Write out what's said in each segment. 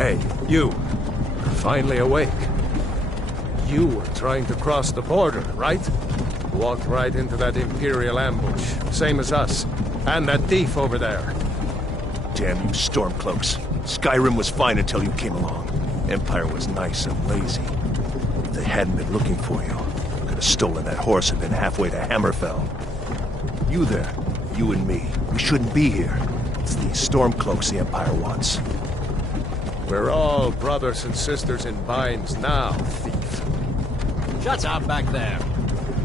Hey, you. Finally awake. You were trying to cross the border, right? Walked right into that Imperial ambush, same as us. And that thief over there. Damn you Stormcloaks. Skyrim was fine until you came along. Empire was nice and lazy. If they hadn't been looking for you, could have stolen that horse and been halfway to Hammerfell. You there, you and me, we shouldn't be here. It's these Stormcloaks the Empire wants. We're all brothers and sisters in binds now, thief. Shut up back there.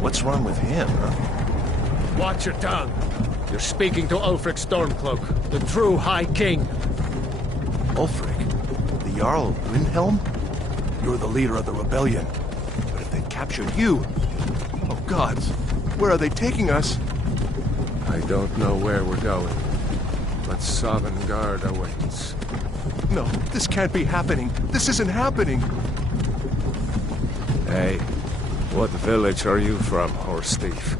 What's wrong with him, huh? Watch your tongue. You're speaking to Ulfric Stormcloak, the true High King. Ulfric? The Jarl of Windhelm? You're the leader of the rebellion. But if they captured you... Oh gods, where are they taking us? I don't know where we're going, but Sovngarde awaits. No, this can't be happening. This isn't happening. Hey, what village are you from, horse thief?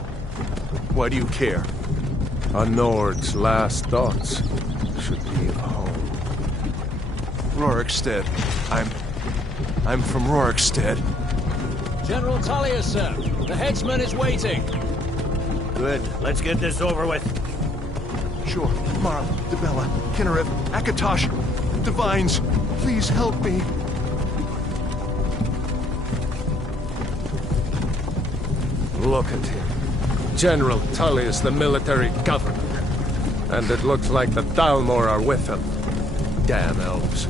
Why do you care? A Nord's last thoughts should be of home. Rorikstead. I'm from Rorikstead. General Tullius, sir. The headsman is waiting. Good. Let's get this over with. Sure. Marl, Dibella, Kinnarev, Akatosh, Divines, please help me. Look at him. General Tullius, the military governor. And it looks like the Thalmor are with him. Damn elves.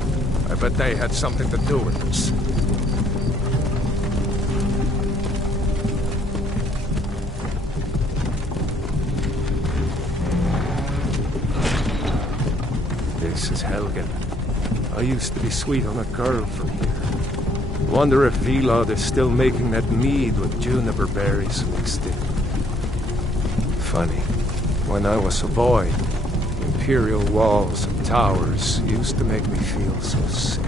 I bet they had something to do with this. This is Helgen. I used to be sweet on a girl from here. Wonder if Vilod is still making that mead with juniper berries mixed in. Funny, when I was a boy, Imperial walls and towers used to make me feel so safe.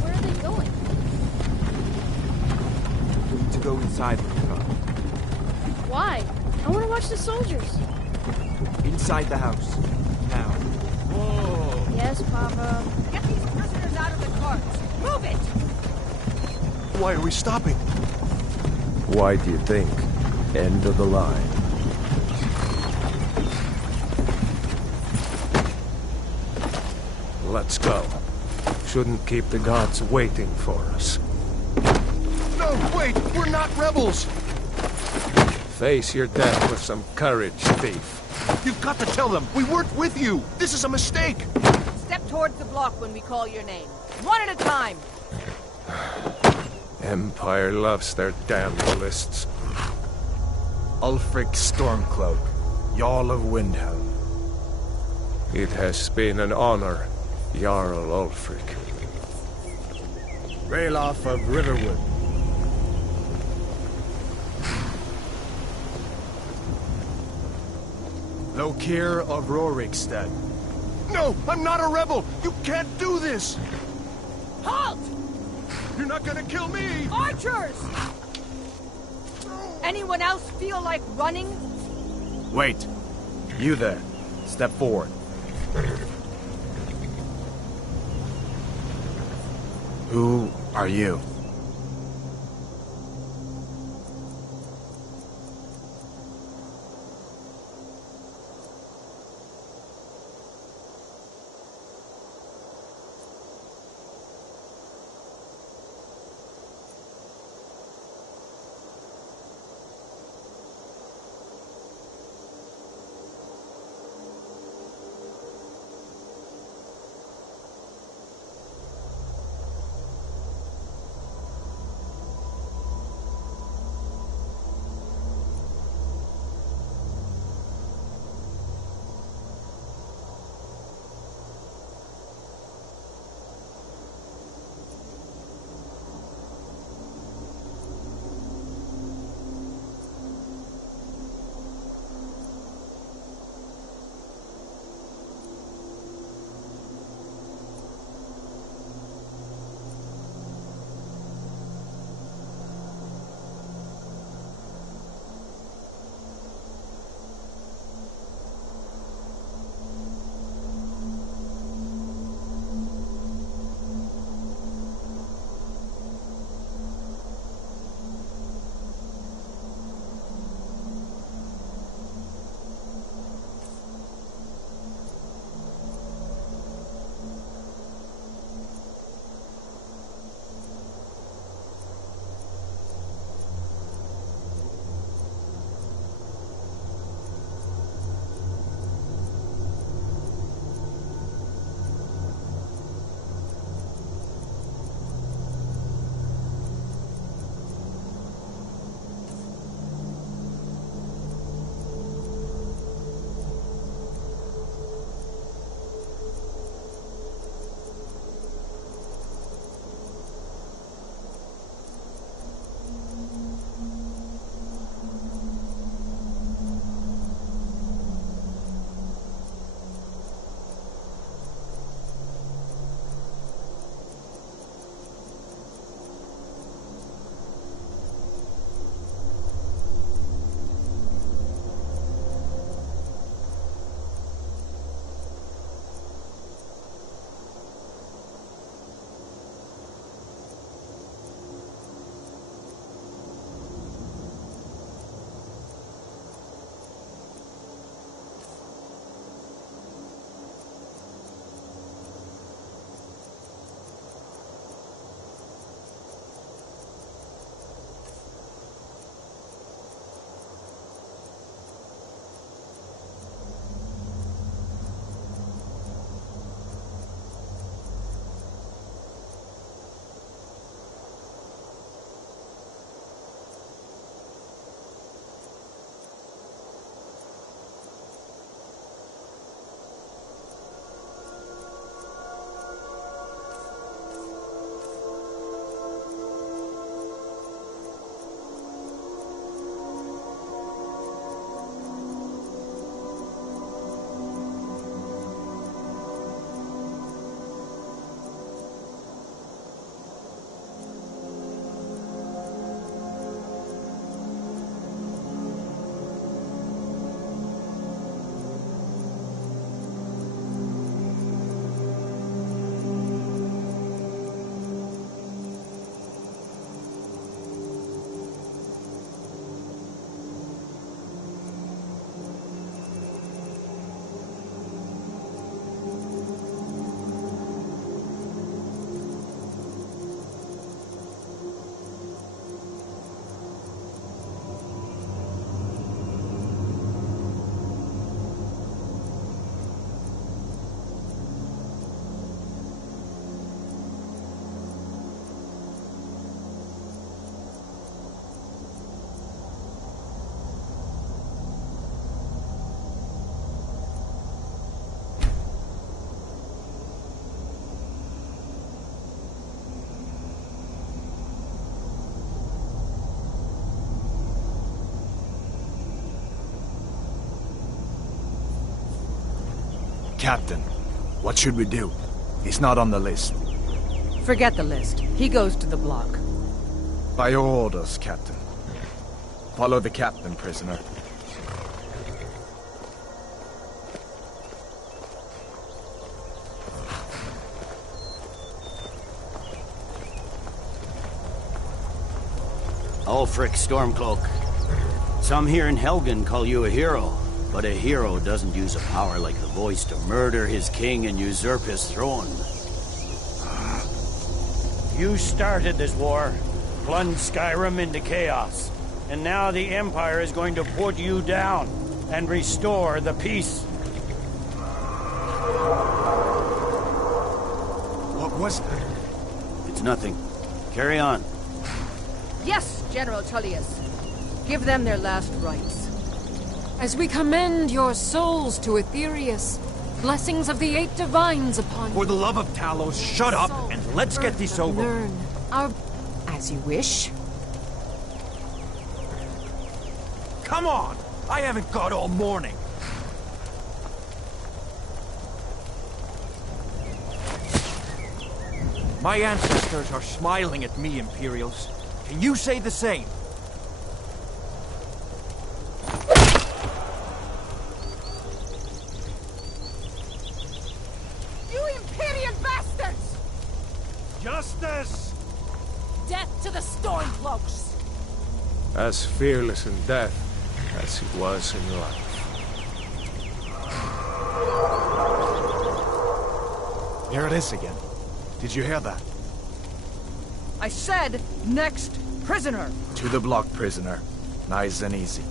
Where are they going? We need to go inside with the car. Why? I want to watch the soldiers. Inside the house. Now. Whoa. Yes, Papa. Get these prisoners out of the carts. Move it! Why are we stopping? Why do you think? End of the line. Let's go. Shouldn't keep the gods waiting for us. No, wait! We're not rebels! Face your death with some courage, thief. You've got to tell them! We weren't with you! This is a mistake! Step towards the block when we call your name. One at a time. Empire loves their damn ballists. Ulfric Stormcloak, Jarl of Windhelm. It has been an honor, Jarl Ulfric. Ralof of Riverwood. Lokir of Rorikstead. No! I'm not a rebel! You can't do this! Halt! You're not gonna kill me! Archers! Anyone else feel like running? Wait. You there. Step forward. Who are you? Captain, what should we do? He's not on the list. Forget the list. He goes to the block. By your orders, Captain. Follow the captain, prisoner. Ulfric Stormcloak. Some here in Helgen call you a hero, but a hero doesn't use a power like the voice to murder his king and usurp his throne. You started this war, plunged Skyrim into chaos, and now the Empire is going to put you down and restore the peace. What was that? It's nothing. Carry on. Yes, General Tullius. Give them their last rites. As we commend your souls to Aetherius, blessings of the 8 divines upon you. For the love of Talos, shut up and let's get this over. Learn our... as you wish. Come on! I haven't got all morning. My ancestors are smiling at me, Imperials. Can you say the same? You Imperial bastards! Justice! Death to the Stormcloaks! As fearless in death as he was in life. There it is again. Did you hear that? I said, next prisoner! To the block, prisoner. Nice and easy.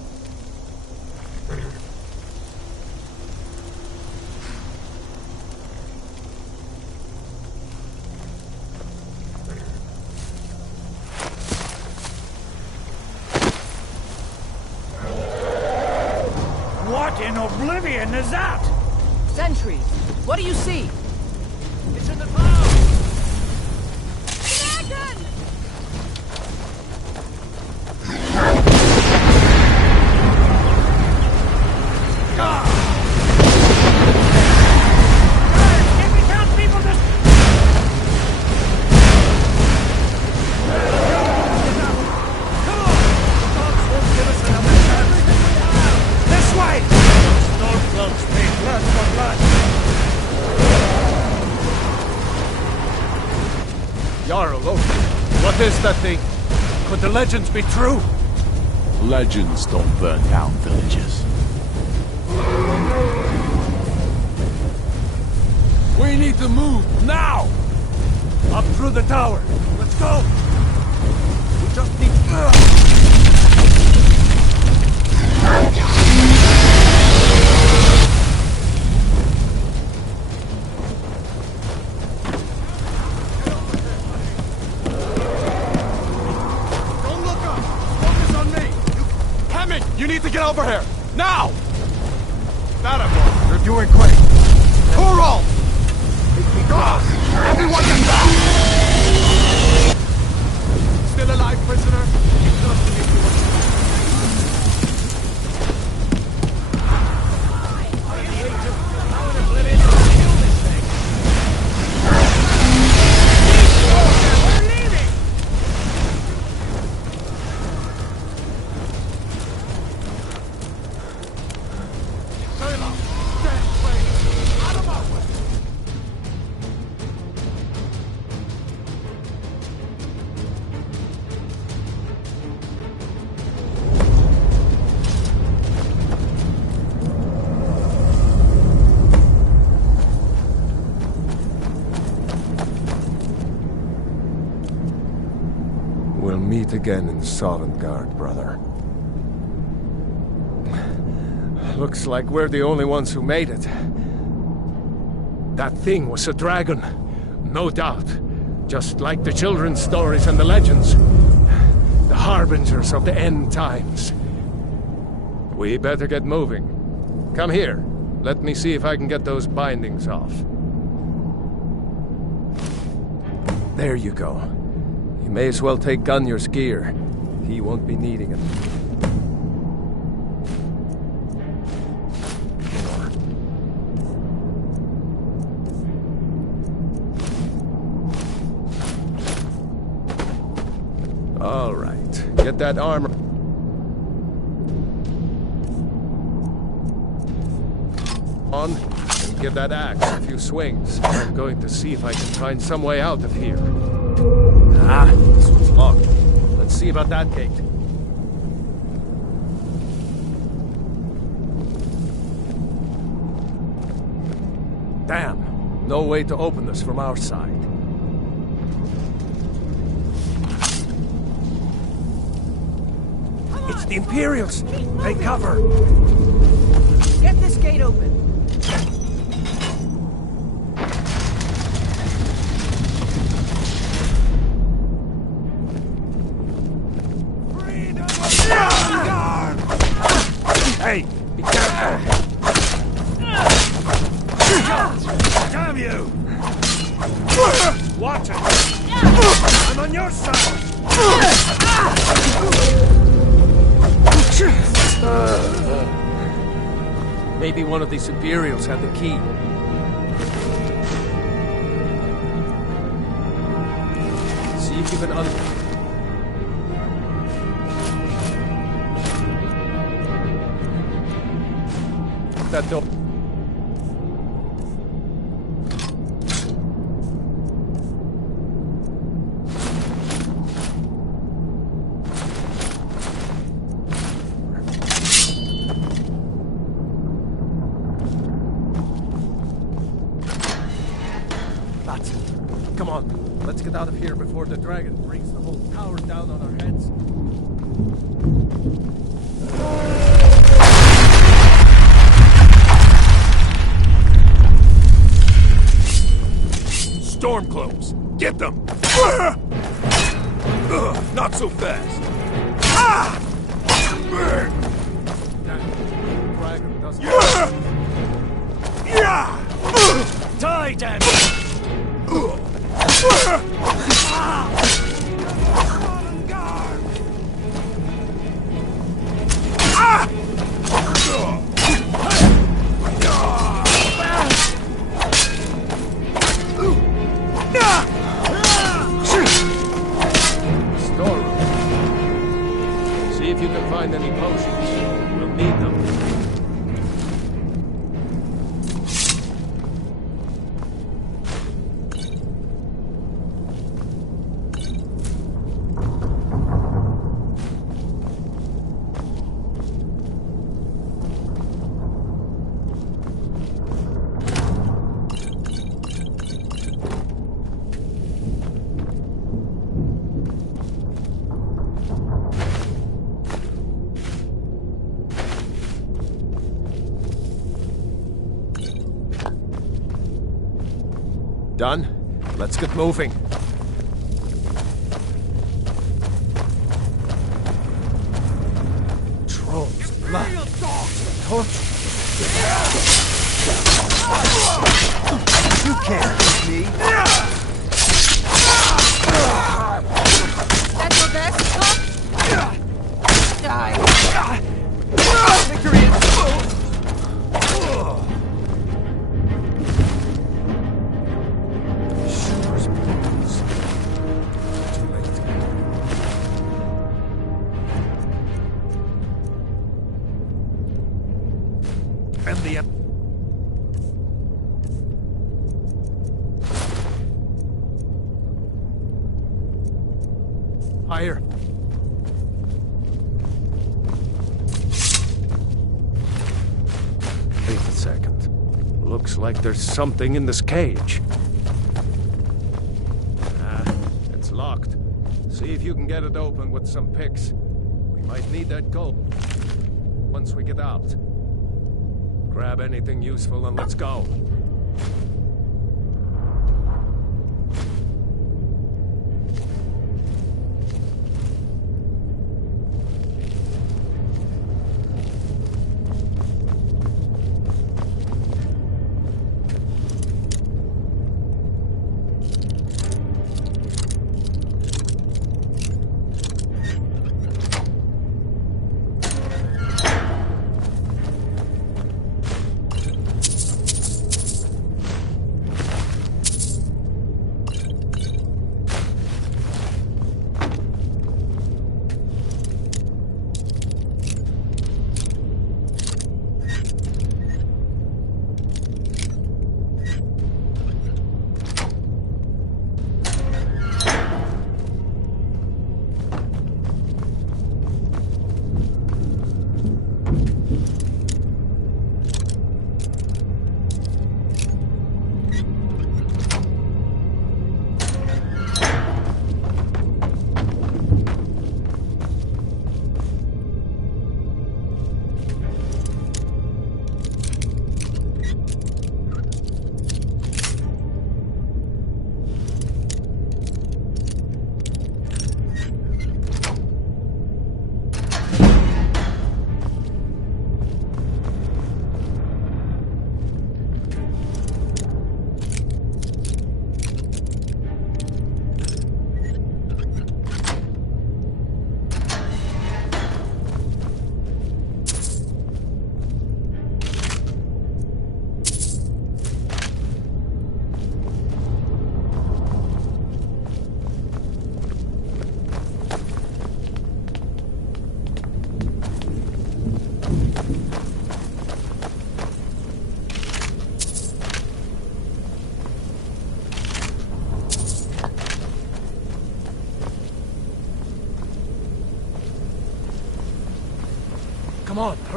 What in oblivion is that? Sentries, what do you see? It's in the clouds! Dragon! Can we count people this... Come on! The dogs won't give us enough everything we have! This way! Stormcloaks pay blood for blood! Jarl, look. What is that thing? Could the legends be true? Legends don't burn down villages. We need to move, now! Up through the tower. Let's go! We just need... Don't look up! Focus on me! You need to get over here! Now! That one. You're doing great. Toro! Everyone get back! Still alive, prisoner? We'll meet again in Sovngarde, brother. Looks like we're the only ones who made it. That thing was a dragon, no doubt. Just like the children's stories and the legends. The harbingers of the end times. We better get moving. Come here. Let me see if I can get those bindings off. There you go. You may as well take Gunnar's gear. He won't be needing it. that armor. On and give that axe a few swings. I'm going to see if I can find some way out of here. Ah, this one's locked. Let's see about that gate. Damn, no way to open this from our side. It's the Imperials! Take cover! Get this gate open. Hey, be careful! Damn you! Watch it! I'm on your side! Maybe one of these Imperials had the key. See if you can that door. That's it. Come on, let's get out of here before the dragon brings the whole tower down on our heads. Stormcloaks! Get them! Not so fast! Dragon doesn't. Die, damn Storeroom. See if you can find any potions. We'll need them. Done? Let's get moving. Trolls, blood, torture. You can't beat me! That's your best, huh? Die. Victory is And the... Higher. Wait a second. Looks like there's something in this cage. It's locked. See if you can get it open with some picks. We might need that gold once we get out. Grab anything useful and let's go.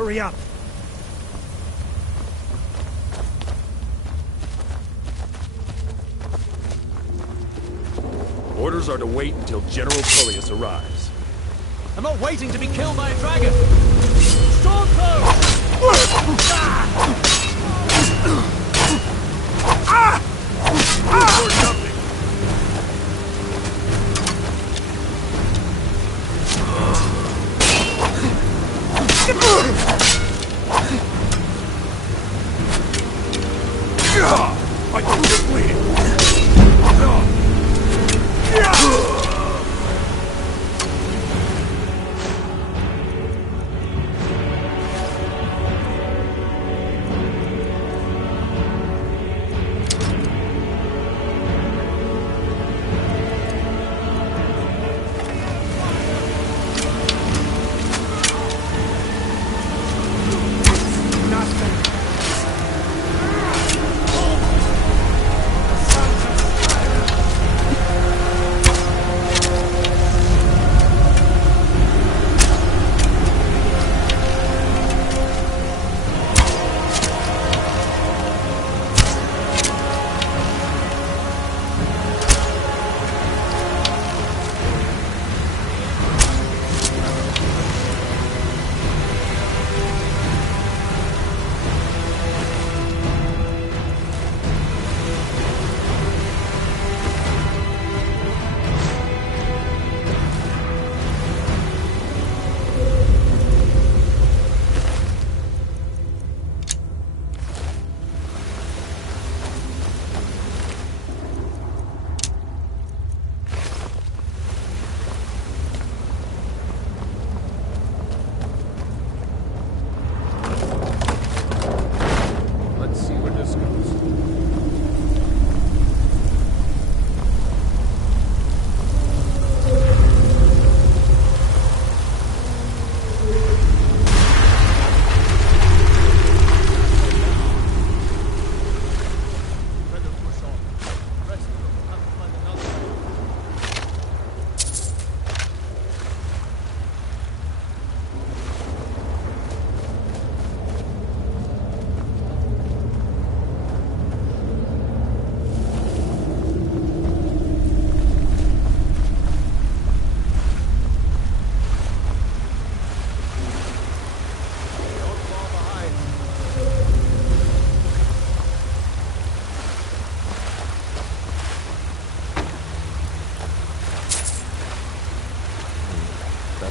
Hurry up! Orders are to wait until General Tullius arrives. I'm not waiting to be killed by a dragon! Stormcloak! I think you're bleeding.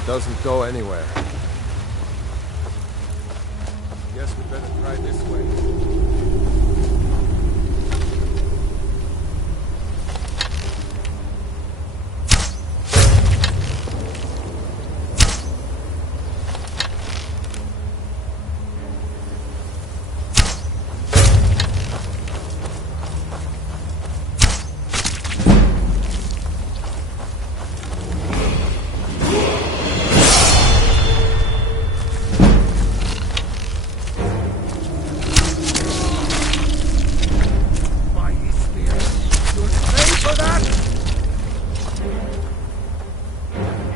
Doesn't go anywhere. Guess we better try this way.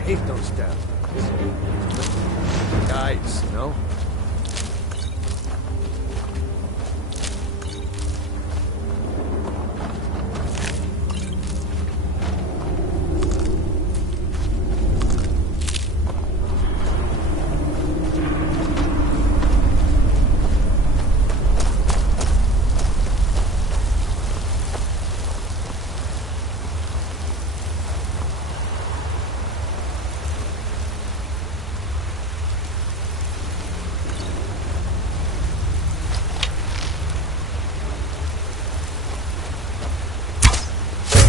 Hate those damn things. Guys, you know?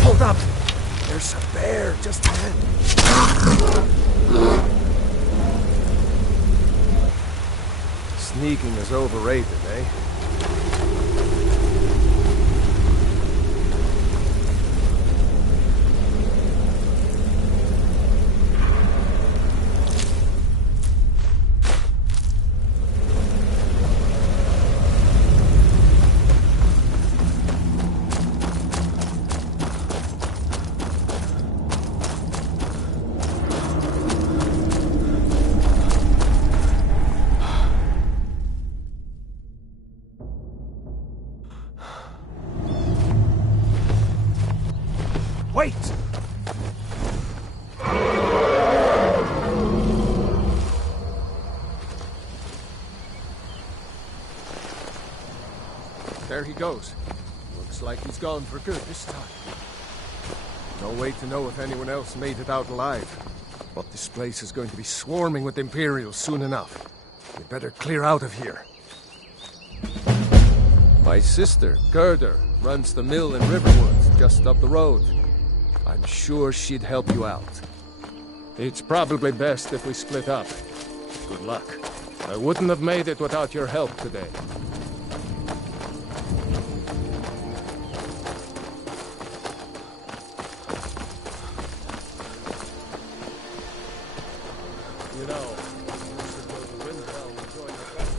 Hold up! There's a bear just ahead. Sneaking is overrated, eh? Wait! There he goes. Looks like he's gone for good this time. No way to know if anyone else made it out alive. But this place is going to be swarming with Imperials soon enough. We better clear out of here. My sister, Gerda, runs the mill in Riverwood, just up the road. I'm sure she'd help you out. It's probably best if we split up. Good luck. I wouldn't have made it without your help today. You know, we should go to Windhelm and join the festival.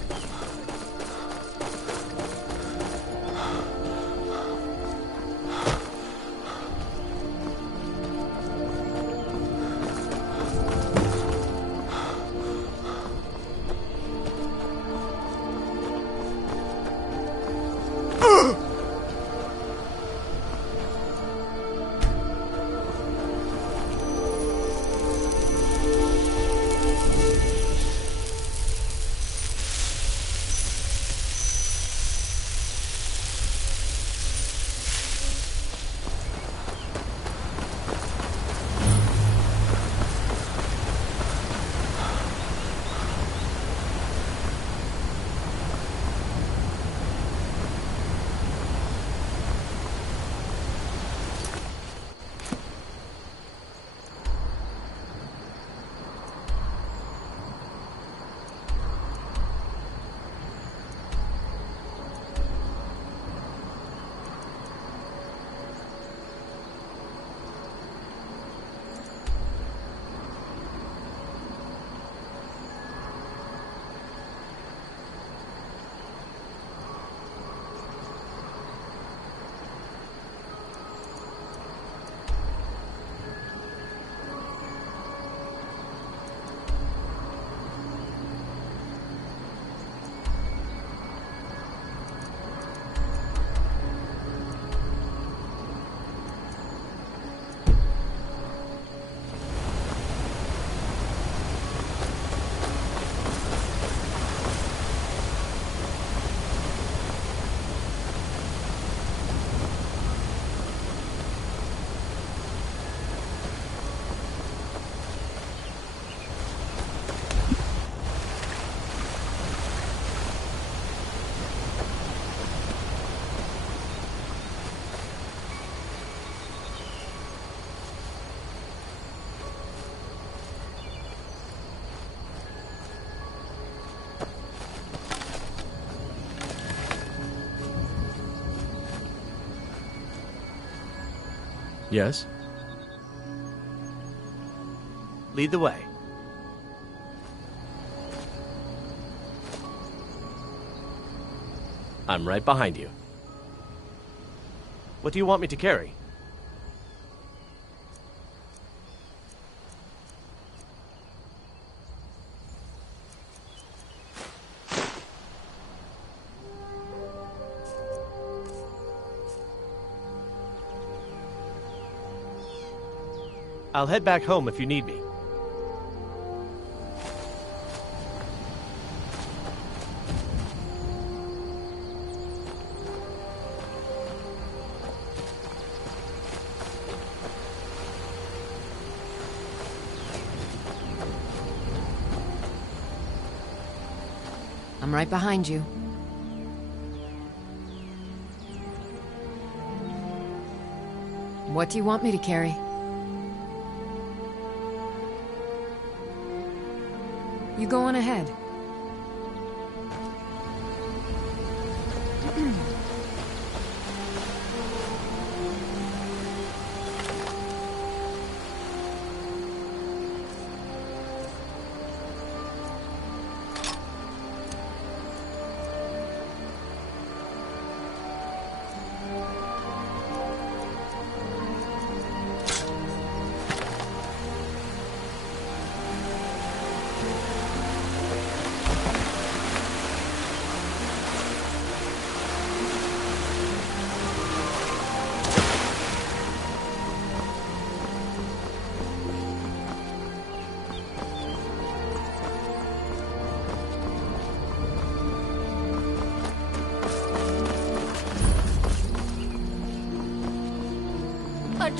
Yes? Lead the way. I'm right behind you. What do you want me to carry? I'll head back home if you need me. I'm right behind you. What do you want me to carry? You go on ahead.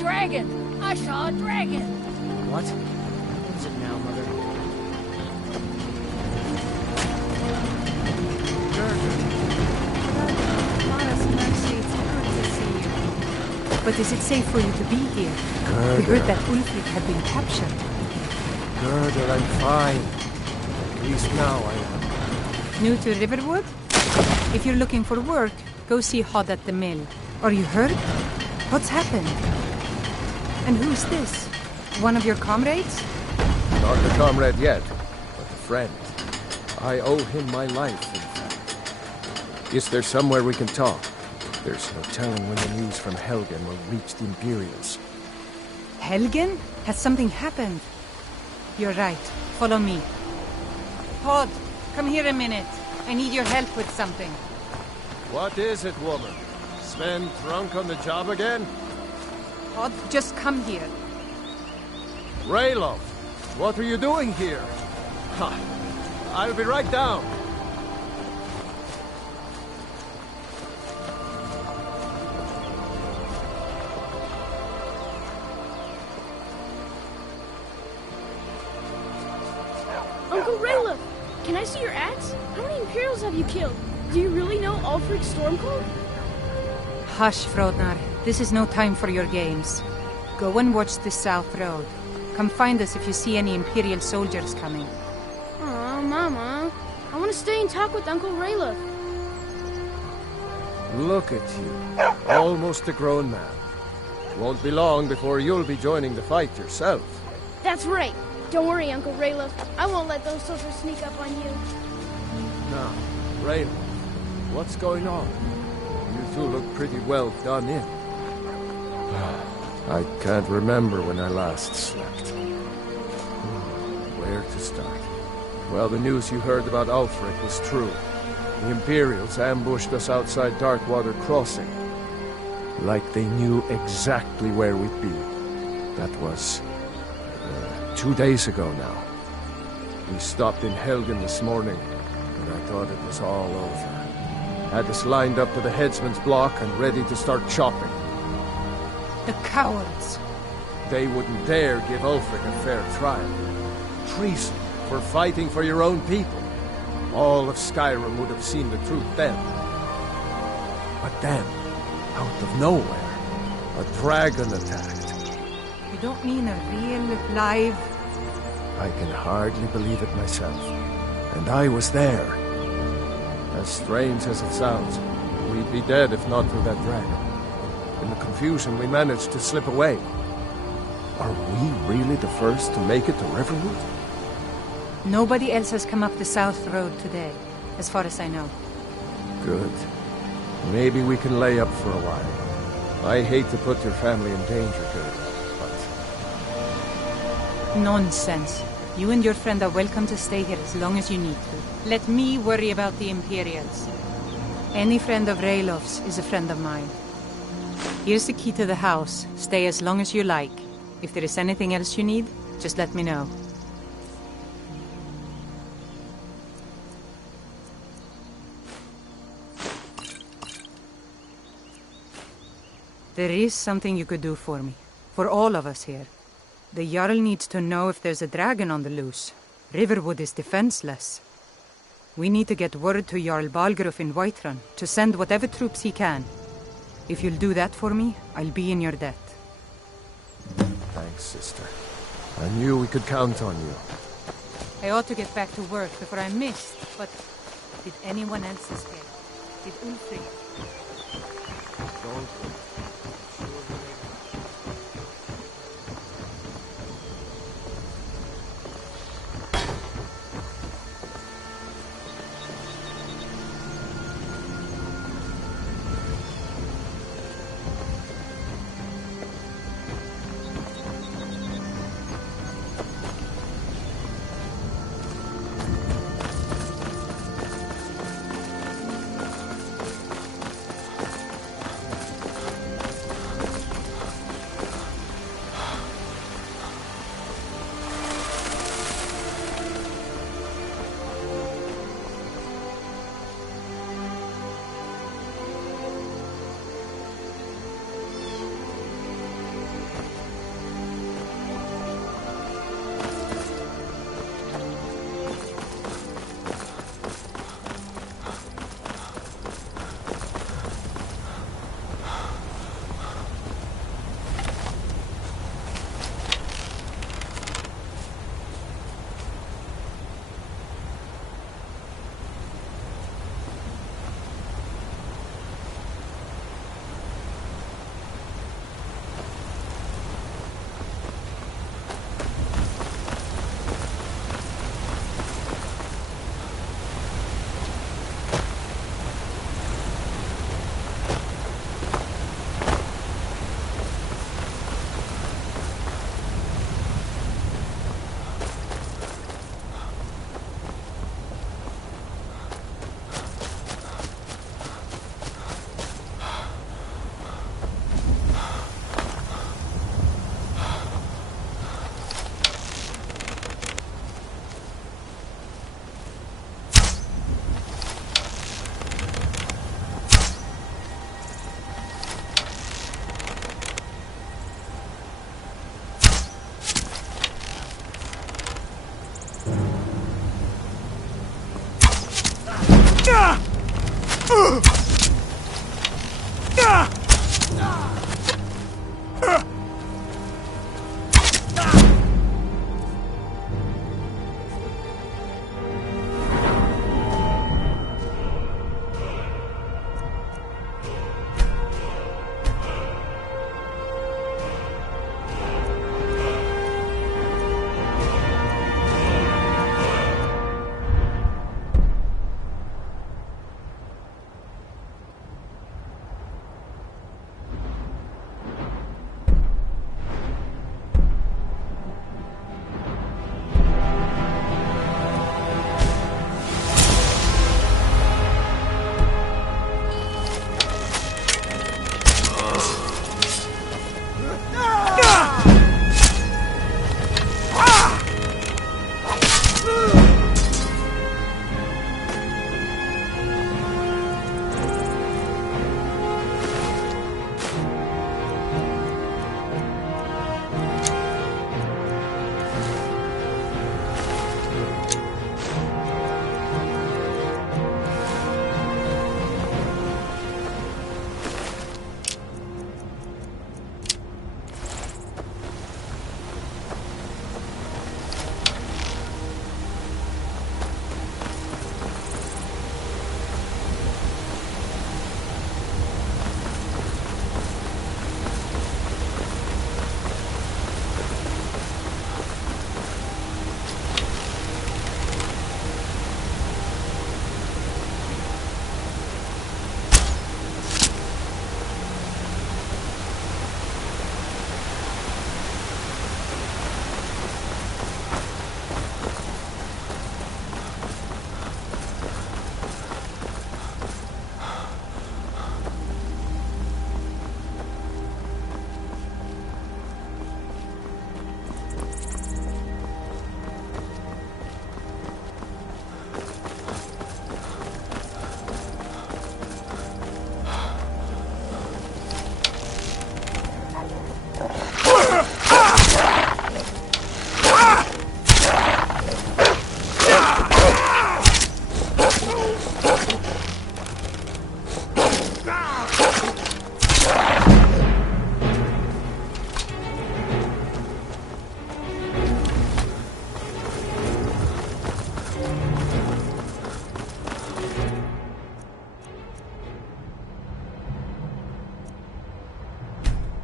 dragon! I saw a dragon! What? What is it now, Mother? Mara's mercy, it's good to see you. But is it safe for you to be here? We heard that Ulfric had been captured. Gerda, I'm fine. At least now I am. New to Riverwood? If you're looking for work, go see Hod at the mill. Are you hurt? What's happened? And who's this? One of your comrades? Not a comrade yet, but a friend. I owe him my life, in fact. Is there somewhere we can talk? There's no telling when the news from Helgen will reach the Imperials. Helgen? Has something happened? You're right. Follow me. Hod, come here a minute. I need your help with something. What is it, woman? Sven drunk on the job again? Hod, just come here. Rayloff, what are you doing here? Ha! I'll be right down. Uncle Rayla, can I see your axe? How many Imperials have you killed? Do you really know Ulfric's Stormcloak? Hush, Frodnar. This is no time for your games. Go and watch the South Road. Come find us if you see any Imperial soldiers coming. Aw, Mama. I want to stay and talk with Uncle Rayla. Look at you. Almost a grown man. Won't be long before you'll be joining the fight yourself. That's right. Don't worry, Uncle Rayla. I won't let those soldiers sneak up on you. Now, Rayloff, what's going on? You two look pretty well done in. I can't remember when I last slept. Where to start? Well, the news you heard about Ulfric was true. The Imperials ambushed us outside Darkwater Crossing. Like they knew exactly where we'd be. That was 2 days ago now. We stopped in Helgen this morning, and I thought it was all over. Had us lined up to the headsman's block and ready to start chopping. The cowards! They wouldn't dare give Ulfric a fair trial. Treason for fighting for your own people. All of Skyrim would have seen the truth then. But then, out of nowhere, a dragon attacked. You don't mean a real, live... I can hardly believe it myself. And I was there. As strange as it sounds, we'd be dead if not for that dragon. In the confusion, we managed to slip away. Are we really the first to make it to Riverwood? Nobody else has come up the South Road today, as far as I know. Good. Maybe we can lay up for a while. I hate to put your family in danger, Gerda, but... Nonsense. You and your friend are welcome to stay here as long as you need to. Let me worry about the Imperials. Any friend of Rayloff's is a friend of mine. Here's the key to the house. Stay as long as you like. If there is anything else you need, just let me know. There is something you could do for me. For all of us here. The Jarl needs to know if there's a dragon on the loose. Riverwood is defenseless. We need to get word to Jarl Balgruuf in Whiterun to send whatever troops he can. If you'll do that for me, I'll be in your debt. Thanks, sister. I knew we could count on you. I ought to get back to work before I missed, but did anyone else escape? Did Ulfric? Don't worry.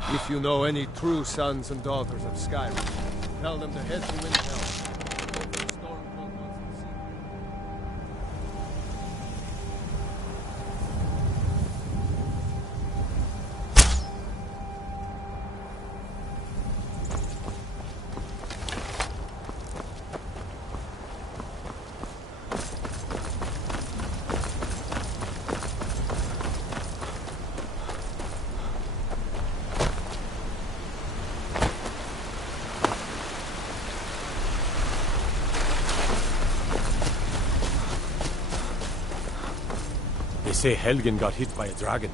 If you know any true sons and daughters of Skyrim, tell them to head to Intel. Stormcloak wants to see you. They say Helgen got hit by a dragon.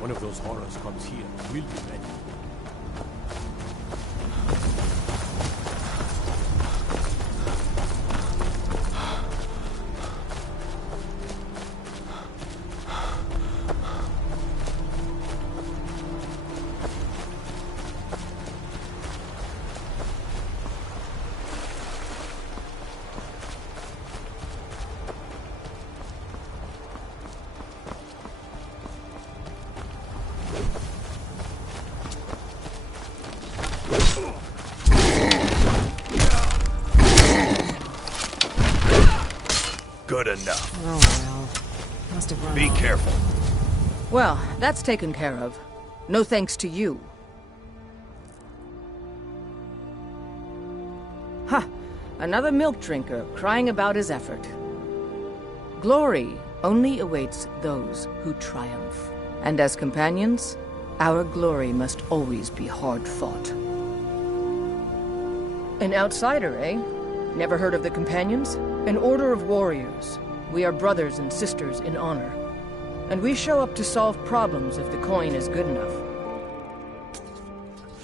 One of those horrors comes here. We'll be ready. Good enough. Oh well. Must have run Be off. careful. Well, that's taken care of. No thanks to you. Ha! Another milk drinker crying about his effort. Glory only awaits those who triumph. And as companions, our glory must always be hard fought. An outsider, eh? Never heard of the Companions? An order of warriors. We are brothers and sisters in honor. And we show up to solve problems if the coin is good enough.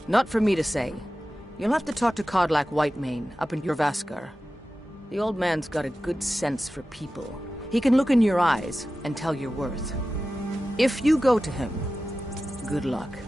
Not for me to say. You'll have to talk to Kodlak Whitemane up in Jorvaskar. The old man's got a good sense for people. He can look in your eyes and tell your worth. If you go to him, good luck.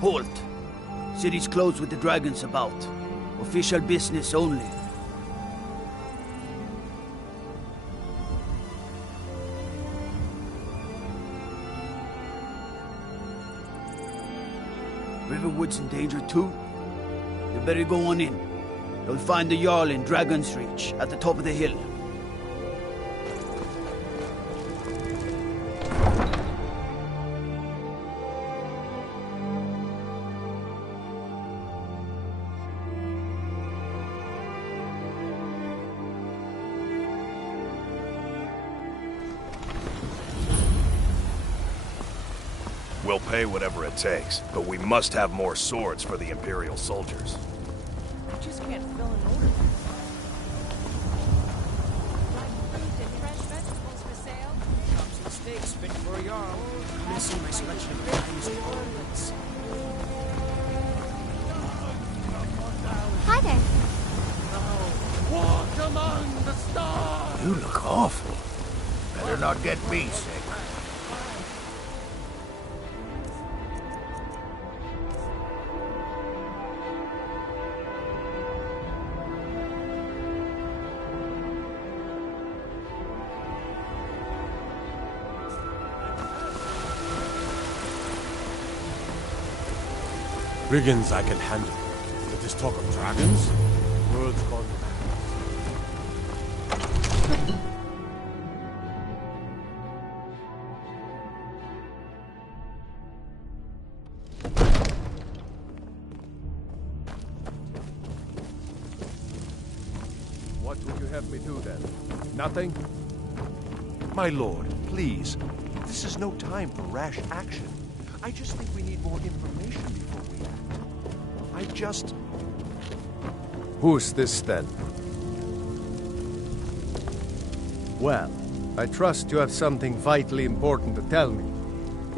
Halt! City's closed with the dragons about. Official business only. Riverwood's in danger too? You better go on in. You'll find the Jarl in Dragon's Reach, at the top of the hill. We'll pay whatever it takes, but we must have more swords for the Imperial soldiers. I just can't fill an order. Chops and steaks fit for a Jarl. Come and see my selection of finest ornaments. Hi there. Walk among the stars! You look awful. Better not get me sick. Brigands I can handle. But this talk of dragons? World's gone mad. What would you have me do then? Nothing? My lord, please. This is no time for rash action. I just think we need more information before we act. Who's this then? Well, I trust you have something vitally important to tell me.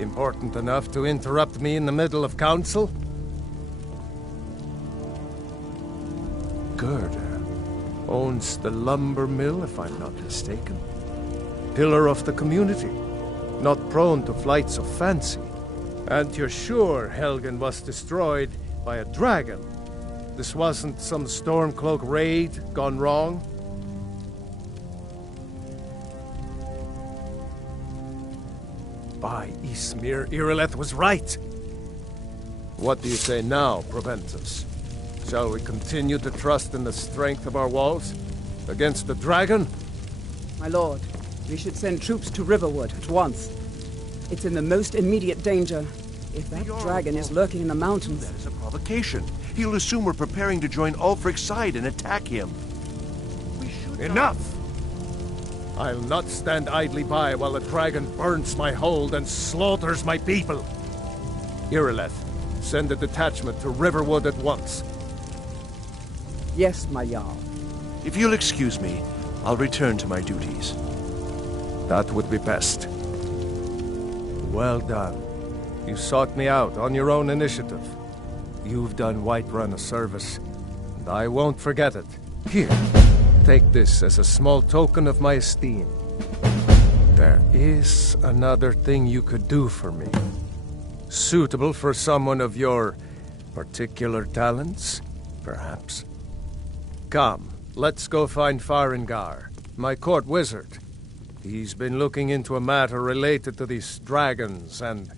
Important enough to interrupt me in the middle of council? Gerda owns the lumber mill, if I'm not mistaken. Pillar of the community, not prone to flights of fancy. And you're sure Helgen was destroyed by a dragon? This wasn't some Stormcloak raid gone wrong? By Ysmir, Irileth was right! What do you say now, Proventus? Shall we continue to trust in the strength of our walls? Against the dragon? My lord, we should send troops to Riverwood at once. It's in the most immediate danger. If that dragon is lurking in the mountains... That is a provocation. He'll assume we're preparing to join Ulfric's side and attack him. Enough! I'll not stand idly by while the dragon burns my hold and slaughters my people. Irileth, send a detachment to Riverwood at once. Yes, my Jarl. If you'll excuse me, I'll return to my duties. That would be best. Well done. You sought me out on your own initiative. You've done Whiterun a service, and I won't forget it. Here, take this as a small token of my esteem. There is another thing you could do for me. Suitable for someone of your particular talents, perhaps. Come, let's go find Farengar, my court wizard. He's been looking into a matter related to these dragons and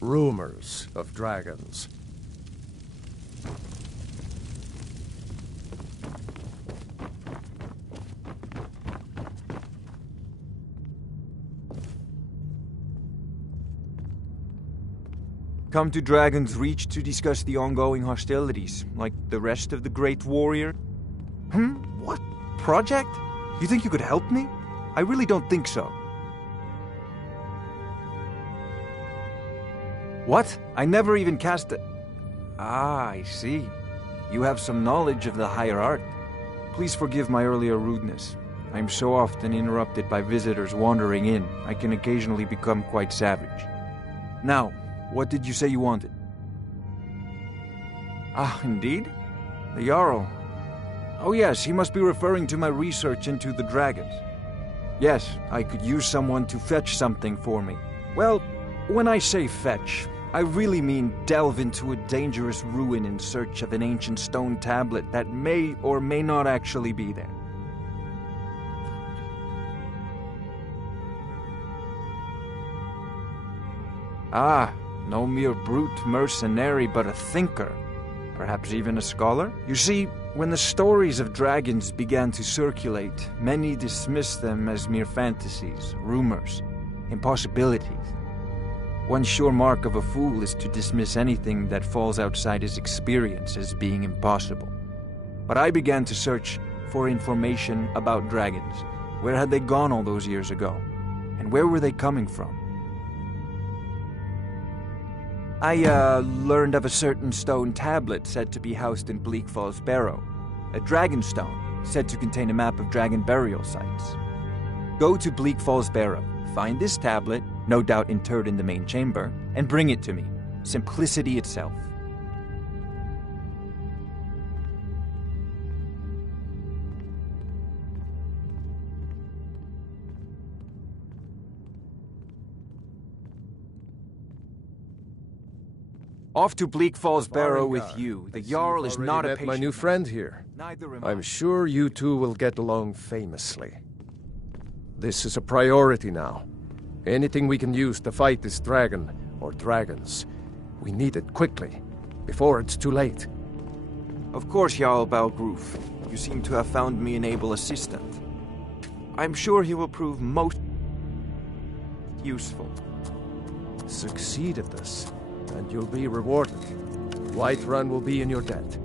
rumors of dragons. Come to Dragon's Reach to discuss the ongoing hostilities, like the rest of the Great Warrior? What? Project? You think you could help me? I really don't think so. What? I never even cast a... Ah, I see. You have some knowledge of the higher art. Please forgive my earlier rudeness. I'm so often interrupted by visitors wandering in, I can occasionally become quite savage. Now, what did you say you wanted? Ah, indeed? The Jarl. Oh yes, he must be referring to my research into the dragons. Yes, I could use someone to fetch something for me. Well, when I say fetch, I really mean delve into a dangerous ruin in search of an ancient stone tablet that may or may not actually be there. Ah, no mere brute mercenary, but a thinker. Perhaps even a scholar? You see, when the stories of dragons began to circulate, many dismissed them as mere fantasies, rumors, impossibilities. One sure mark of a fool is to dismiss anything that falls outside his experience as being impossible. But I began to search for information about dragons. Where had they gone all those years ago? And where were they coming from? I learned of a certain stone tablet said to be housed in Bleak Falls Barrow. A dragon stone, said to contain a map of dragon burial sites. Go to Bleak Falls Barrow, find this tablet, no doubt interred in the main chamber, and bring it to me. Simplicity itself. Off to Bleak Falls Barrow with you. The Jarl is not a patient. My new friend here. Neither am I. I'm sure you two will get along famously. This is a priority now. Anything we can use to fight this dragon, or dragons, we need it quickly, before it's too late. Of course, Jarl Balgroof. You seem to have found me an able assistant. I'm sure he will prove most useful. Succeed at this, and you'll be rewarded. Whiterun will be in your debt.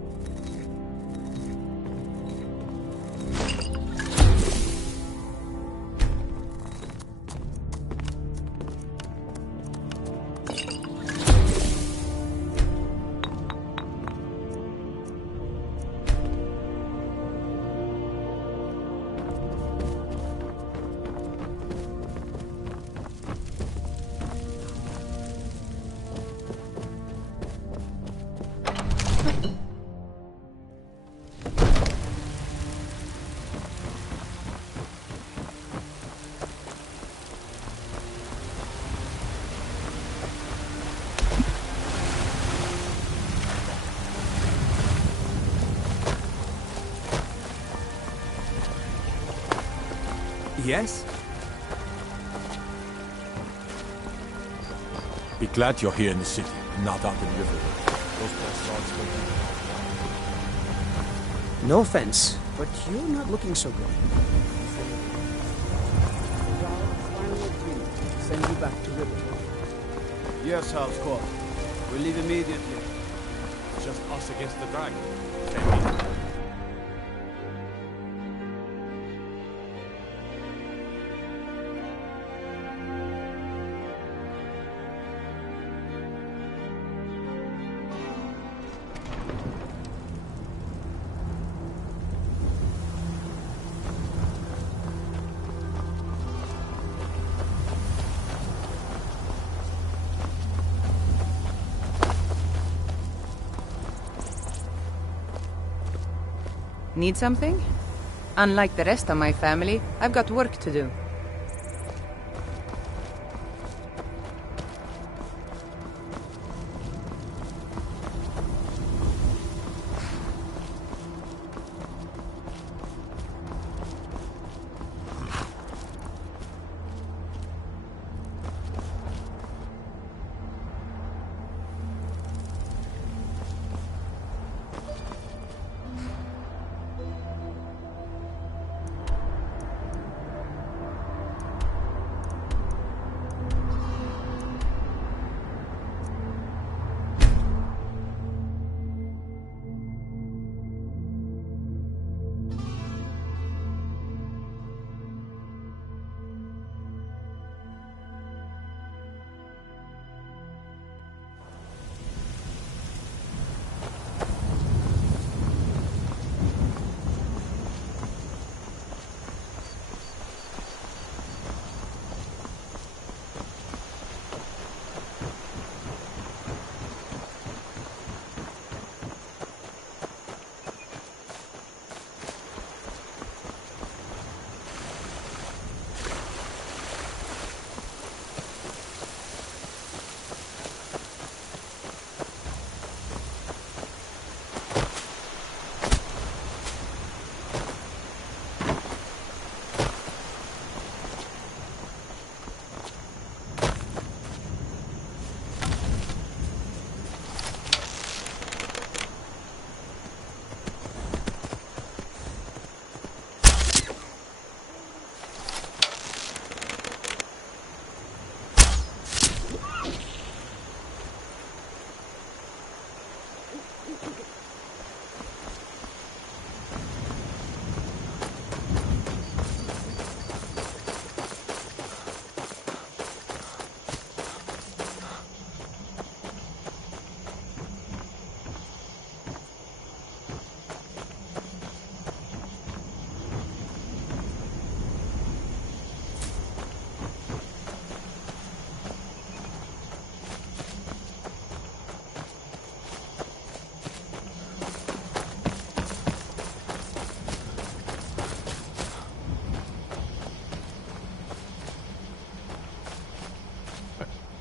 Yes? Be glad you're here in the city, not up in Riverwood. Those bastards will... No offense, but you're not looking so good. Finally agreed to send you back to Riverwood. Yes, House Court. We'll leave immediately. It's just us against the dragon. Need something? Unlike the rest of my family, I've got work to do.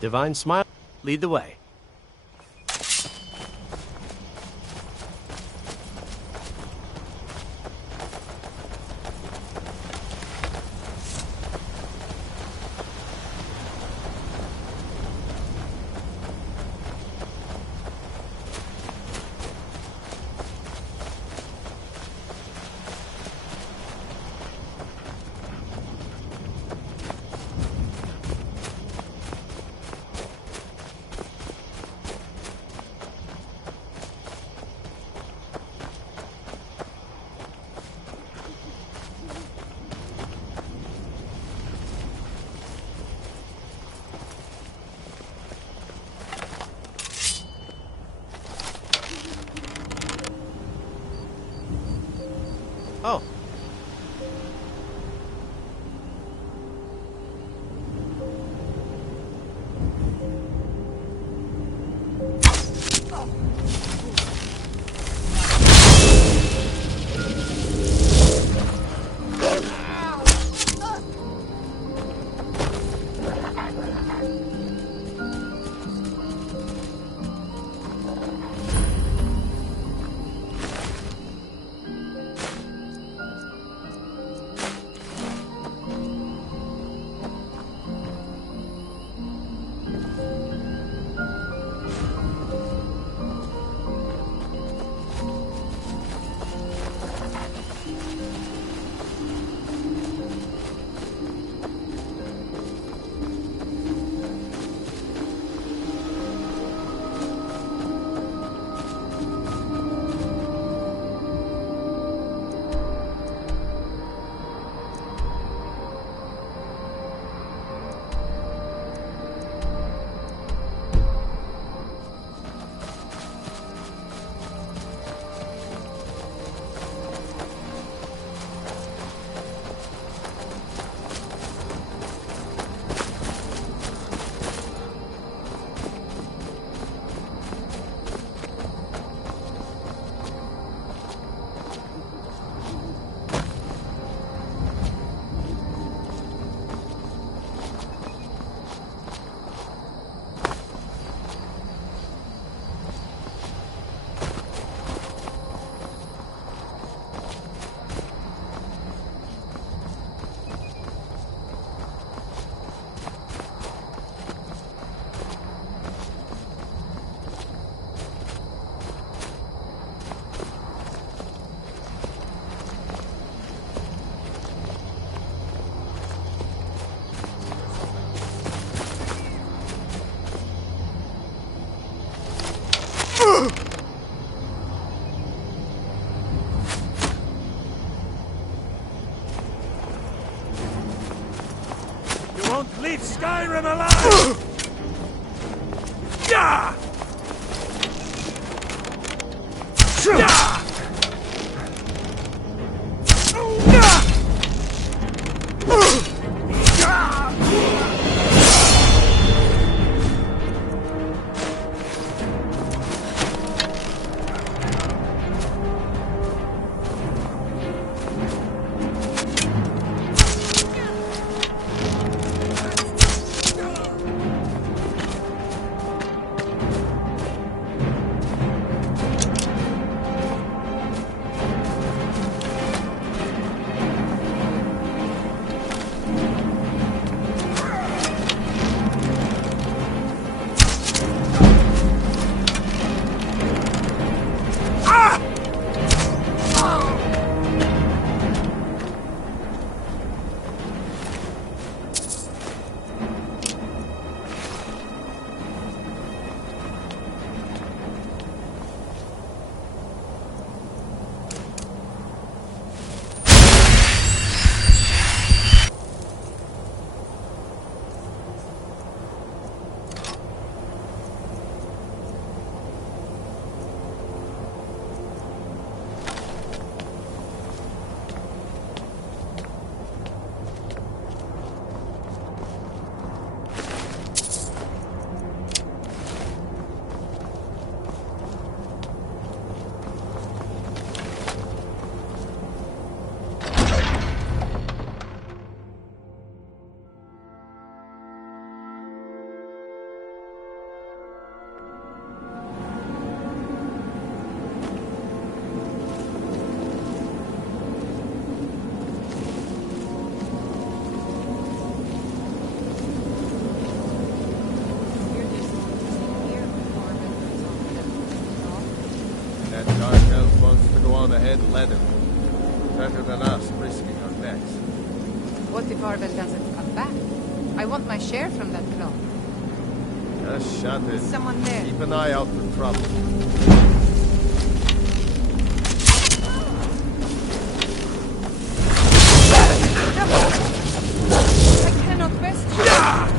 Divine smile. Lead the way. Oh. Won't leave Skyrim alive! Yeah! Yeah! on ahead and let him. Better than us risking our necks. What if Arvel doesn't come back? I want my share from that cloth. Just shut it. Someone there. Keep an eye out for trouble. I cannot rest you.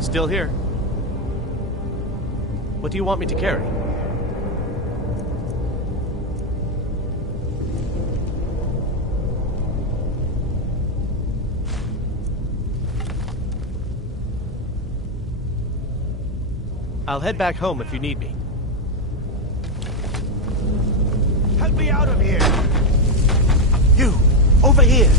Still here. What do you want me to carry? I'll head back home if you need me. Help me out of here! You! Over here!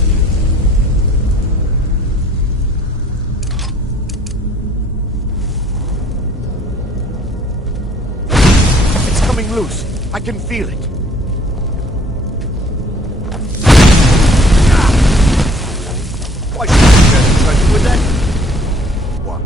It's coming loose. I can feel it. Why should I try to with that? What?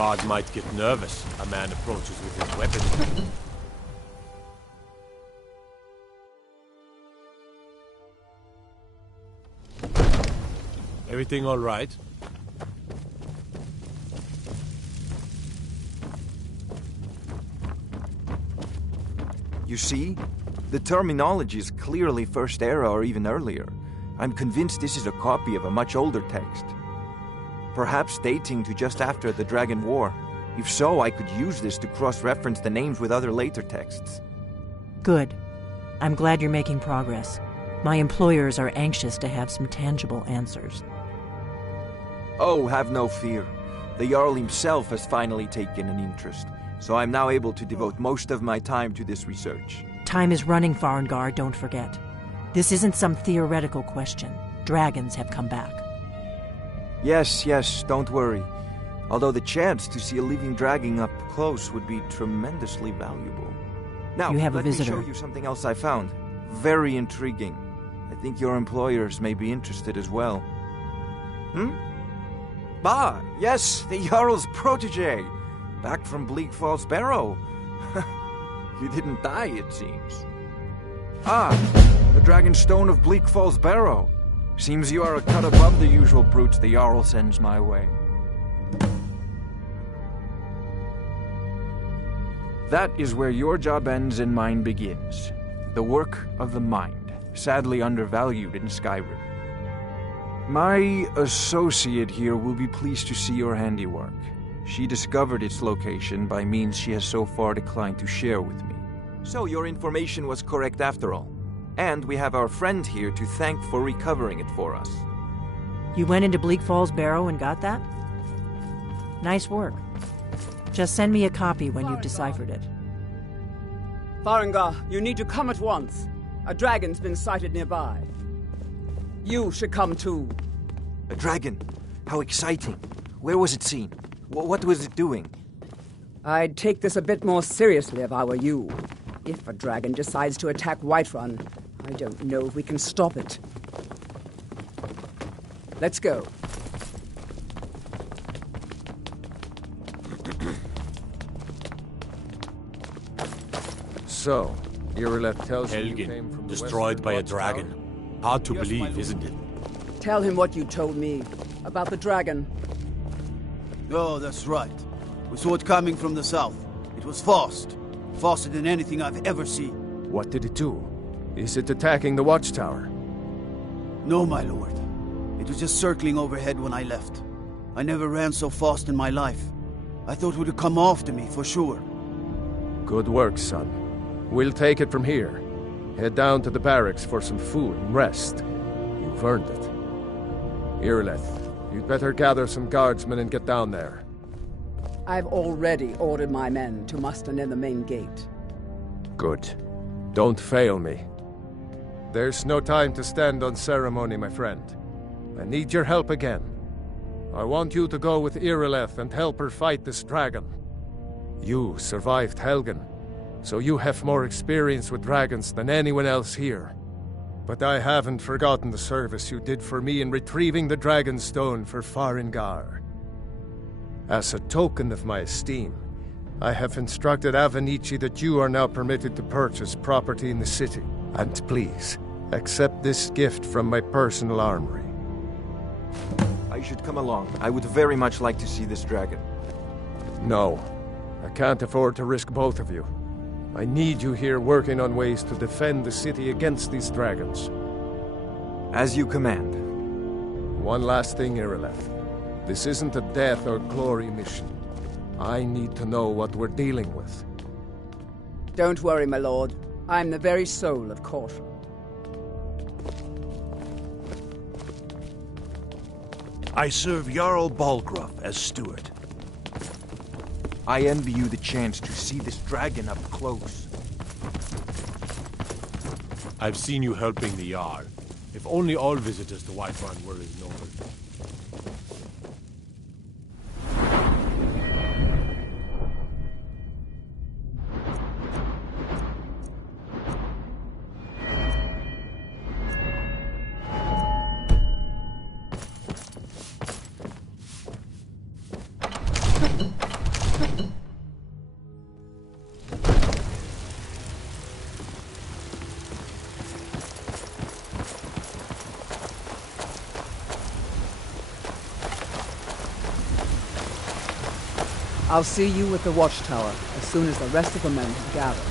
guard might get nervous. A man approaches with his weapon. Everything all right? You see? The terminology is clearly First Era or even earlier. I'm convinced this is a copy of a much older text. Perhaps dating to just after the Dragon War. If so, I could use this to cross-reference the names with other later texts. Good. I'm glad you're making progress. My employers are anxious to have some tangible answers. Oh, have no fear. The Jarl himself has finally taken an interest, so I'm now able to devote most of my time to this research. Time is running, Farengar, don't forget. This isn't some theoretical question. Dragons have come back. Yes, don't worry. Although the chance to see a living dragon up close would be tremendously valuable. Now, you have a Let visitor. me show you something else I found. Very intriguing. I think your employers may be interested as well. Bah, yes, the Jarl's protege. Back from Bleak Falls Barrow. You didn't die, it seems. Ah, the Dragon Stone of Bleak Falls Barrow. Seems you are a cut above the usual brutes the Jarl sends my way. That is where your job ends and mine begins. The work of the mind, sadly undervalued in Skyrim. My associate here will be pleased to see your handiwork. She discovered its location by means she has so far declined to share with me. So your information was correct after all. And we have our friend here to thank for recovering it for us. You went into Bleak Falls Barrow and got that? Nice work. Just send me a copy when you've deciphered it. Farengar, you need to come at once. A dragon's been sighted nearby. You should come too. A dragon? How exciting. Where was it seen? What was it doing? I'd take this a bit more seriously if I were you. If a dragon decides to attack Whiterun, I don't know if we can stop it. Let's go. So, Irileth tells you came Helgen, from the destroyed by a Western dragon. Watchtower? Hard to believe, isn't it? Tell him what you told me about the dragon. Oh, that's right. We saw it coming from the south. It was fast. Faster than anything I've ever seen. What did it do? Is it attacking the Watchtower? No, my lord. It was just circling overhead when I left. I never ran so fast in my life. I thought it would come after me, for sure. Good work, son. We'll take it from here. Head down to the barracks for some food and rest. You've earned it. Irileth, you'd better gather some guardsmen and get down there. I've already ordered my men to muster near the main gate. Good. Don't fail me. There's no time to stand on ceremony, my friend. I need your help again. I want you to go with Irileth and help her fight this dragon. You survived Helgen, so you have more experience with dragons than anyone else here. But I haven't forgotten the service you did for me in retrieving the Dragon Stone for Farengar. As a token of my esteem, I have instructed Avenici that you are now permitted to purchase property in the city. And please, accept this gift from my personal armory. I should come along. I would very much like to see this dragon. No, I can't afford to risk both of you. I need you here working on ways to defend the city against these dragons. As you command. One last thing, Irileth. This isn't a death or glory mission. I need to know what we're dealing with. Don't worry, my lord. I'm the very soul of caution. I serve Jarl Balgruuf as steward. I envy you the chance to see this dragon up close. I've seen you helping the Jarl. If only all visitors to Whiterun were as noble. I'll see you at the watchtower as soon as the rest of the men have gathered.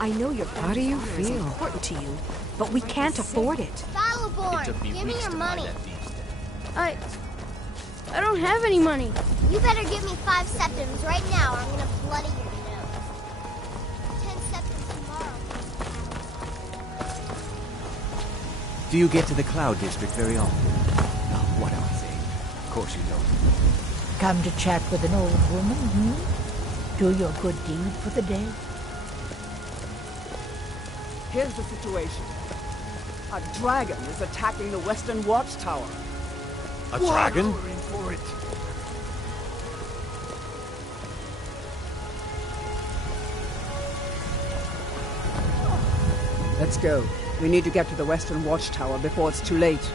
I know your How do you father is feel? important to you, but we can't afford it. Battleborn, It took me give me weeks your to buy money. that beast. I don't have any money. You better give me 5 septims right now, or I'm gonna bloody your nose. 10 septims tomorrow. Do you get to the Cloud District very often? Oh, what am I saying? Of course you don't. Come to chat with an old woman, Do your good deed for the day. Here's the situation. A dragon is attacking the Western Watchtower. A dragon? For it. Let's go. We need to get to the Western Watchtower before it's too late.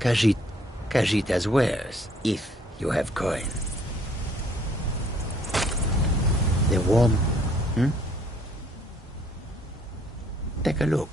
Khajiit as wares, if you have coin. The warm, Take a look.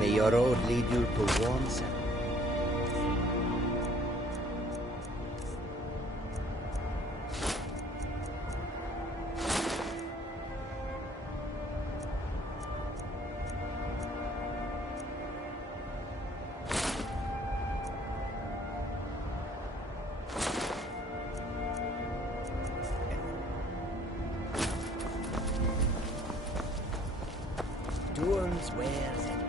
May your road lead you to warm sun. Arms, wares, and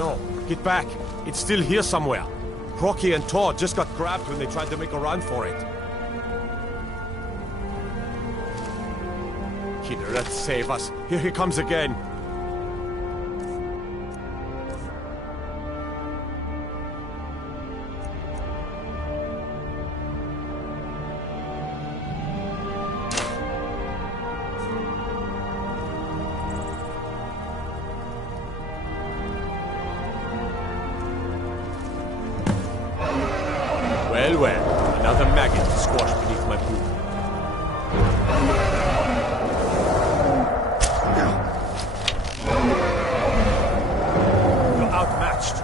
No, get back. It's still here somewhere. Rocky and Todd just got grabbed when they tried to make a run for it. Killer, let's save us. Here he comes again. Well, another maggot squashed beneath my boot. You're outmatched.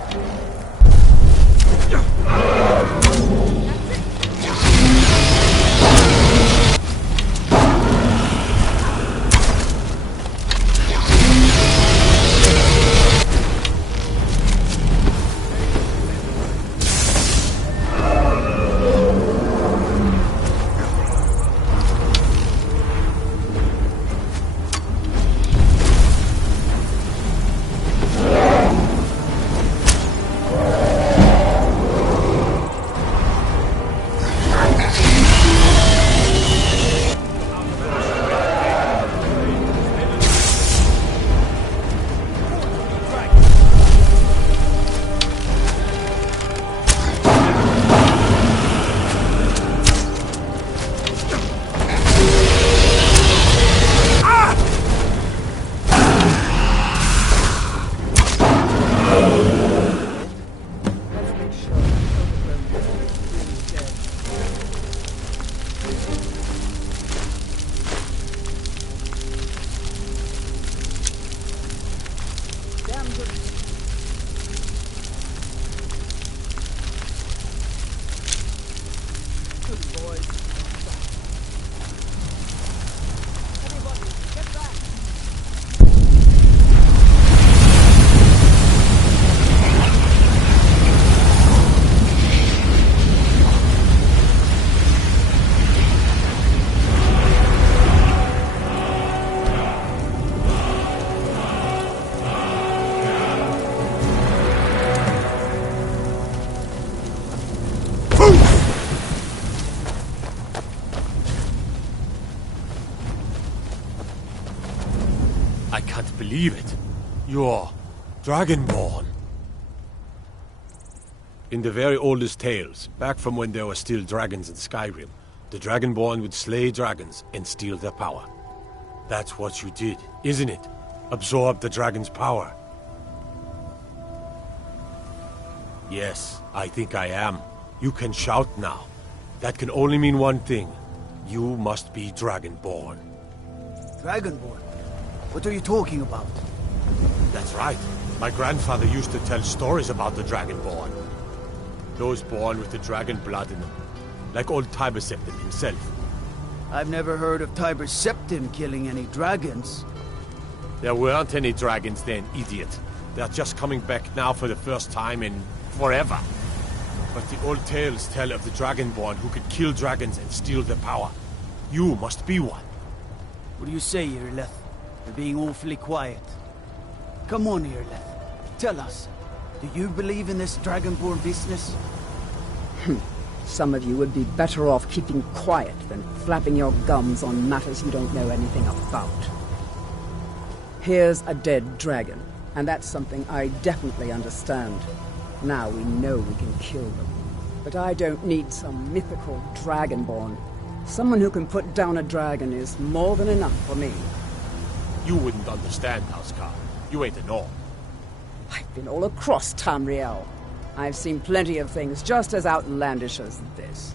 I can't believe it. You're Dragonborn. In the very oldest tales, back from when there were still dragons in Skyrim, the Dragonborn would slay dragons and steal their power. That's what you did, isn't it? Absorb the dragon's power. Yes, I think I am. You can shout now. That can only mean one thing. You must be Dragonborn. Dragonborn? What are you talking about? That's right. My grandfather used to tell stories about the Dragonborn. Those born with the dragon blood in them. Like old Tiber Septim himself. I've never heard of Tiber Septim killing any dragons. There weren't any dragons then, idiot. They're just coming back now for the first time in forever. But the old tales tell of the Dragonborn who could kill dragons and steal their power. You must be one. What do you say, Irleth? You're being awfully quiet. Come on, Irleth. Tell us. Do you believe in this Dragonborn business? Some of you would be better off keeping quiet than flapping your gums on matters you don't know anything about. Here's a dead dragon, and that's something I definitely understand. Now we know we can kill them. But I don't need some mythical Dragonborn. Someone who can put down a dragon is more than enough for me. You wouldn't understand, Housecar. You ain't a Norn. I've been all across Tamriel. I've seen plenty of things just as outlandish as this.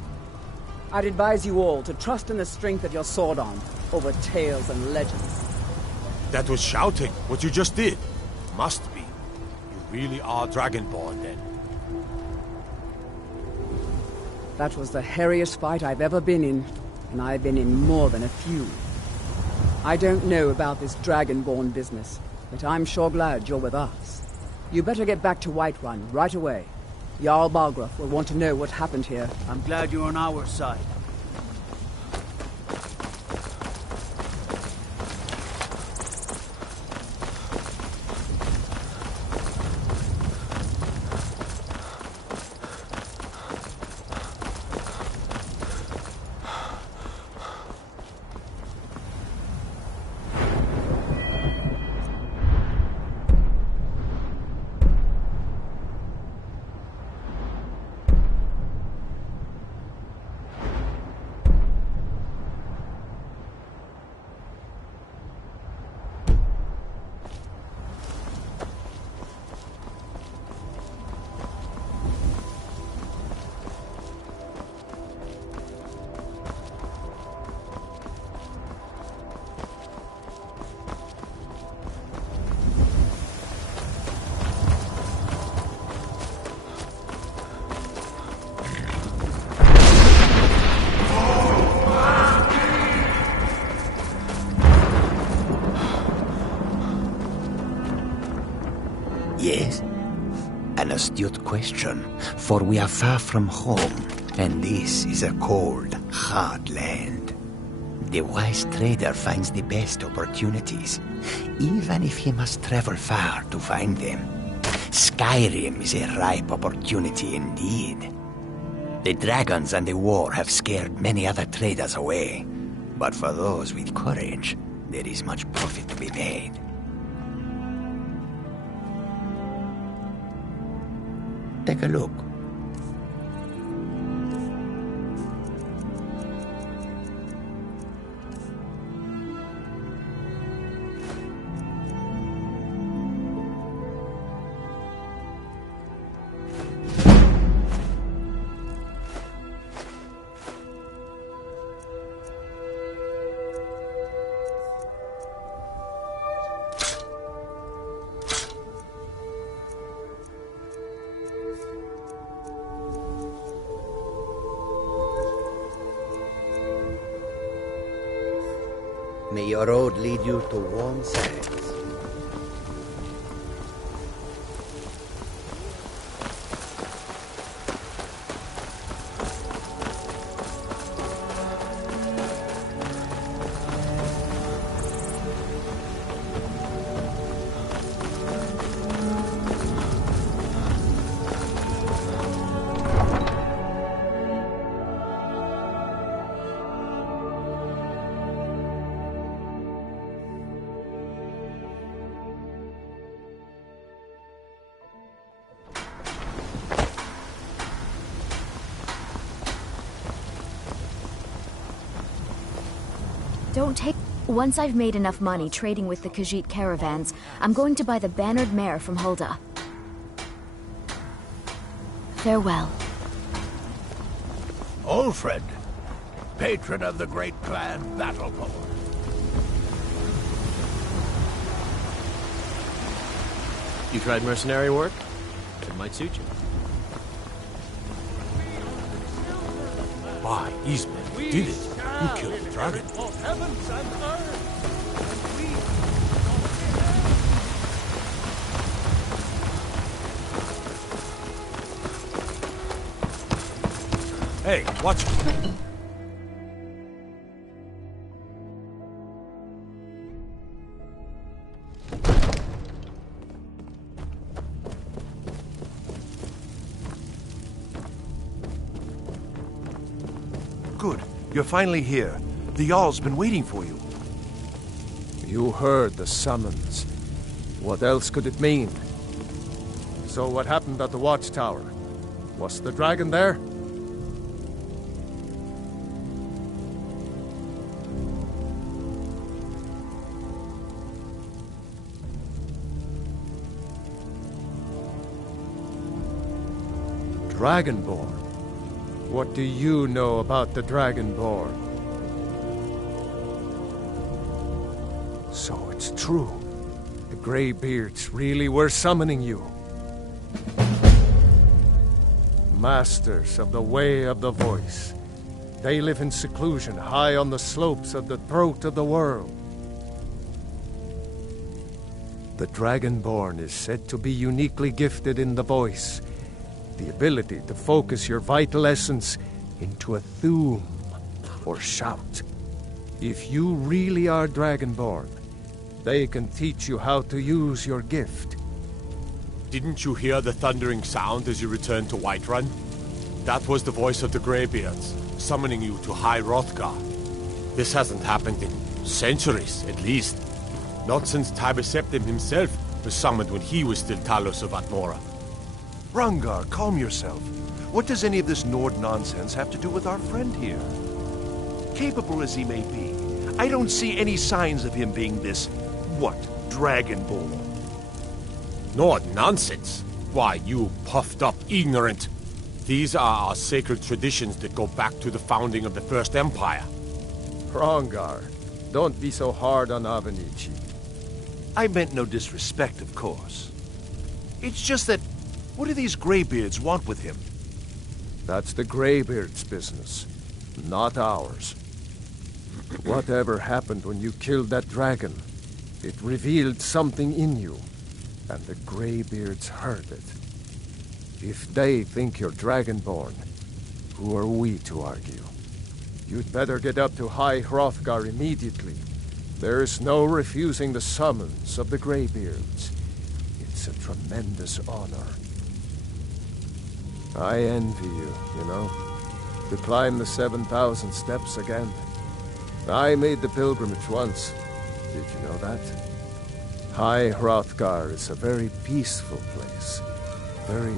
I'd advise you all to trust in the strength of your sword arm over tales and legends. That was shouting, what you just did. Must be. You really are Dragonborn, then. That was the hairiest fight I've ever been in, and I've been in more than a few. I don't know about this Dragonborn business, but I'm sure glad you're with us. You better get back to Whiterun right away. Jarl Balgruuf will want to know what happened here. I'm glad you're on our side. Yes? An astute question, for we are far from home, and this is a cold, hard land. The wise trader finds the best opportunities, even if he must travel far to find them. Skyrim is a ripe opportunity indeed. The dragons and the war have scared many other traders away, but for those with courage, there is much profit to be made. Take a look. May your road lead you to warm sands. Don't take... Once I've made enough money trading with the Khajiit caravans, I'm going to buy the bannered mare from Hulda. Farewell. Ulfred, patron of the great clan Battlepole. You tried mercenary work? It might suit you. Why, these men did it. You killed the dragon. Of heavens and earth. Hey, watch it. You're finally here. The Jarl's been waiting for you. You heard the summons. What else could it mean? So what happened at the watchtower? Was the dragon there? Dragonborn? What do you know about the Dragonborn? So it's true. The Greybeards really were summoning you. Masters of the Way of the Voice. They live in seclusion high on the slopes of the throat of the world. The Dragonborn is said to be uniquely gifted in the voice. The ability to focus your vital essence into a thum, or shout. If you really are Dragonborn, they can teach you how to use your gift. Didn't you hear the thundering sound as you returned to Whiterun? That was the voice of the Greybeards, summoning you to High Hrothgar. This hasn't happened in centuries, at least. Not since Tiber Septim himself was summoned when he was still Talos of Atmora. Hrongar, calm yourself. What does any of this Nord nonsense have to do with our friend here? Capable as he may be, I don't see any signs of him being this, Dragonborn. Nord nonsense? Why, you puffed up ignorant. These are our sacred traditions that go back to the founding of the First Empire. Hrongar, don't be so hard on Avenici. I meant no disrespect, of course. It's just that, what do these Greybeards want with him? That's the Greybeards' business, not ours. Whatever happened when you killed that dragon, it revealed something in you, and the Greybeards heard it. If they think you're Dragonborn, who are we to argue? You'd better get up to High Hrothgar immediately. There's no refusing the summons of the Greybeards. It's a tremendous honor. I envy you, you know, to climb the 7,000 steps again. I made the pilgrimage once. Did you know that? High Hrothgar is a very peaceful place. Very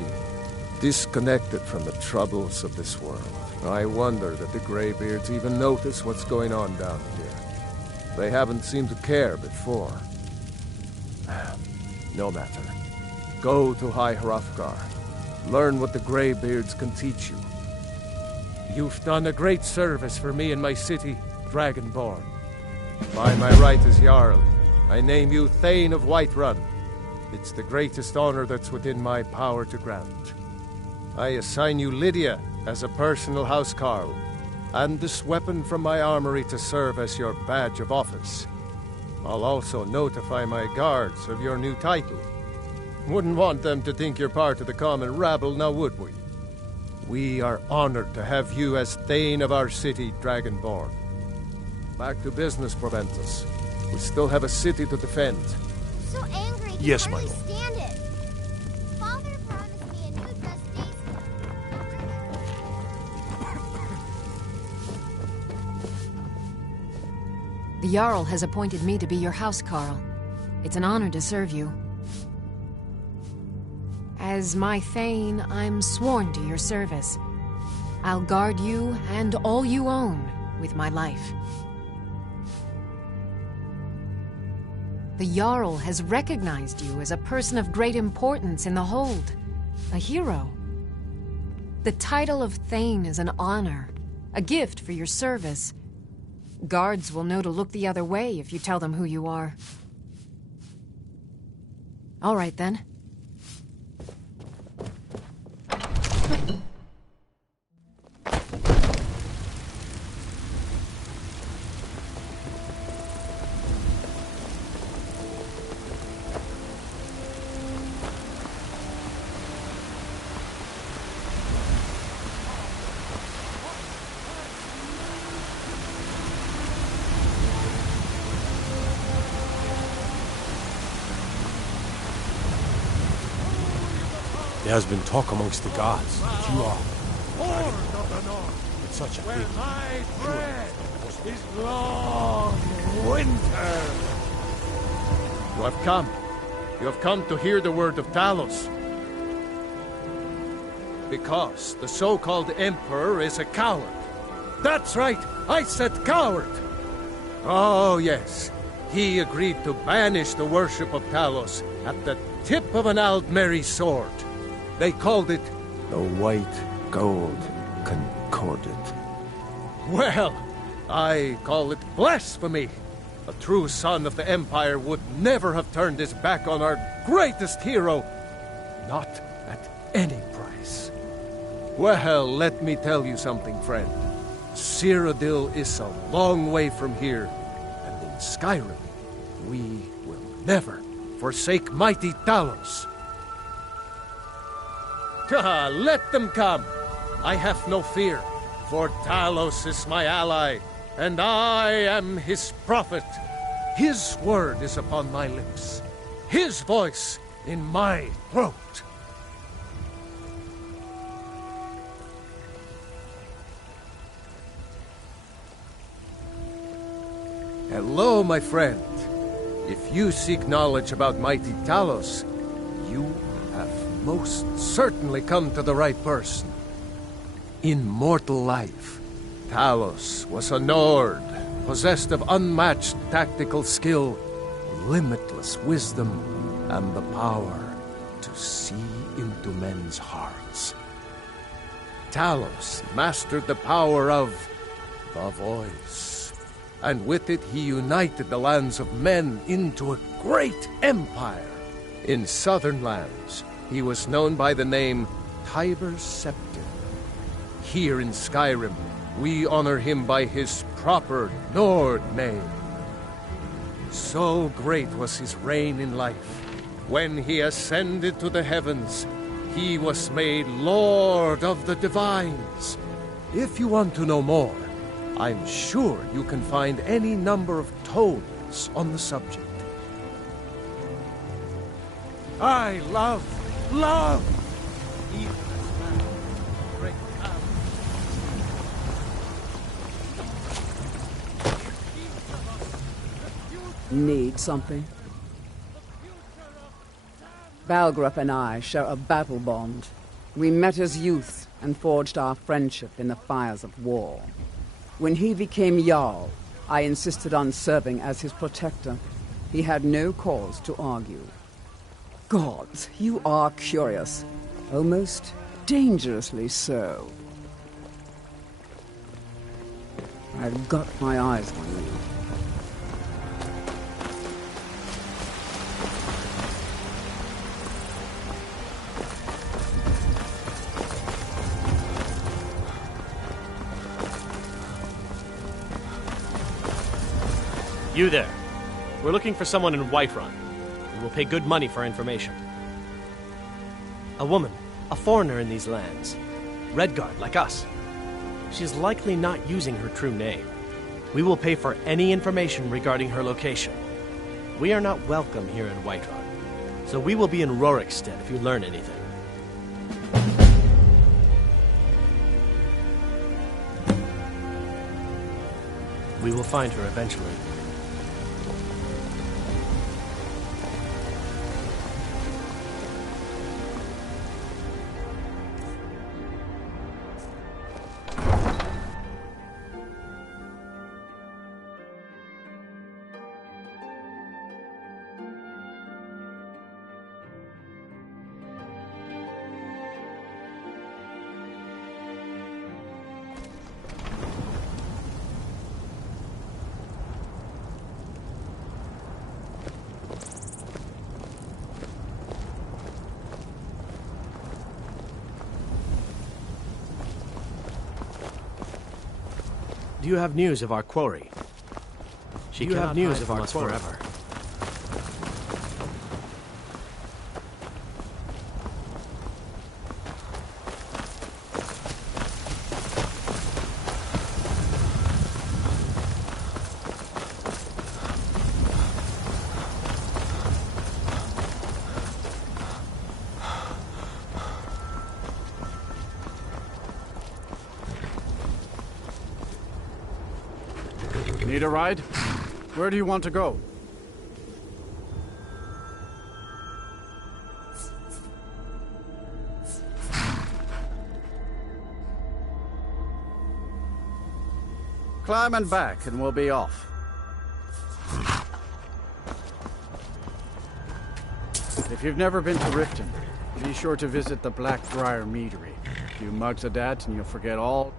disconnected from the troubles of this world. I wonder that the Greybeards even notice what's going on down here. They haven't seemed to care before. No matter. Go to High Hrothgar. Learn what the Greybeards can teach you. You've done a great service for me and my city, Dragonborn. By my right as Jarl, I name you Thane of Whiterun. It's the greatest honor that's within my power to grant. I assign you Lydia as a personal housecarl, and this weapon from my armory to serve as your badge of office. I'll also notify my guards of your new title. Wouldn't want them to think you're part of the common rabble, now would we? We are honored to have you as Thane of our city, Dragonborn. Back to business, Proventus. We still have a city to defend. So angry, I can Yes, my hardly lord. stand it. Father promised me a new dress days. The Jarl has appointed me to be your housecarl. It's an honor to serve you. As my Thane, I'm sworn to your service. I'll guard you and all you own with my life. The Jarl has recognized you as a person of great importance in the Hold, a hero. The title of Thane is an honor, a gift for your service. Guards will know to look the other way if you tell them who you are. All right, then. There has been talk amongst the guards that you are. such a Where thing. my bread is long winter. You have come. You have come to hear the word of Talos. Because the so-called Emperor is a coward. That's right, I said coward! Oh, yes. He agreed to banish the worship of Talos at the tip of an Aldmeri sword. They called it The White Gold Concordat. Well, I call it blasphemy. A true son of the Empire would never have turned his back on our greatest hero. Not at any price. Well, let me tell you something, friend. Cyrodiil is a long way from here, and in Skyrim, we will never forsake mighty Talos. Let them come. I have no fear, for Talos is my ally, and I am his prophet. His word is upon my lips, his voice in my throat. Hello, my friend. If you seek knowledge about mighty Talos, you have most certainly come to the right person. In mortal life, Talos was a Nord, possessed of unmatched tactical skill, limitless wisdom, and the power to see into men's hearts. Talos mastered the power of the voice, and with it he united the lands of men into a great empire. In southern lands, he was known by the name Tiber Septim. Here in Skyrim, we honor him by his proper Nord name. So great was his reign in life. When he ascended to the heavens, he was made Lord of the Divines. If you want to know more, I'm sure you can find any number of tomes on the subject. I love even as man, great power. Need something? Balgrup and I share a battle bond. We met as youth and forged our friendship in the fires of war. When he became Jarl, I insisted on serving as his protector. He had no cause to argue. Gods, you are curious. Almost dangerously so. I've got my eyes on you. You there. We're looking for someone in Whiterun. We will pay good money for information. A woman, a foreigner in these lands. Redguard, like us. She's likely not using her true name. We will pay for any information regarding her location. We are not welcome here in Whiterun, so we will be in Rorikstead if you learn anything. We will find her eventually. Do you have news of our quarry? She cannot have news of our quarry forever. Need a ride? Where do you want to go? Climb and back, and we'll be off. If you've never been to Riften, be sure to visit the Blackbriar Meadery. A few mugs of that, and you'll forget all...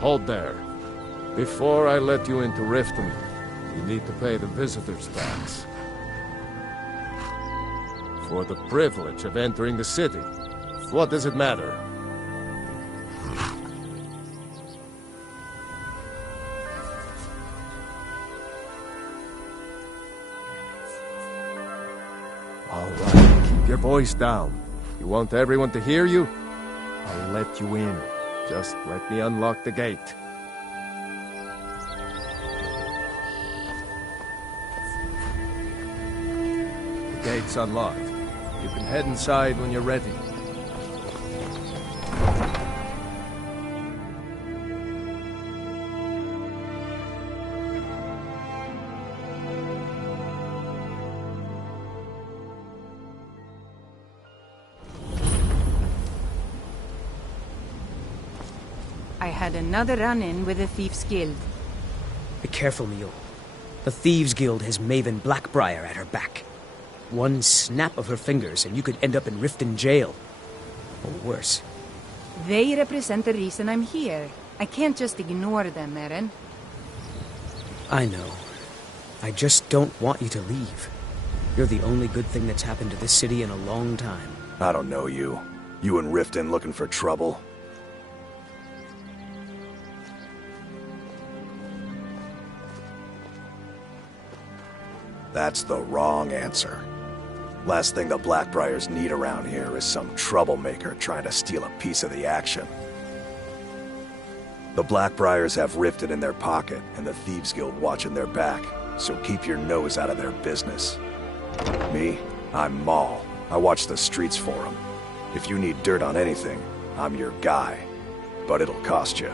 Hold there. Before I let you into Riften, you need to pay the visitor's tax. For the privilege of entering the city. What does it matter? All right, keep your voice down. You want everyone to hear you? I'll let you in. Just let me unlock the gate. The gate's unlocked. You can head inside when you're ready. I had another run-in with the Thieves' Guild. Be careful, Mule. The Thieves' Guild has Maven Blackbriar at her back. One snap of her fingers and you could end up in Riften jail. Or worse. They represent the reason I'm here. I can't just ignore them, Eren. I know. I just don't want you to leave. You're the only good thing that's happened to this city in a long time. I don't know you. You in Riften looking for trouble? That's the wrong answer. Last thing the Blackbriars need around here is some troublemaker trying to steal a piece of the action. The Blackbriars have Riften in their pocket, and the Thieves Guild watching their back, so keep your nose out of their business. Me? I'm Maul. I watch the streets for them. If you need dirt on anything, I'm your guy. But it'll cost you.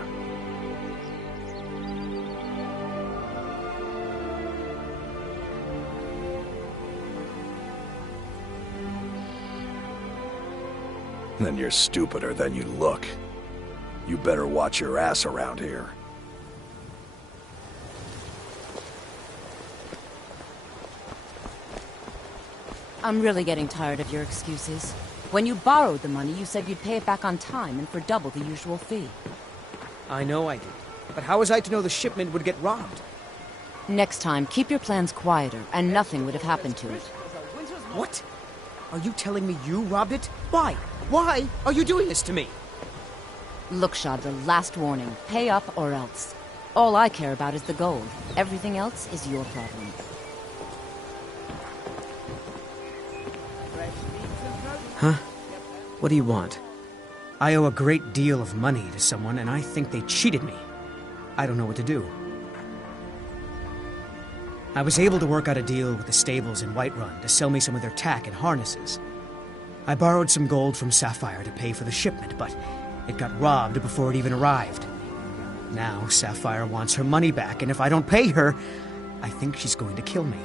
Then you're stupider than you look. You better watch your ass around here. I'm really getting tired of your excuses. When you borrowed the money, you said you'd pay it back on time and for double the usual fee. I know I did. But how was I to know the shipment would get robbed? Next time, keep your plans quieter, and nothing would have happened to it. What? Are you telling me you robbed it? Why? Why are you doing this to me? Look, Shadra, last warning. Pay up or else. All I care about is the gold. Everything else is your problem. Huh? What do you want? I owe a great deal of money to someone, and I think they cheated me. I don't know what to do. I was able to work out a deal with the stables in Whiterun to sell me some of their tack and harnesses. I borrowed some gold from Sapphire to pay for the shipment, but it got robbed before it even arrived. Now Sapphire wants her money back, and if I don't pay her, I think she's going to kill me.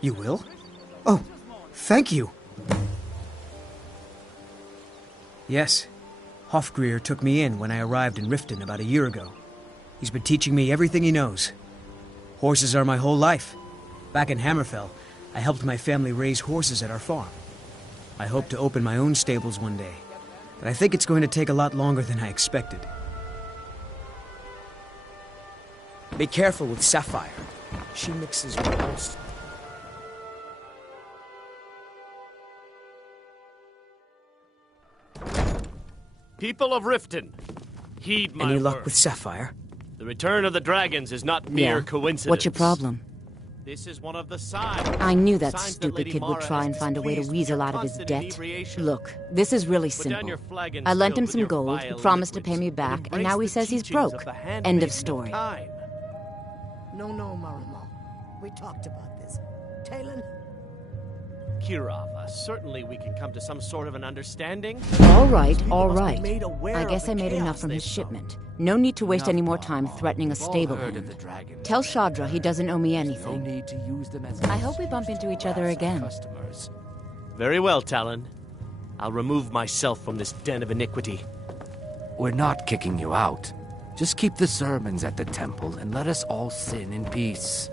You will? Oh, thank you. Yes. Hofgrir took me in when I arrived in Riften about a year ago. He's been teaching me everything he knows. Horses are my whole life. Back in Hammerfell, I helped my family raise horses at our farm. I hope to open my own stables one day, but I think it's going to take a lot longer than I expected. Be careful with Sapphire. She mixes with most. People of Riften, heed my Any luck word. with Sapphire? The return of the dragons is not mere coincidence. What's your problem? This is one of the signs. I knew that Signs stupid Lady kid would Mara try has and find a way to displeased weasel your out of his constant debt. inebriation. Look, this is really Put down simple. your flagon I lent filled him with some your gold, he vile promised to pay liquids, me and back, and embrace now he the says he's teachings broke. of the End handmaiden of story. Time. No, Marimo. We talked about this. Talon? Kirava, certainly we can come to some sort of an understanding. All right, People all must be right. made aware I of guess the I made enough chaos from his they've shipment. No need to waste any more time threatening a stable hand. Tell Shadra he doesn't owe me anything. need to use them as I hope we bump into each other again. Very well, Talon. I'll remove myself from this den of iniquity. We're not kicking you out. Just keep the sermons at the temple and let us all sin in peace.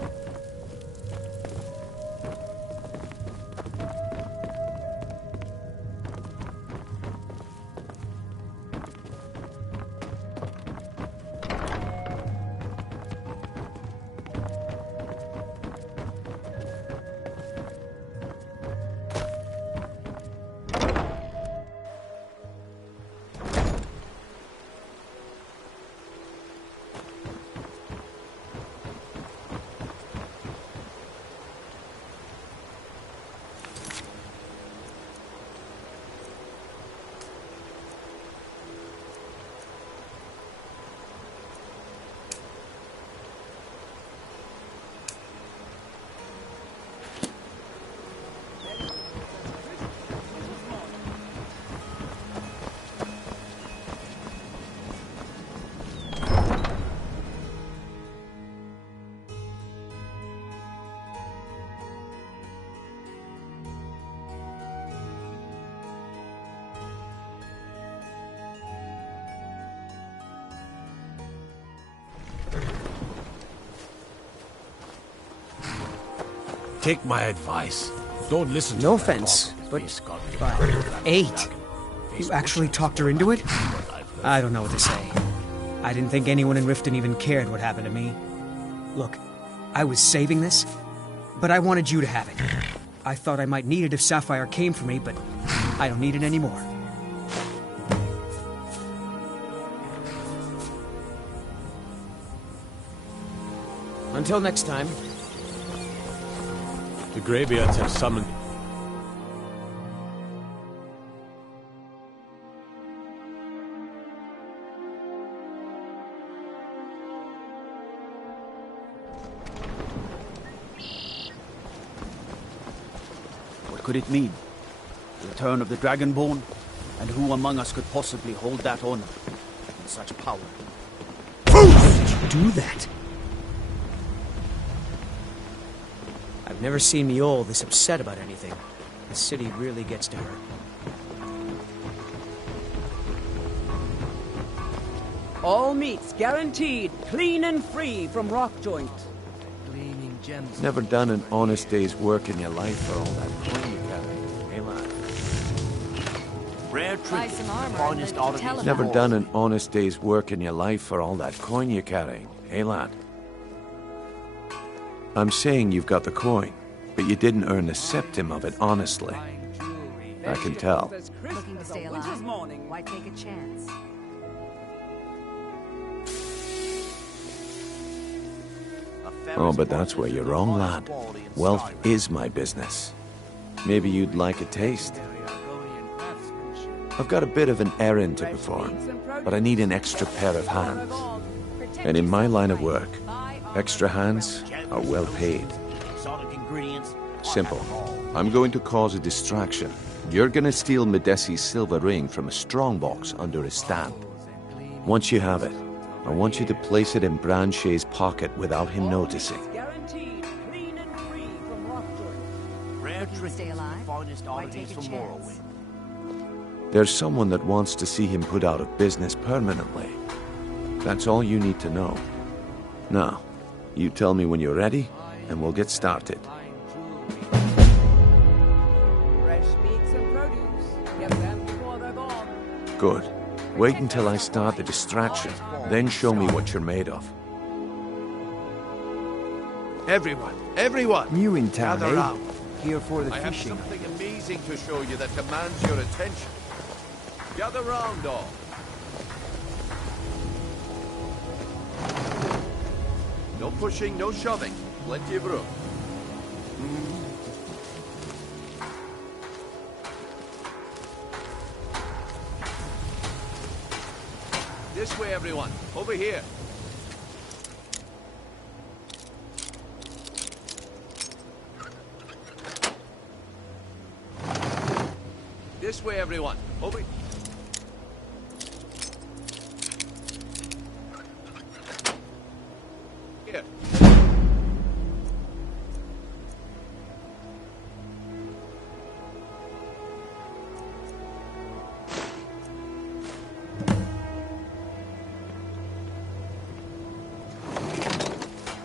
Take my advice. Don't listen to No that offense, talk. but Face God, by 8? You actually talked her into it? I don't know what to say. I didn't think anyone in Riften even cared what happened to me. Look, I was saving this, but I wanted you to have it. I thought I might need it if Sapphire came for me, but I don't need it anymore. Until next time. The Greybeards have summoned. What could it mean? The return of the Dragonborn? And who among us could possibly hold that honor and such power? Do that? I've never seen Mjol this upset about anything. The city really gets to her. All meats guaranteed, clean and free from rock joint. Gleaming gems. Never done an honest day's work in your life for all that coin you carry. Hey, lad. Rare Buy treat. some armor Finest and out live of to tell these Never walls. done an honest day's work in your life for all that coin you're carrying. Hey, lad. I'm saying you've got the coin, but you didn't earn a septim of it honestly. I can tell. Looking to stay alive? Why take a chance? Oh, but that's where you're wrong, lad. Wealth is my business. Maybe you'd like a taste. I've got a bit of an errand to perform, but I need an extra pair of hands. And in my line of work, extra hands are well paid. Simple. I'm going to cause a distraction. You're gonna steal Medesi's silver ring from a strongbox under his stamp. Once you have it, I want you to place it in Branchet's pocket without him noticing. There's someone that wants to see him put out of business permanently. That's all you need to know. Now, you tell me when you're ready, and we'll get started. Fresh meats and produce. Get them before they're gone. Good. Wait until I start the distraction, then show me what you're made of. Everyone! New in town, Gather eh? round. Here for the I have fishing. something amazing to show you that demands your attention. Gather round, all. No pushing, no shoving. Plenty of room. This way, everyone. Over here. This way, everyone. Over. Here.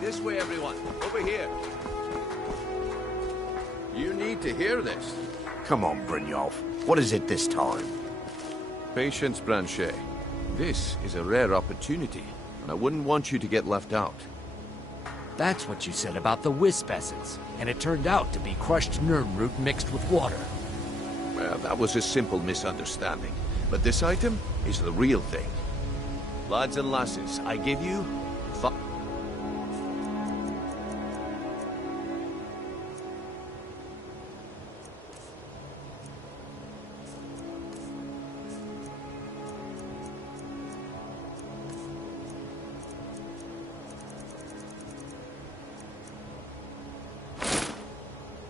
This way, everyone. Over here. You need to hear this. Come on, Brynjolf. What is it this time? Patience, Branchet. This is a rare opportunity, and I wouldn't want you to get left out. That's what you said about the wisp essence, and it turned out to be crushed nirnroot mixed with water. Well, that was a simple misunderstanding. But this item is the real thing. Lads and lasses, I give you...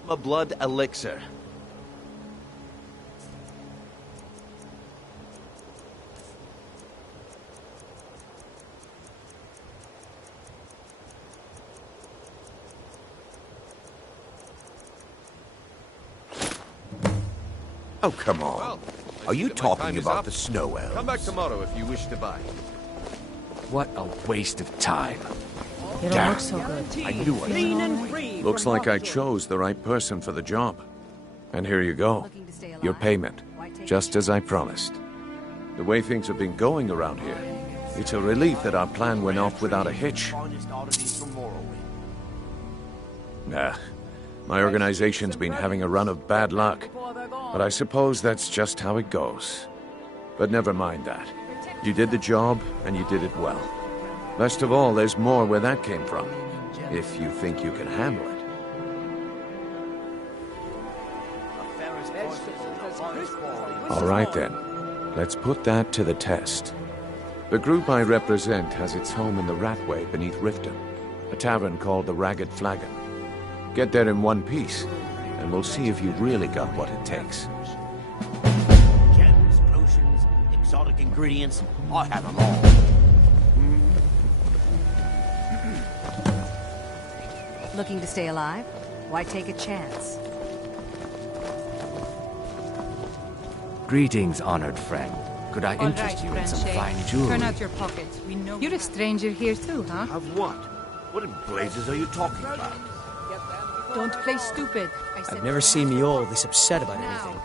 a blood elixir. Oh, come on. Well, Are you that my time talking is about up. the snow elves? Come back tomorrow if you wish to buy. What a waste of time. You don't look so good. I knew it. Looks like I chose the right person for the job. And here you go. Your payment, just as I promised. The way things have been going around here, it's a relief that our plan went off without a hitch. Nah, my organization's been having a run of bad luck. But I suppose that's just how it goes. But never mind that. You did the job, and you did it well. Best of all, there's more where that came from, if you think you can handle it. All right then, let's put that to the test. The group I represent has its home in the Ratway beneath Riften, a tavern called the Ragged Flagon. Get there in one piece, and we'll see if you've really got what it takes. Gems, potions, exotic ingredients, I have them all. Looking to stay alive? Why take a chance? Greetings, honored friend. Could I All interest right, you in some Branchet. fine jewelry? Turn out your pockets. We know you're a stranger here too, huh? Of what? What in blazes are you talking about? Don't play stupid. I said I've never seen me all this upset about anything.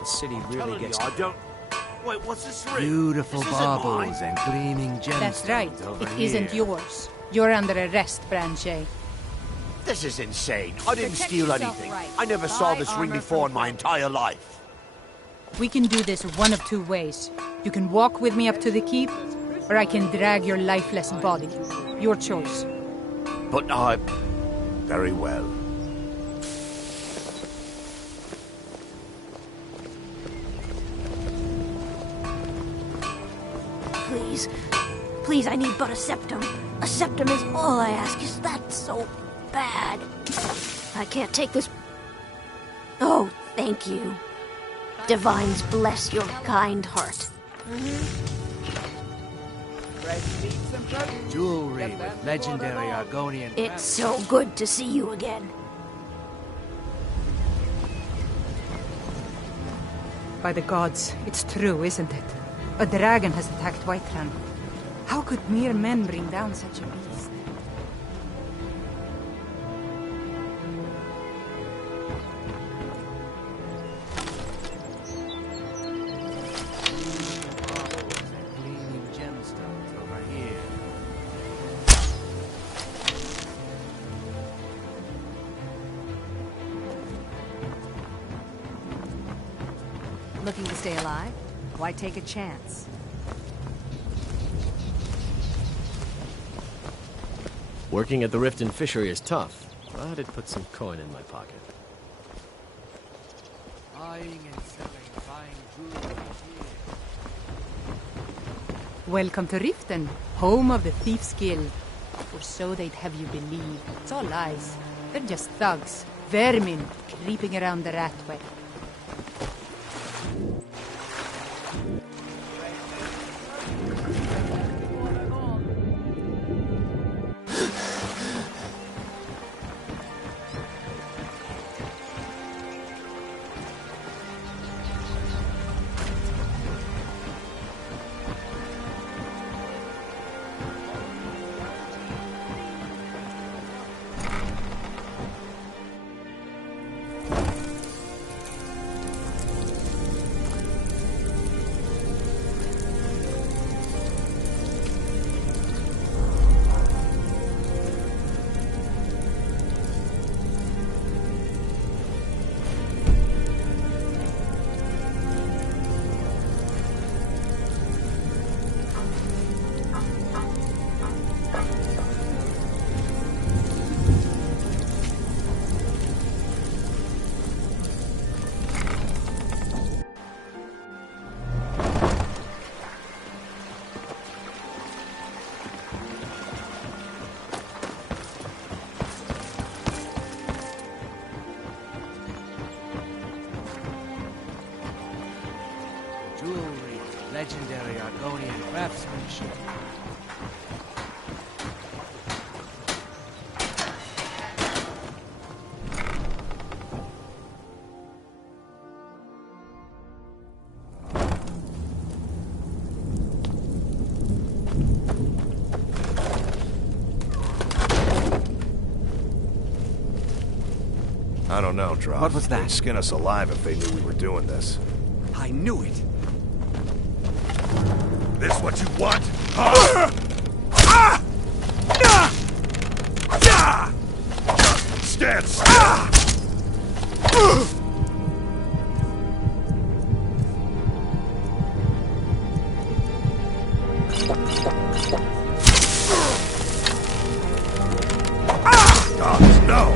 The city really gets I me. don't... Wait, what's this ring? Beautiful This isn't mine. baubles and gleaming gemstones. That's right. over It isn't here. yours. You're under arrest, Branchet. This is insane. I didn't Protect steal yourself anything. right. I never saw Buy this ring armor before from in my entire life. We can do this one of two ways. You can walk with me up to the keep, or I can drag your lifeless body. Your choice. But Very well. Please. Please, I need but a septum. A septum is all I ask. Is that so bad? I can't take this. Oh, thank you. Divines bless your kind heart. jewelry with legendary Argonian. It's so good to see you again. By the gods, it's true, isn't it? A dragon has attacked Whiterun. How could mere men bring down such a beast? Gleaming gemstones over here. Looking to stay alive? Why take a chance? Working at the Riften fishery is tough, but it puts some coin in my pocket. Buying and selling fine jewelry here. Welcome to Riften, home of the Thieves' Guild. Or so they'd have you believe. It's all lies. They're just thugs, vermin, creeping around the Ratway. Jewelry, legendary Argonian craftsmanship. I don't know, Drop. What was that? They'd skin us alive if they knew we were doing this. I knew it. This what you want? Stand still! No!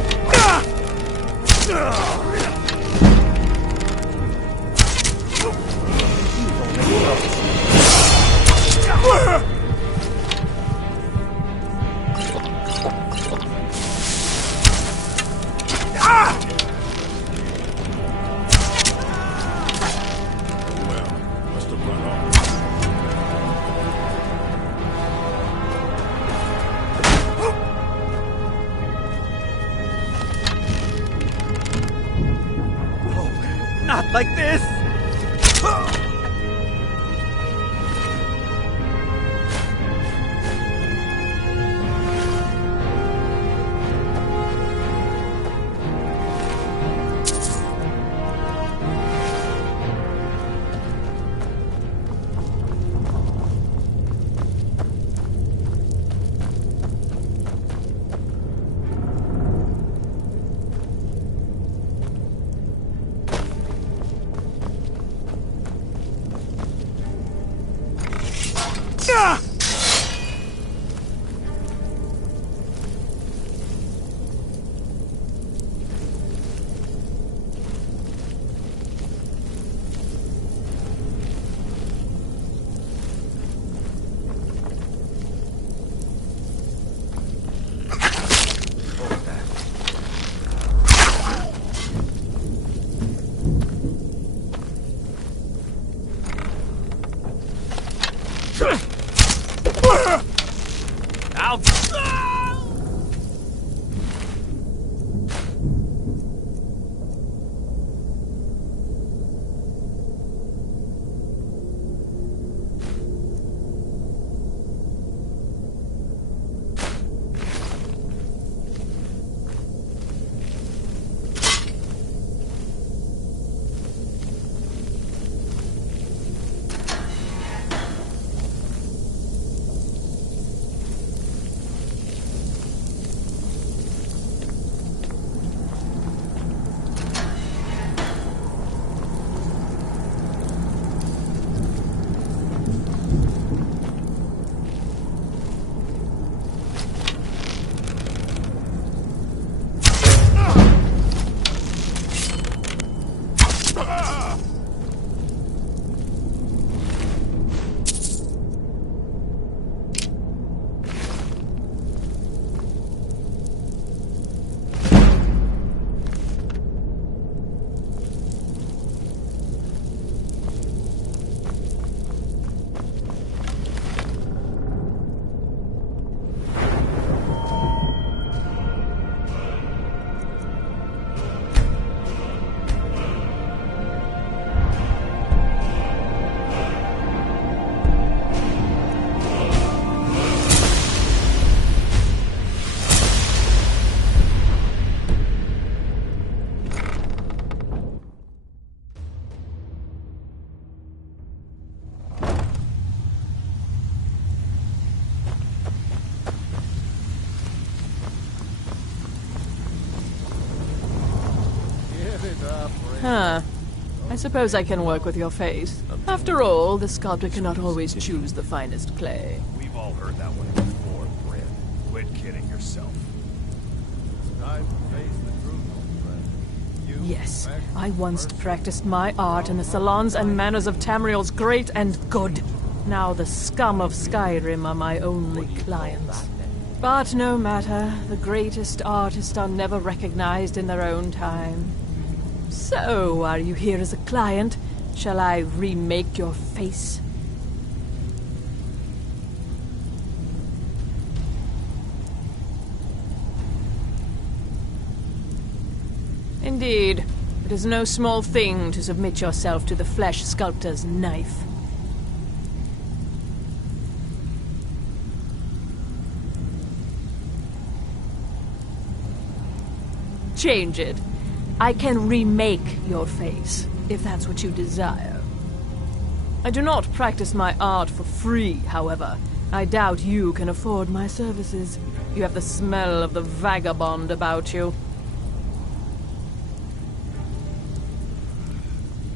Not like this! I'll... Huh. I suppose I can work with your face. After all, the sculptor cannot always choose the finest clay. We've all heard that one before, Bryn. Quit kidding yourself. It's time to face the truth, old friend. Yes, I once practiced my art in the salons and manners of Tamriel's great and good. Now the scum of Skyrim are my only clients. But no matter, the greatest artists are never recognized in their own time. So, are you here as a client? Shall I remake your face? Indeed. It is no small thing to submit yourself to the flesh sculptor's knife. Change it. I can remake your face, if that's what you desire. I do not practice my art for free, however. I doubt you can afford my services. You have the smell of the vagabond about you.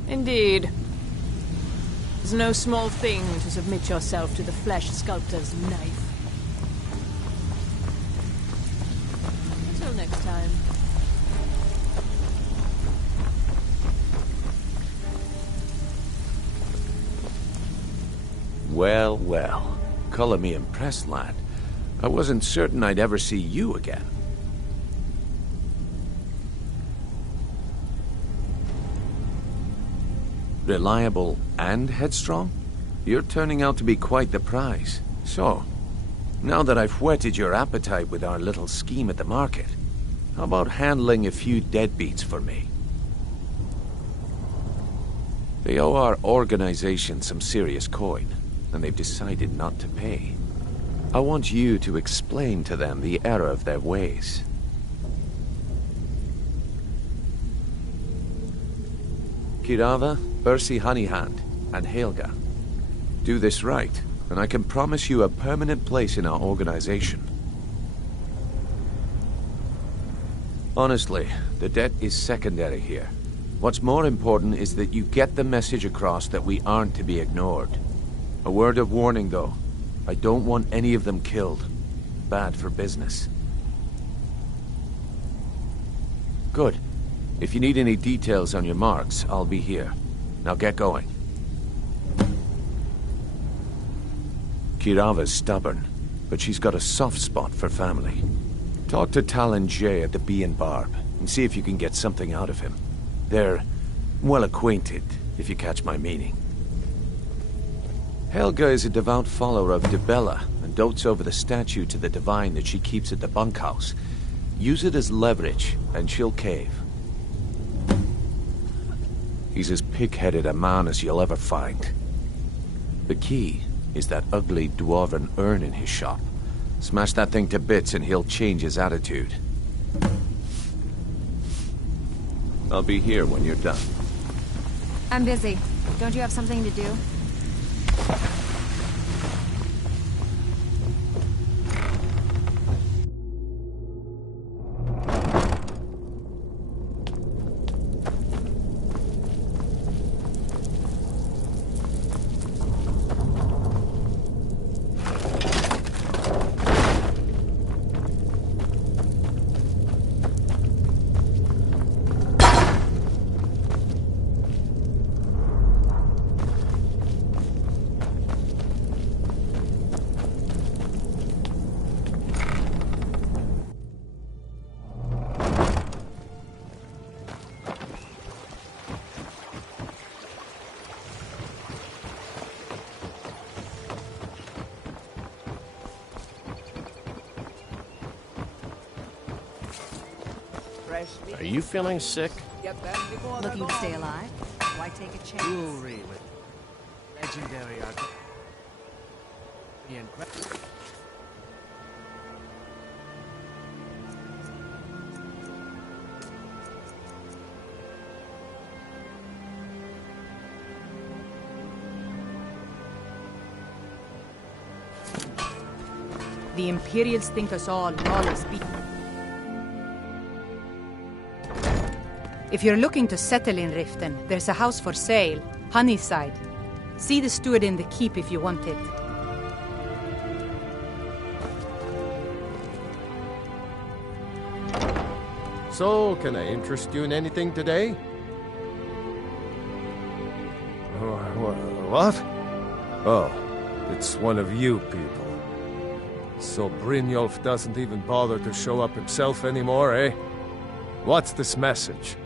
Indeed. It's no small thing to submit yourself to the flesh sculptor's knife. Until next time. Well, well. Color me impressed, lad. I wasn't certain I'd ever see you again. Reliable and headstrong? You're turning out to be quite the prize. So, now that I've whetted your appetite with our little scheme at the market, how about handling a few deadbeats for me? They owe our organization some serious coin, and they've decided not to pay. I want you to explain to them the error of their ways. Kirava, Ursi Honeyhand, and Helga. Do this right, and I can promise you a permanent place in our organization. Honestly, the debt is secondary here. What's more important is that you get the message across that we aren't to be ignored. A word of warning, though. I don't want any of them killed. Bad for business. Good. If you need any details on your marks, I'll be here. Now get going. Kirava's stubborn, but she's got a soft spot for family. Talk to Talon Jay at the Bee and Barb, and see if you can get something out of him. They're well acquainted, if you catch my meaning. Helga is a devout follower of Dibella and dotes over the statue to the divine that she keeps at the bunkhouse. Use it as leverage, and she'll cave. He's as pig-headed a man as you'll ever find. The key is that ugly dwarven urn in his shop. Smash that thing to bits and he'll change his attitude. I'll be here when you're done. I'm busy. Don't you have something to do? Are you feeling sick? Looking to stay alive? Why take a chance? Jewelry with legendary art. The Imperials think us all lawless people. If you're looking to settle in Riften, there's a house for sale, Honeyside. See the steward in the keep if you want it. So, can I interest you in anything today? What? Oh, it's one of you people. So Brynjolf doesn't even bother to show up himself anymore, eh? What's this message?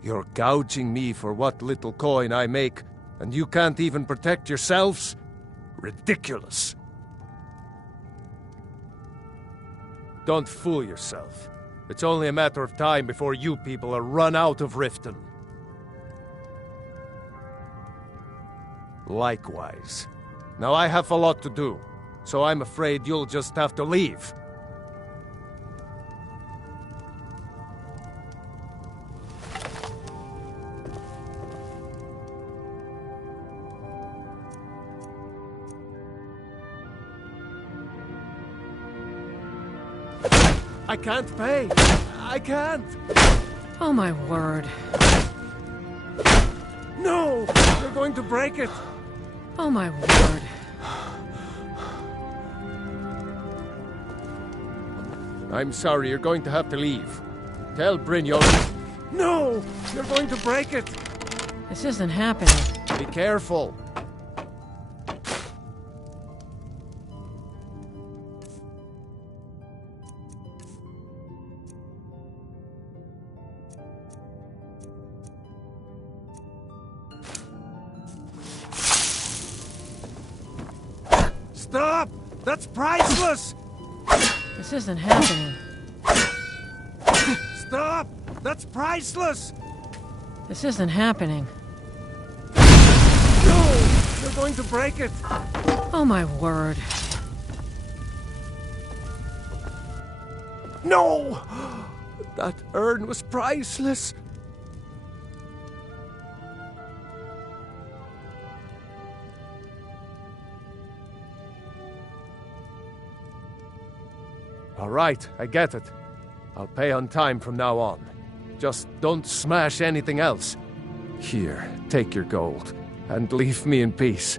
You're gouging me for what little coin I make, and you can't even protect yourselves? Ridiculous. Don't fool yourself. It's only a matter of time before you people are run out of Riften. Likewise. Now I have a lot to do, so I'm afraid you'll just have to leave. I can't pay. I can't. Oh my word. No! You're going to break it. Oh my word. I'm sorry, you're going to have to leave. Tell Brynjolf. No! You're going to break it. This isn't happening. Be careful. Stop! That's priceless! This isn't happening. Stop! That's priceless! This isn't happening. No! You're going to break it! Oh my word. No! That urn was priceless! All right, I get it. I'll pay on time from now on. Just don't smash anything else. Here, take your gold, and leave me in peace.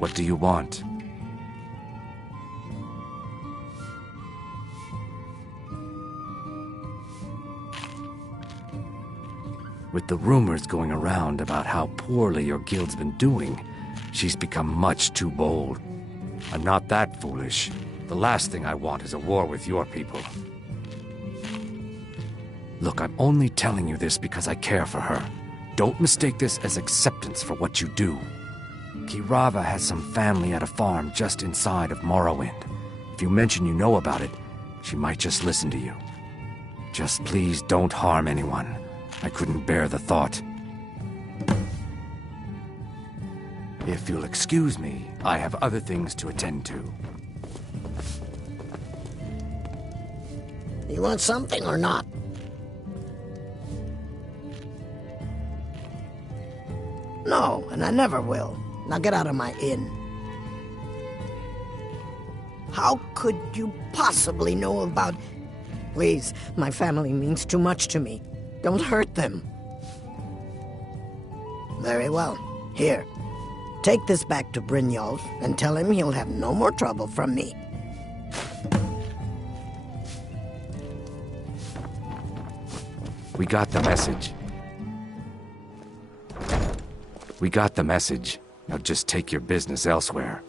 What do you want? With the rumors going around about how poorly your guild's been doing, she's become much too bold. I'm not that foolish. The last thing I want is a war with your people. Look, I'm only telling you this because I care for her. Don't mistake this as acceptance for what you do. Kirava has some family at a farm just inside of Morrowind. If you mention you know about it, she might just listen to you. Just please don't harm anyone. I couldn't bear the thought. If you'll excuse me, I have other things to attend to. You want something or not? No, and I never will. Now get out of my inn. How could you possibly know about... Please, my family means too much to me. Don't hurt them. Very well. Here. Take this back to Brynjolf and tell him he'll have no more trouble from me. We got the message. We got the message. Now just take your business elsewhere.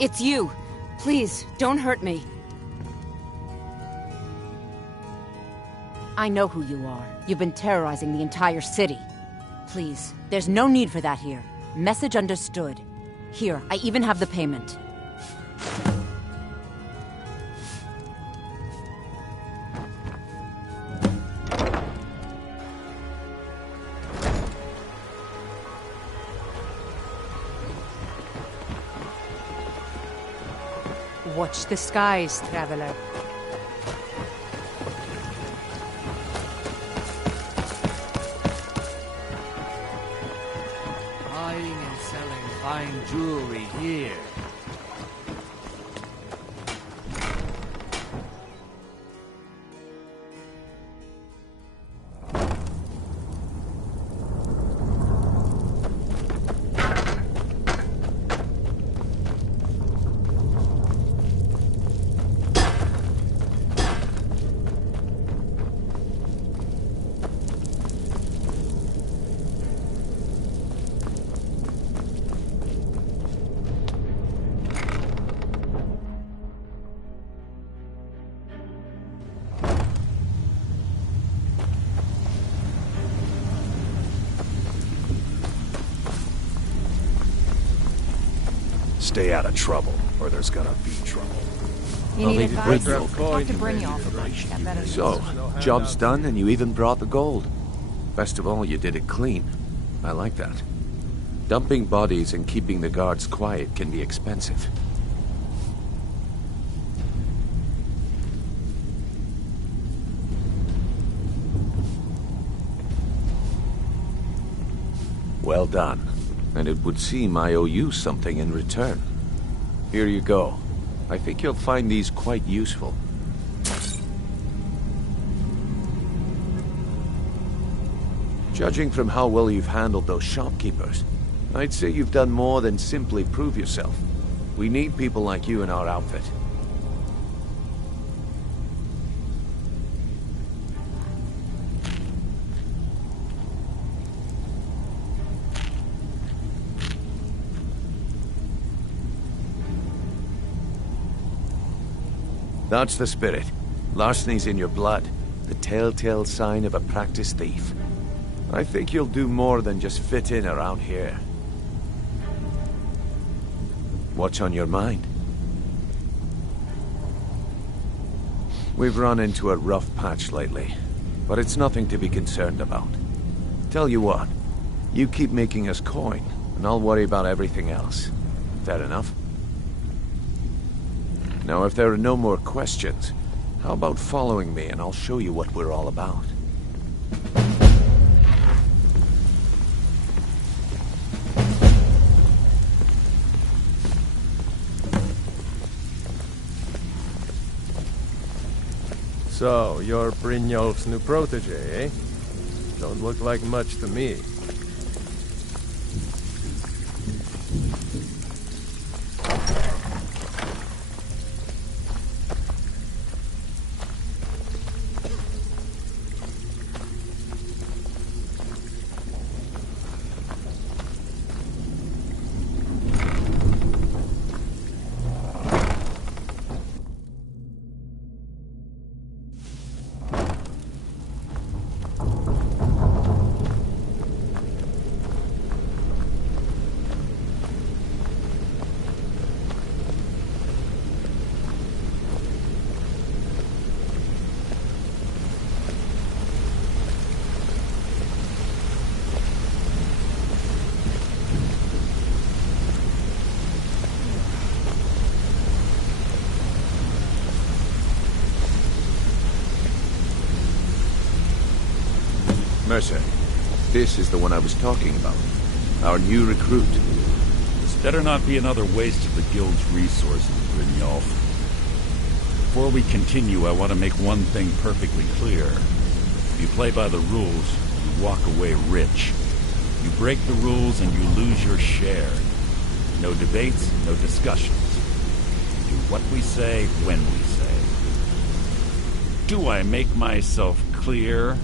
It's you. Please, don't hurt me. I know who you are. You've been terrorizing the entire city. Please, there's no need for that here. Message understood. Here, I even have the payment. Watch the skies, traveler. Buying and selling fine jewelry here. Stay out of trouble, or there's gonna be trouble. You need advice? Talk to Brynjolf. So, job's done and you even brought the gold. Best of all, you did it clean. I like that. Dumping bodies and keeping the guards quiet can be expensive. Well done. And it would seem I owe you something in return. Here you go. I think you'll find these quite useful. Judging from how well you've handled those shopkeepers, I'd say you've done more than simply prove yourself. We need people like you in our outfit. That's the spirit. Larceny's in your blood. The telltale sign of a practiced thief. I think you'll do more than just fit in around here. What's on your mind? We've run into a rough patch lately, but it's nothing to be concerned about. Tell you what, You keep making us coin, and I'll worry about everything else. Fair enough? Now, if there are no more questions, how about following me and I'll show you what we're all about? So, you're Brynjolf's new protege, eh? Don't look like much to me. Mercer, this is the one I was talking about. Our new recruit. This better not be another waste of the Guild's resources, Brynjolf. Before we continue, I want to make one thing perfectly clear. If you play by the rules, you walk away rich. You break the rules and you lose your share. No debates, no discussions. Do what we say, when we say. Do I make myself clear?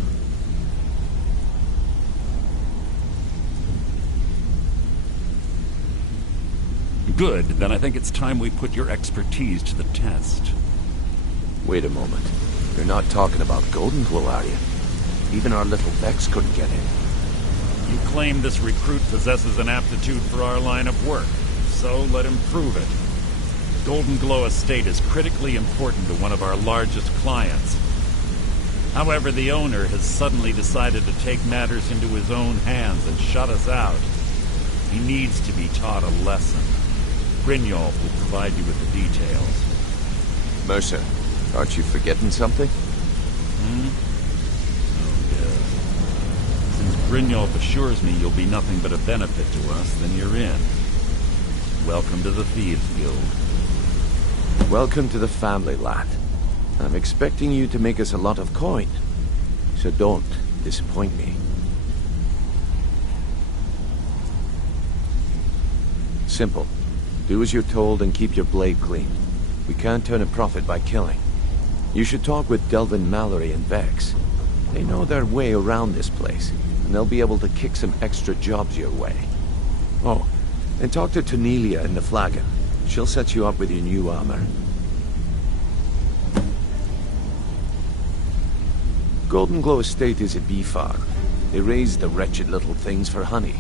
Good, then I think it's time we put your expertise to the test. Wait a moment. You're not talking about Golden Glow, are you? Even our little Vex couldn't get in. You claim this recruit possesses an aptitude for our line of work, so let him prove it. Golden Glow Estate is critically important to one of our largest clients. However, the owner has suddenly decided to take matters into his own hands and shut us out. He needs to be taught a lesson. Brynjolf will provide you with the details. Mercer, aren't you forgetting something? Oh, yes. Since Brynjolf assures me you'll be nothing but a benefit to us, then you're in. Welcome to the Thieves Guild. Welcome to the family, lad. I'm expecting you to make us a lot of coin. So don't disappoint me. Simple. Do as you're told and keep your blade clean. We can't turn a profit by killing. You should talk with Delvin Mallory and Vex. They know their way around this place, and they'll be able to kick some extra jobs your way. Oh, and talk to Cornelia in the Flagon. She'll set you up with your new armor. Golden Glow Estate is a bee farm. They raise the wretched little things for honey.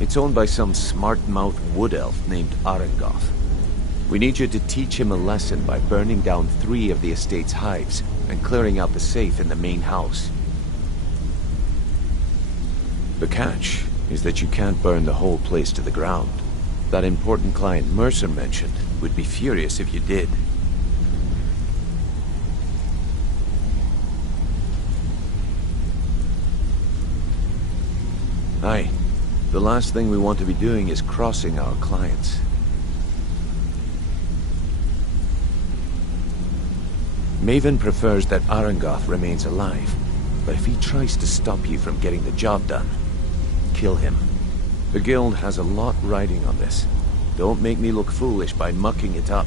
It's owned by some smart-mouthed wood elf named Arengoth. We need you to teach him a lesson by burning down 3 of the estate's hives and clearing out the safe in the main house. The catch is that you can't burn the whole place to the ground. That important client Mercer mentioned would be furious if you did. Aye. The last thing we want to be doing is crossing our clients. Maven prefers that Arengoth remains alive, but if he tries to stop you from getting the job done, kill him. The Guild has a lot riding on this. Don't make me look foolish by mucking it up.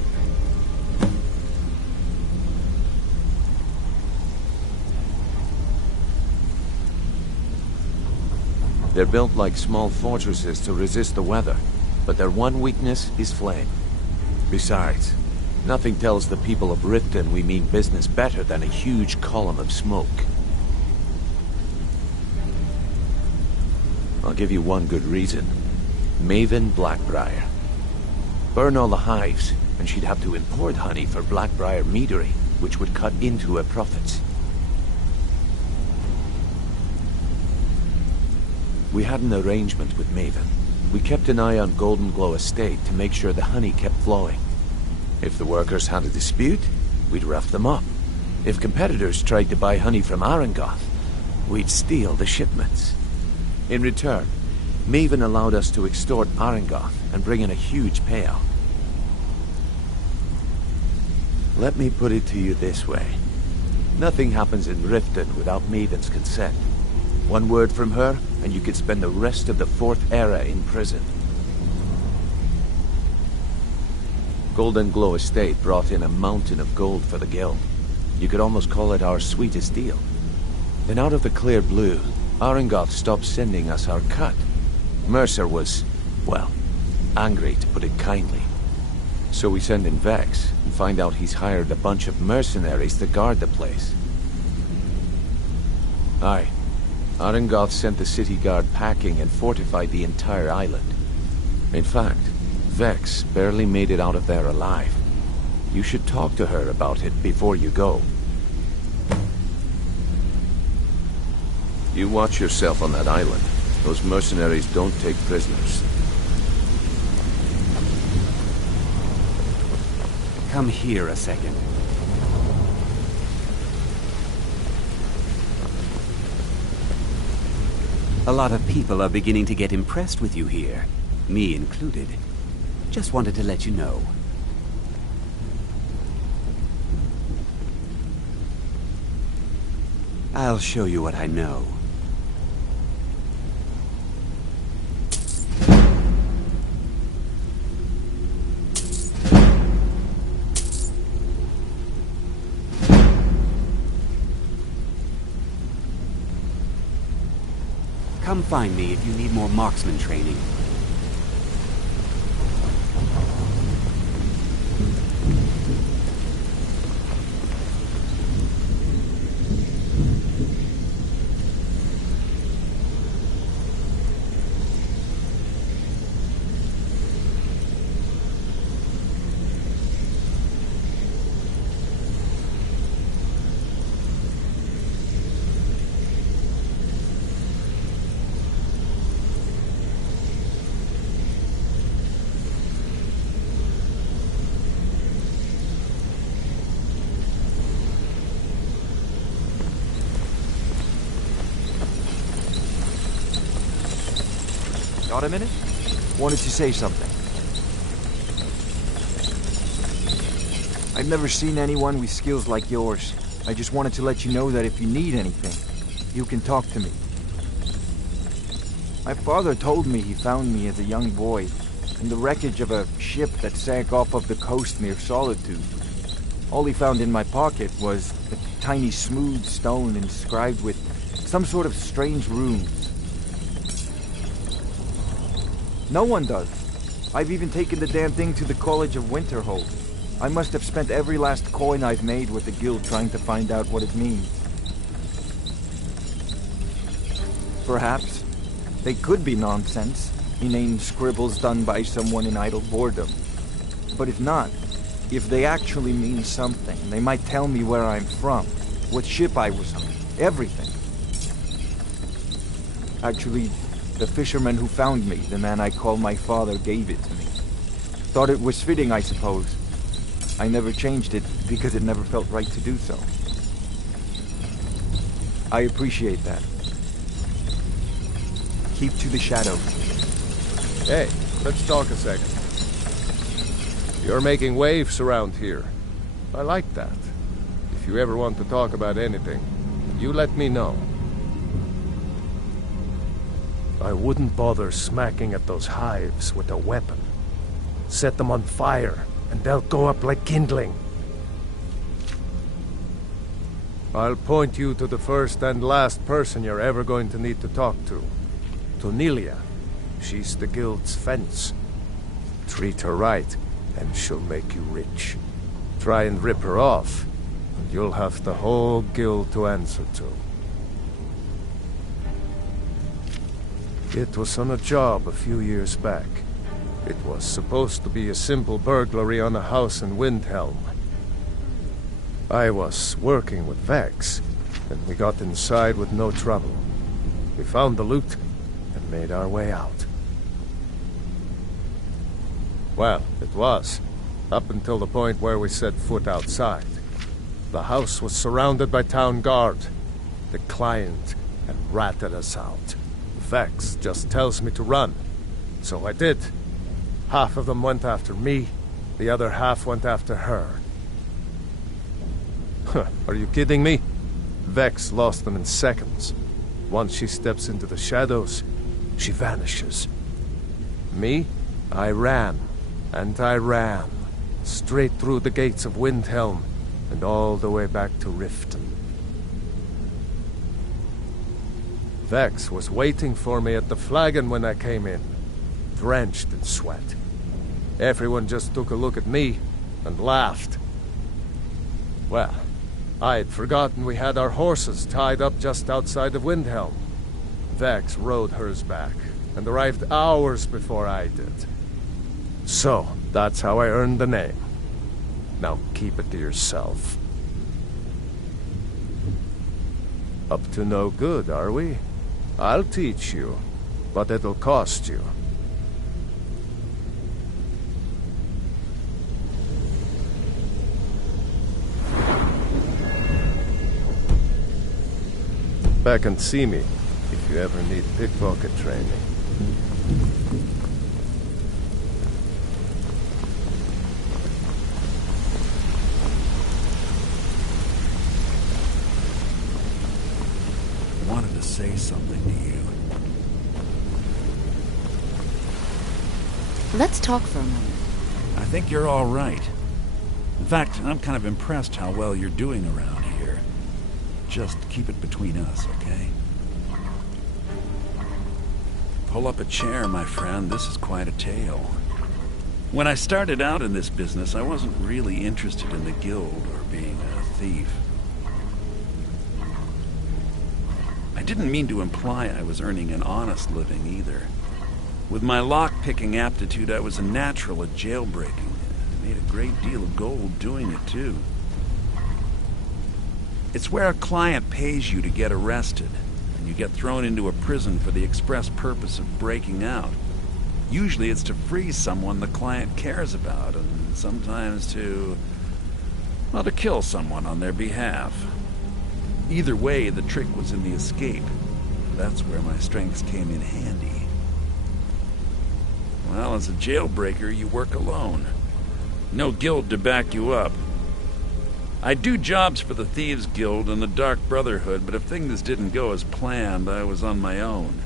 They're built like small fortresses to resist the weather, but their one weakness is flame. Besides, nothing tells the people of Riften we mean business better than a huge column of smoke. I'll give you one good reason. Maven Blackbriar. Burn all the hives, and she'd have to import honey for Blackbriar meadery, which would cut into her profits. We had an arrangement with Maven. We kept an eye on Golden Glow Estate to make sure the honey kept flowing. If the workers had a dispute, we'd rough them up. If competitors tried to buy honey from Arangoth, we'd steal the shipments. In return, Maven allowed us to extort Arangoth and bring in a huge payout. Let me put it to you this way. Nothing happens in Riften without Maven's consent. One word from her, and you could spend the rest of the Fourth Era in prison. Golden Glow Estate brought in a mountain of gold for the guild. You could almost call it our sweetest deal. Then out of the clear blue, Arangoth stopped sending us our cut. Mercer was, well, angry to put it kindly. So we send in Vex and find out he's hired a bunch of mercenaries to guard the place. Aye. Arangoth sent the city guard packing and fortified the entire island. In fact, Vex barely made it out of there alive. You should talk to her about it before you go. You watch yourself on that island. Those mercenaries don't take prisoners. Come here a second. A lot of people are beginning to get impressed with you here, me included. Just wanted to let you know. I'll show you what I know. Come find me if you need more marksman training. Got a minute? Wanted to say something. I've never seen anyone with skills like yours. I just wanted to let you know that if you need anything, you can talk to me. My father told me he found me as a young boy in the wreckage of a ship that sank off of the coast near Solitude. All he found in my pocket was a tiny smooth stone inscribed with some sort of strange runes. No one does. I've even taken the damn thing to the College of Winterhold. I must have spent every last coin I've made with the guild trying to find out what it means. Perhaps they could be nonsense, inane scribbles done by someone in idle boredom. But if not, if they actually mean something, they might tell me where I'm from, what ship I was on, everything. Actually, the fisherman who found me, the man I call my father, gave it to me. Thought it was fitting, I suppose. I never changed it because it never felt right to do so. I appreciate that. Keep to the shadow. Hey, let's talk a second. You're making waves around here. I like that. If you ever want to talk about anything, you let me know. I wouldn't bother smacking at those hives with a weapon. Set them on fire, and they'll go up like kindling. I'll point you to the first and last person you're ever going to need to talk to. Tonilia. She's the guild's fence. Treat her right, and she'll make you rich. Try and rip her off, and you'll have the whole guild to answer to. It was on a job a few years back. It was supposed to be a simple burglary on a house in Windhelm. I was working with Vex, and we got inside with no trouble. We found the loot, and made our way out. Well, it was, up until the point where we set foot outside. The house was surrounded by town guard. The client had ratted us out. Vex just tells me to run, so I did. Half of them went after me, the other half went after her. Huh, are you kidding me? Vex lost them in seconds. Once she steps into the shadows, she vanishes. Me? I ran, and I ran, straight through the gates of Windhelm, and all the way back to Riften. Vex was waiting for me at the flagon when I came in, drenched in sweat. Everyone just took a look at me and laughed. Well, I had forgotten we had our horses tied up just outside of Windhelm. Vex rode hers back and arrived hours before I did. So, that's how I earned the name. Now keep it to yourself. Up to no good, are we? I'll teach you, but it'll cost you. Back and see me if you ever need pickpocket training. I wanted to say something to you. Let's talk for a moment. I think you're all right. In fact, I'm kind of impressed how well you're doing around here. Just keep it between us, okay? Pull up a chair, my friend. This is quite a tale. When I started out in this business, I wasn't really interested in the guild or being a thief. I didn't mean to imply I was earning an honest living either. With my lock-picking aptitude, I was a natural at jailbreaking. I made a great deal of gold doing it, too. It's where a client pays you to get arrested, and you get thrown into a prison for the express purpose of breaking out. Usually it's to free someone the client cares about, and sometimes to kill someone on their behalf. Either way, the trick was in the escape. That's where my strengths came in handy. Well, as a jailbreaker, you work alone. No guild to back you up. I do jobs for the Thieves Guild and the Dark Brotherhood, but if things didn't go as planned, I was on my own.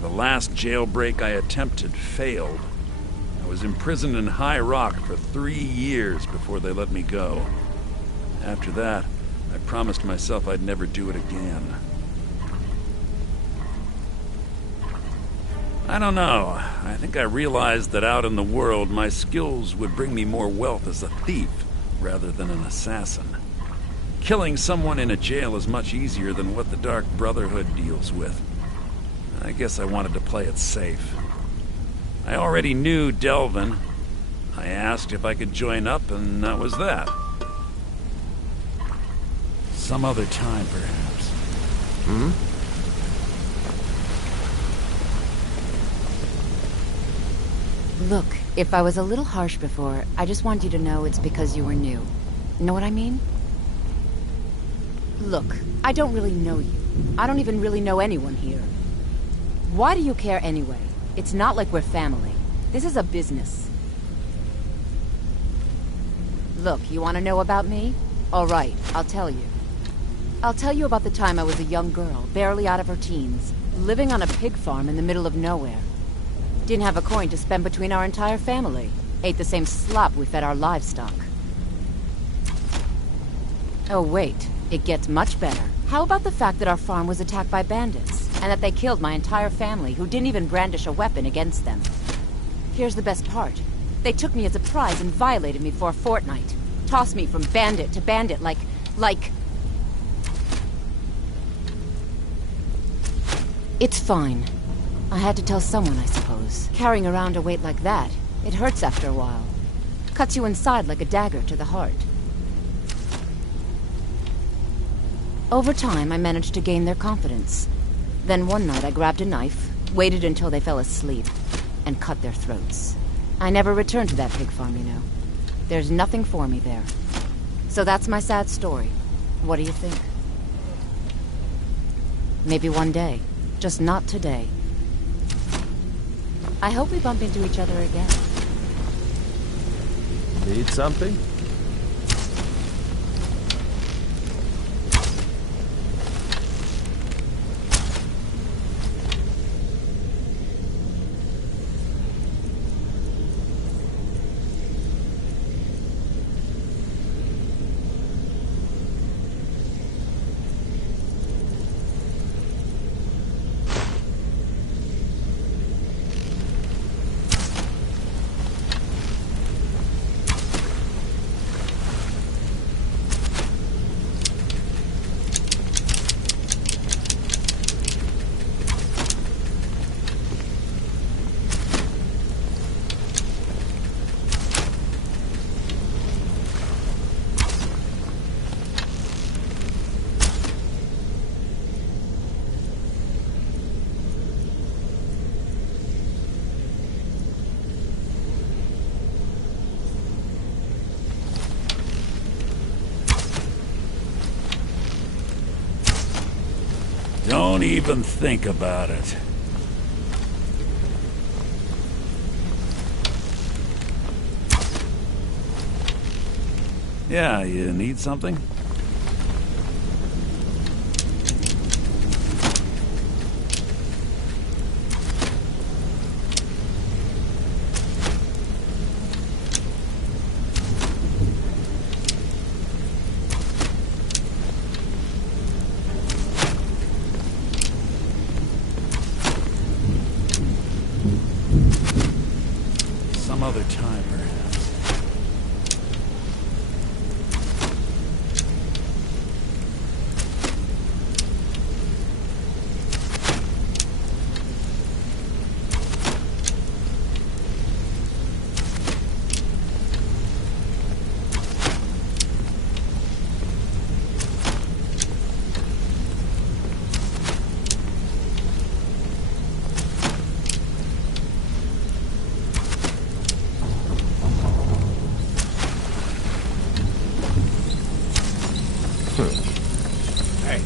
The last jailbreak I attempted failed. I was imprisoned in High Rock for 3 years before they let me go. After that, I promised myself I'd never do it again. I don't know. I think I realized that out in the world, my skills would bring me more wealth as a thief rather than an assassin. Killing someone in a jail is much easier than what the Dark Brotherhood deals with. I guess I wanted to play it safe. I already knew Delvin. I asked if I could join up, and that was that. Some other time, perhaps. Look, if I was a little harsh before, I just want you to know it's because you were new. Know what I mean? Look, I don't really know you. I don't even really know anyone here. Why do you care anyway? It's not like we're family. This is a business. Look, you want to know about me? All right, I'll tell you. I'll tell you about the time I was a young girl, barely out of her teens, living on a pig farm in the middle of nowhere. Didn't have a coin to spend between our entire family. Ate the same slop we fed our livestock. Oh wait, it gets much better. How about the fact that our farm was attacked by bandits, and that they killed my entire family who didn't even brandish a weapon against them? Here's the best part. They took me as a prize and violated me for a fortnight. Tossed me from bandit to bandit like... It's fine. I had to tell someone, I suppose. Carrying around a weight like that, it hurts after a while. Cuts you inside like a dagger to the heart. Over time, I managed to gain their confidence. Then one night I grabbed a knife, waited until they fell asleep, and cut their throats. I never returned to that pig farm, you know. There's nothing for me there. So that's my sad story. What do you think? Maybe one day. Just not today. I hope we bump into each other again. Need something? Don't even think about it. Yeah, you need something? Some other time, perhaps.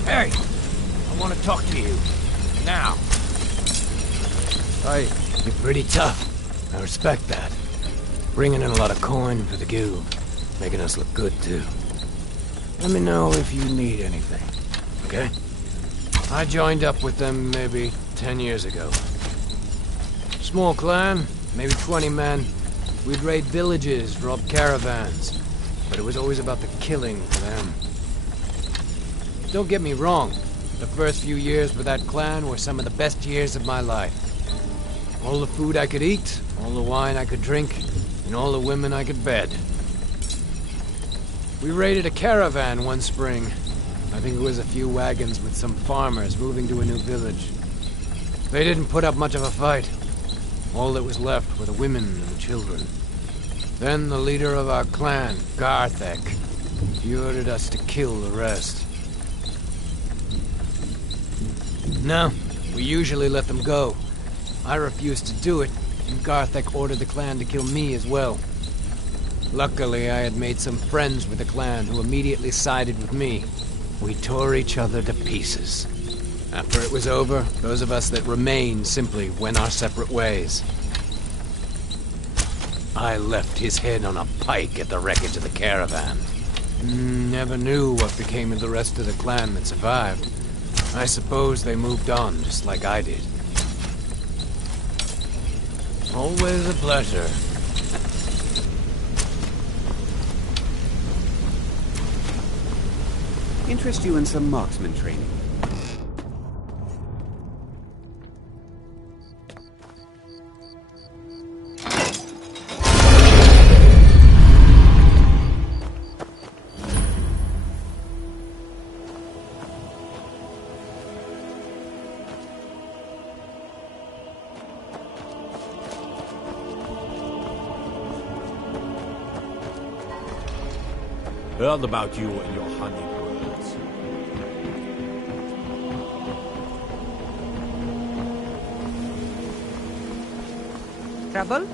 Hey! I want to talk to you. Now. Hey, you're pretty tough. I respect that. Bringing in a lot of coin for the guild. Making us look good, too. Let me know if you need anything, okay? I joined up with them maybe 10 years ago. Small clan, maybe 20 men. We'd raid villages, rob caravans. But it was always about the killing for them. Don't get me wrong. The first few years with that clan were some of the best years of my life. All the food I could eat, all the wine I could drink, and all the women I could bed. We raided a caravan one spring. I think it was a few wagons with some farmers moving to a new village. They didn't put up much of a fight. All that was left were the women and the children. Then the leader of our clan, Garthek, he ordered us to kill the rest. No, we usually let them go. I refused to do it, and Garthek ordered the clan to kill me as well. Luckily, I had made some friends with the clan who immediately sided with me. We tore each other to pieces. After it was over, those of us that remained simply went our separate ways. I left his head on a pike at the wreckage of the caravan. Never knew what became of the rest of the clan that survived. I suppose they moved on, just like I did. Always a pleasure. Interest you in some marksman training? Heard about you and your honey birds. Trouble?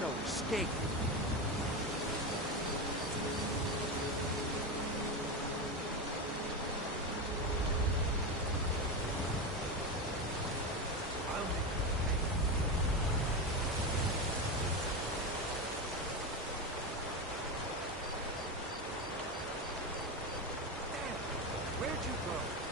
no escape. Where'd you go?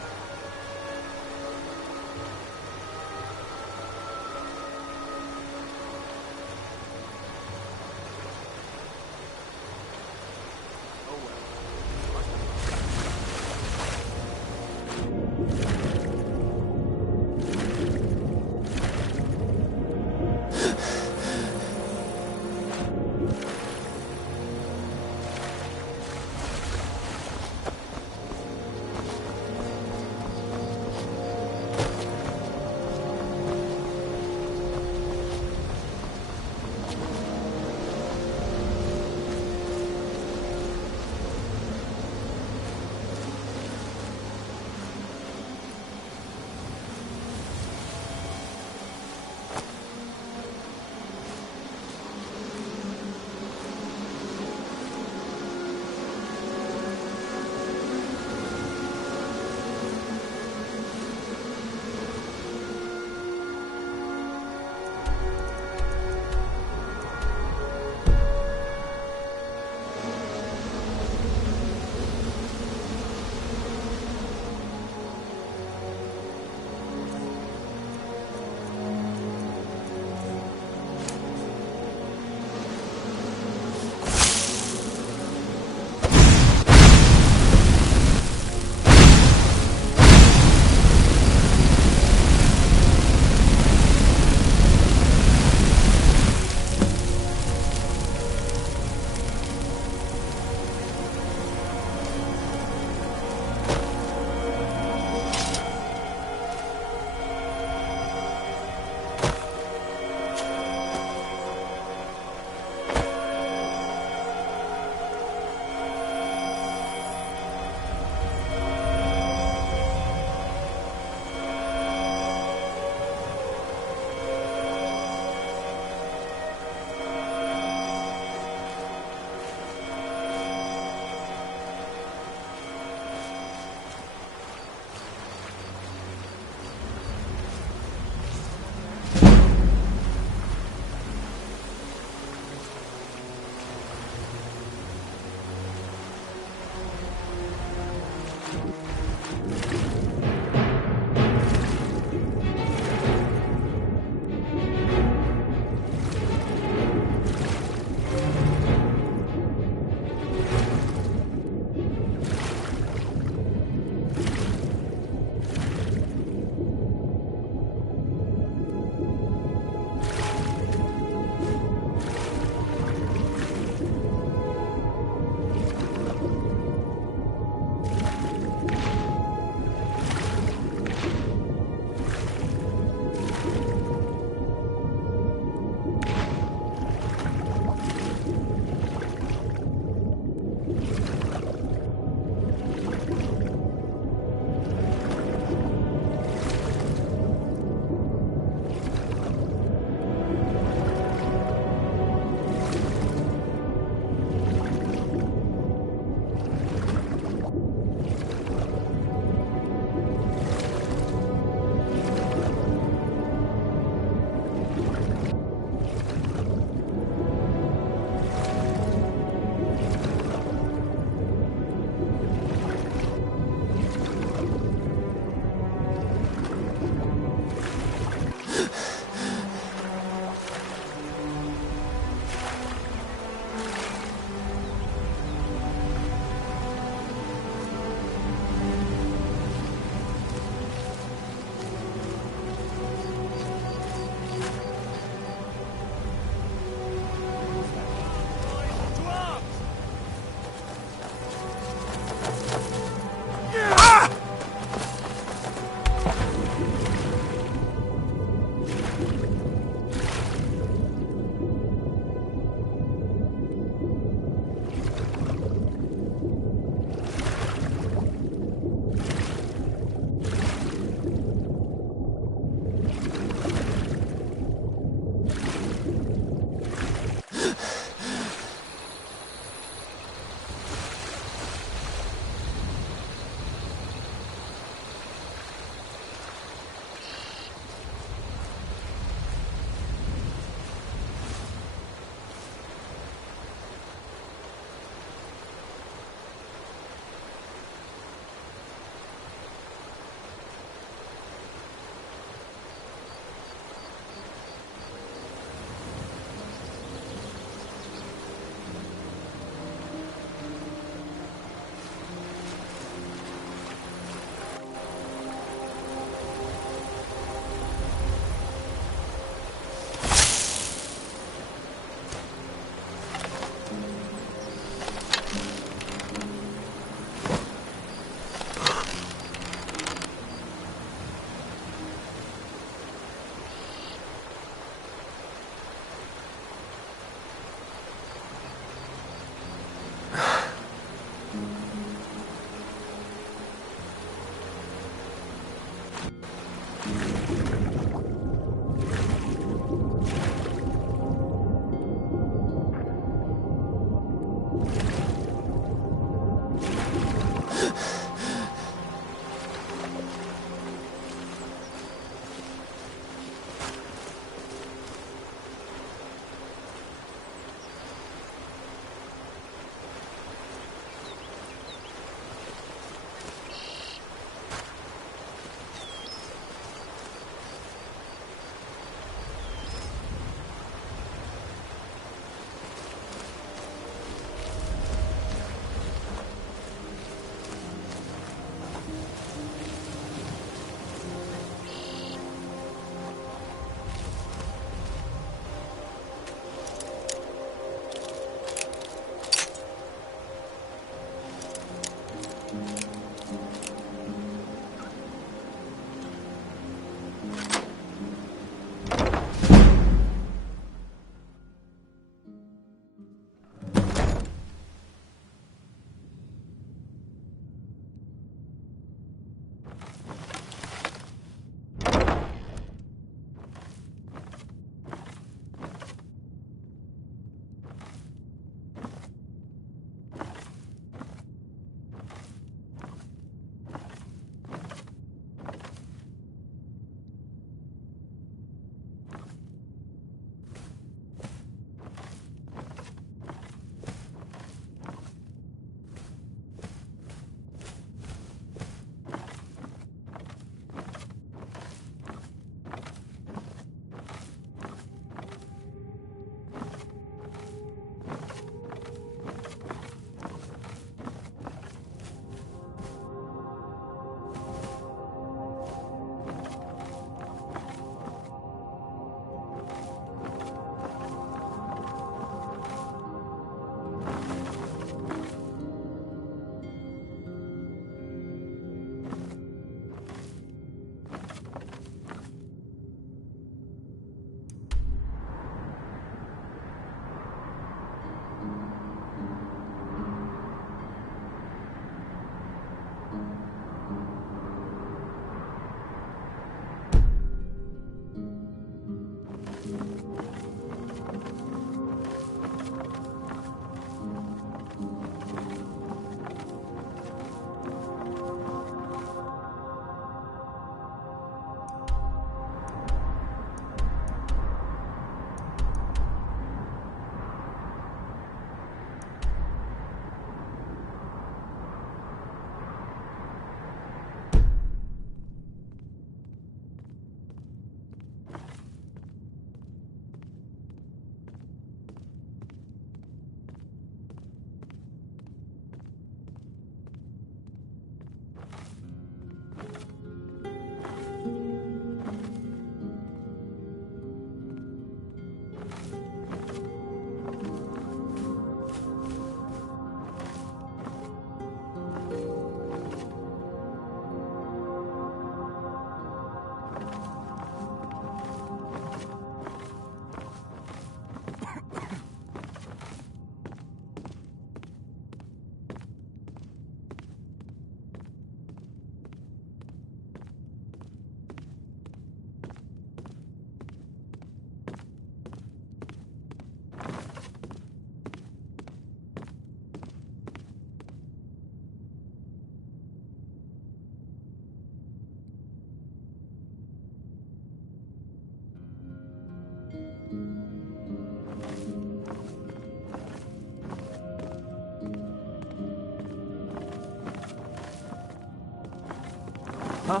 Huh?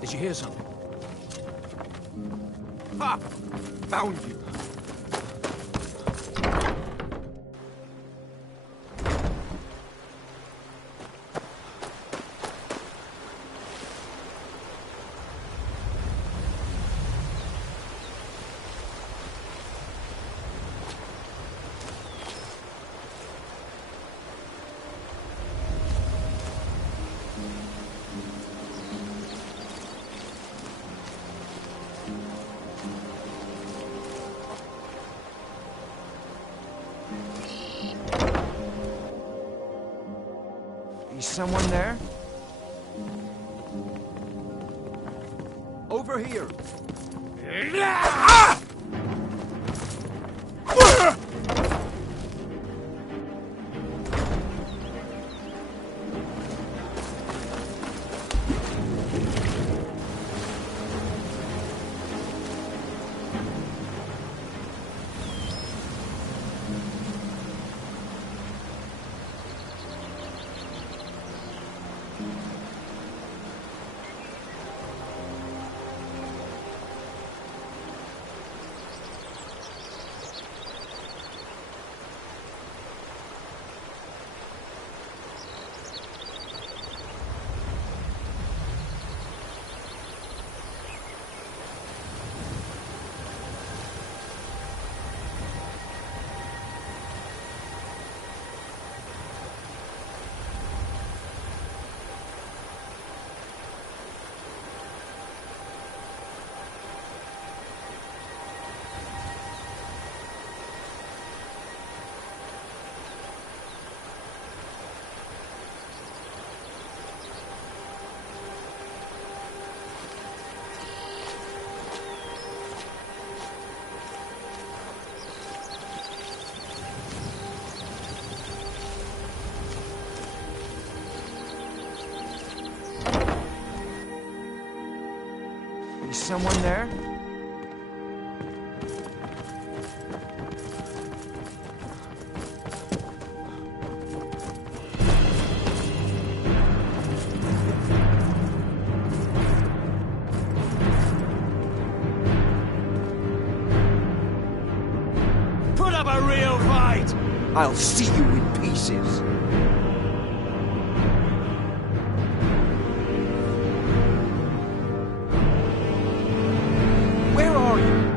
Did you hear something? Ha! Found you! Is someone there? Over here! Is someone there? Put up a real fight! I'll see you in pieces. Where are you?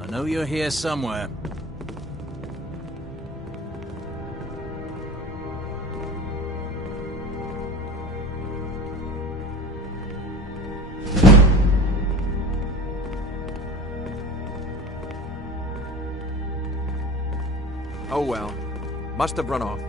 I know you're here somewhere. Oh well. Must have run off.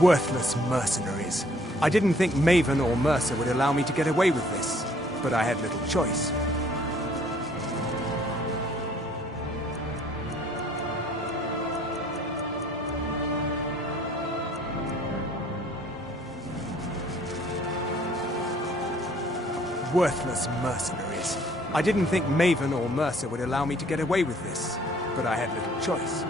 Worthless mercenaries. I didn't think Maven or Mercer would allow me to get away with this, but I had little choice. Worthless mercenaries. I didn't think Maven or Mercer would allow me to get away with this, but I had little choice.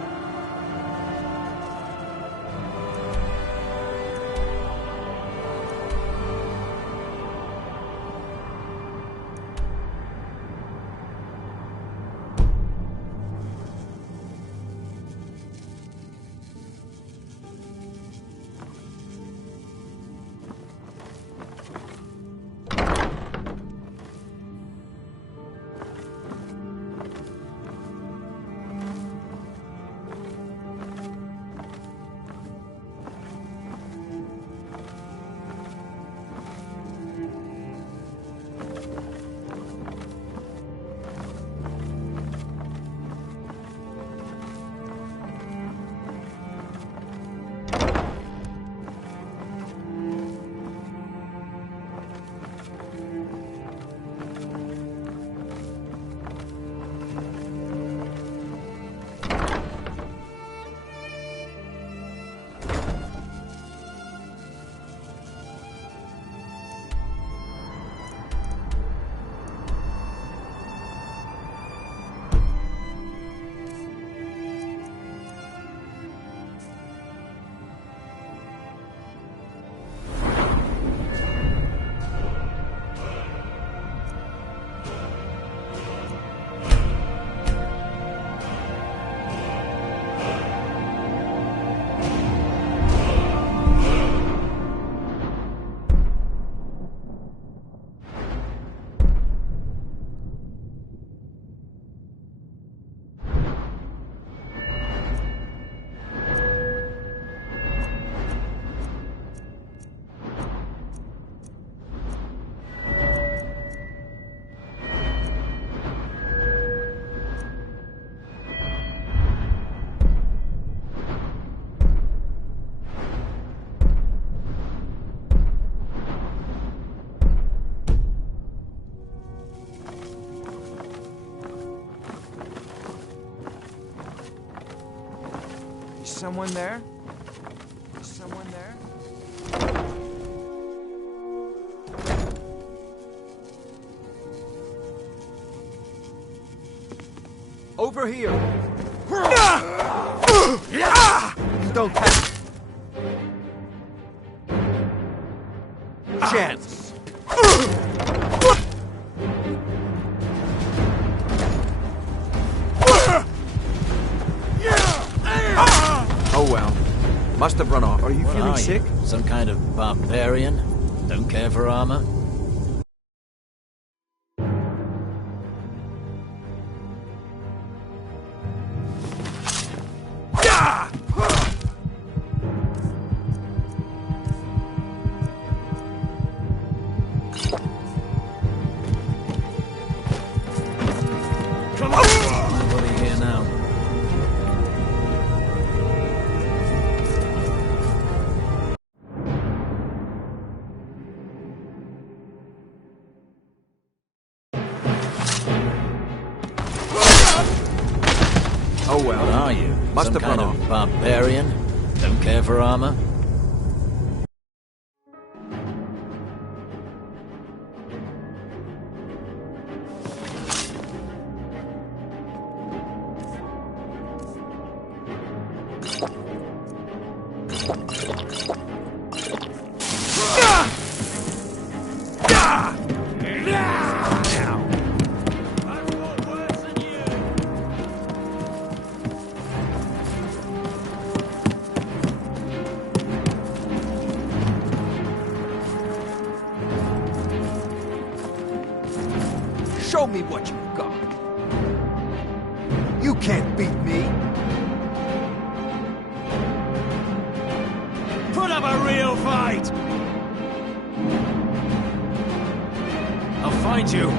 Someone there? Is someone there? Over here! Don't touch. Chance. Oh well. Must have run off. Are you What feeling are sick? You? Some kind of barbarian? Don't care for armor? Oh well. What are you? Must Some have run kind off. of barbarian? Don't care for armor? Show me what you got. You can't beat me. Put up a real fight! I'll find you.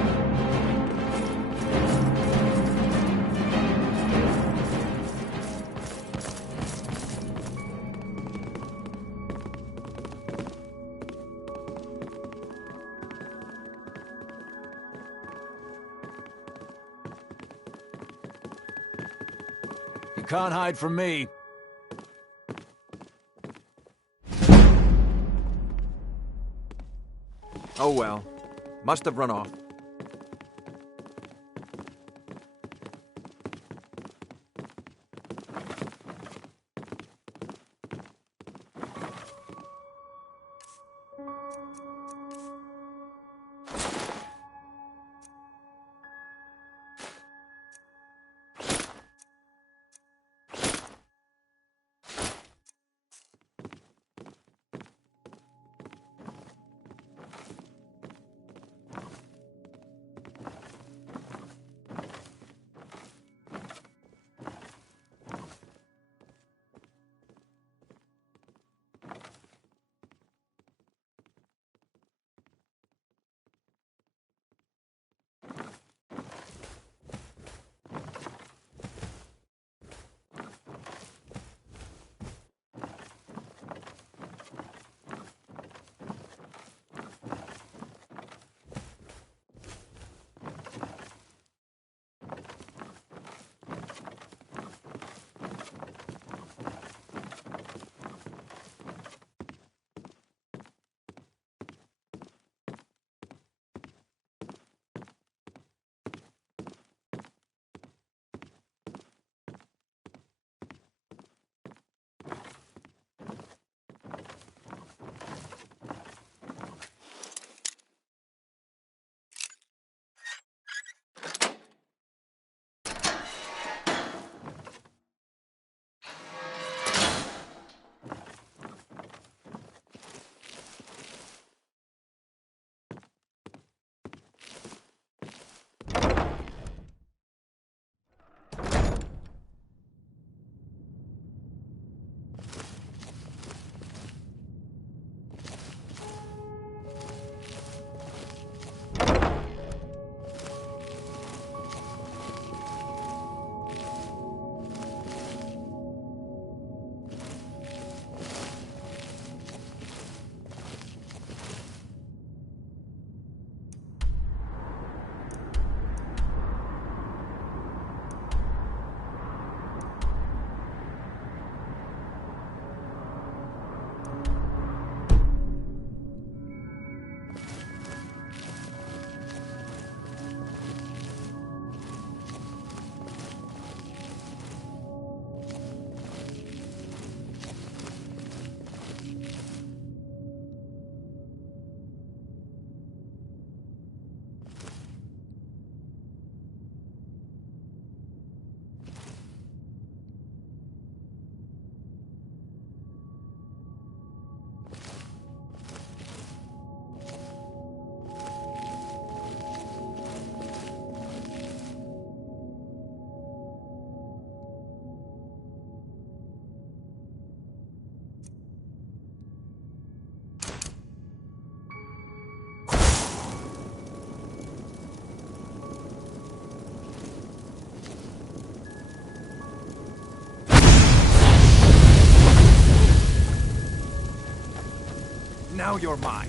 can't hide from me. Oh well. Must have run off. Now you're mine.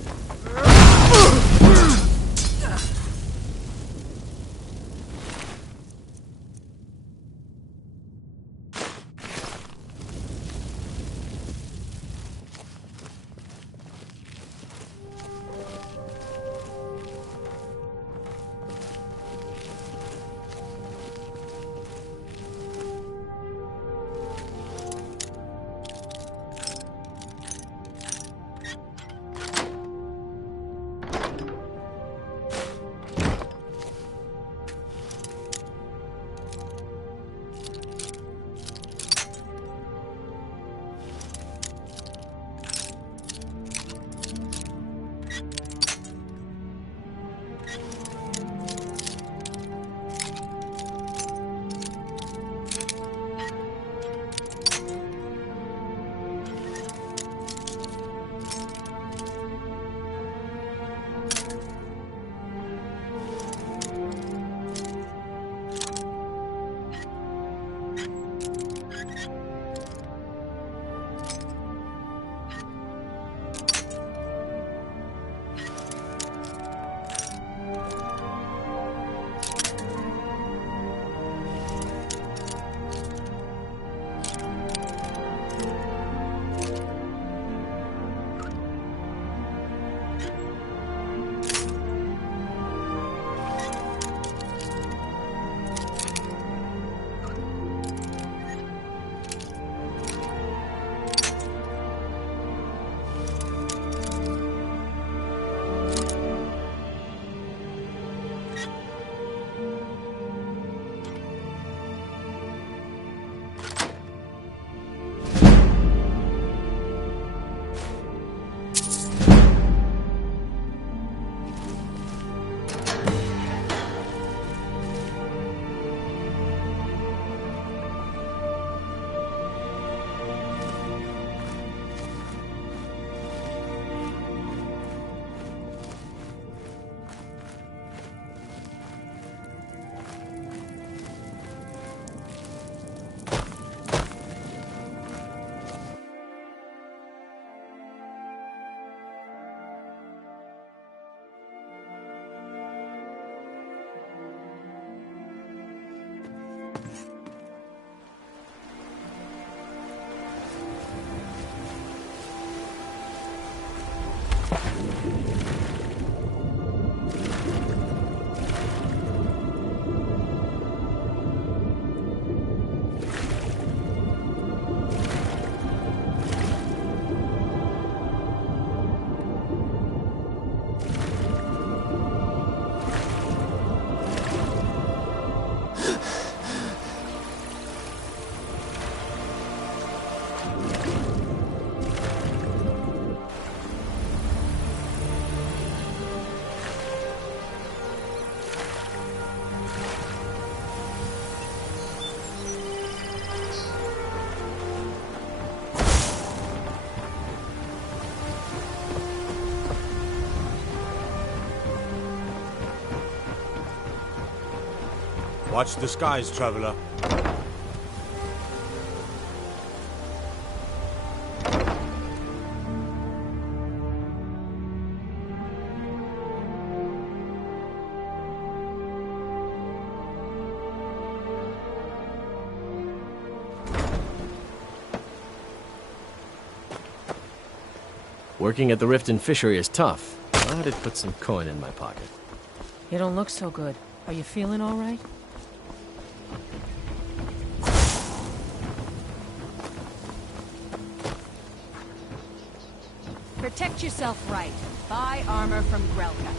Watch the skies, traveler. Working at the Riften fishery is tough. I did put some coin in my pocket. You don't look so good. Are you feeling all right? Protect yourself right. Buy armor from Grelka.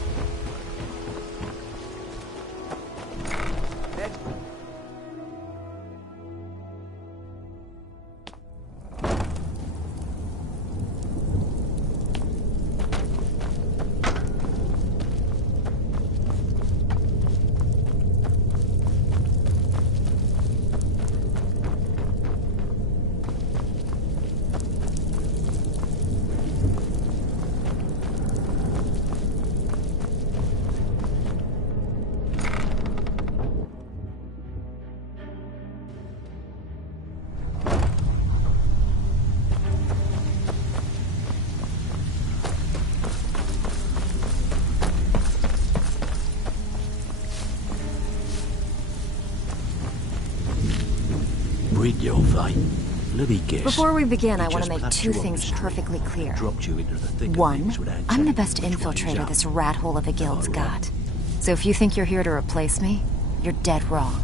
Before we begin, I want to make two things perfectly clear. One, I'm the best infiltrator this rat hole of a guild's got. So if you think you're here to replace me, you're dead wrong.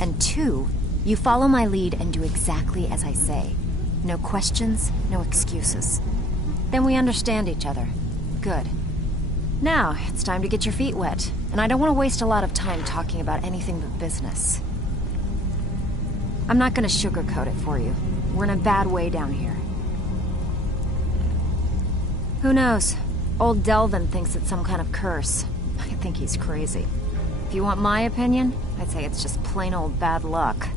And two, you follow my lead and do exactly as I say. No questions, no excuses. Then we understand each other. Good. Now, it's time to get your feet wet. And I don't want to waste a lot of time talking about anything but business. I'm not gonna sugarcoat it for you. We're in a bad way down here. Who knows? Old Delvin thinks it's some kind of curse. I think he's crazy. If you want my opinion, I'd say it's just plain old bad luck.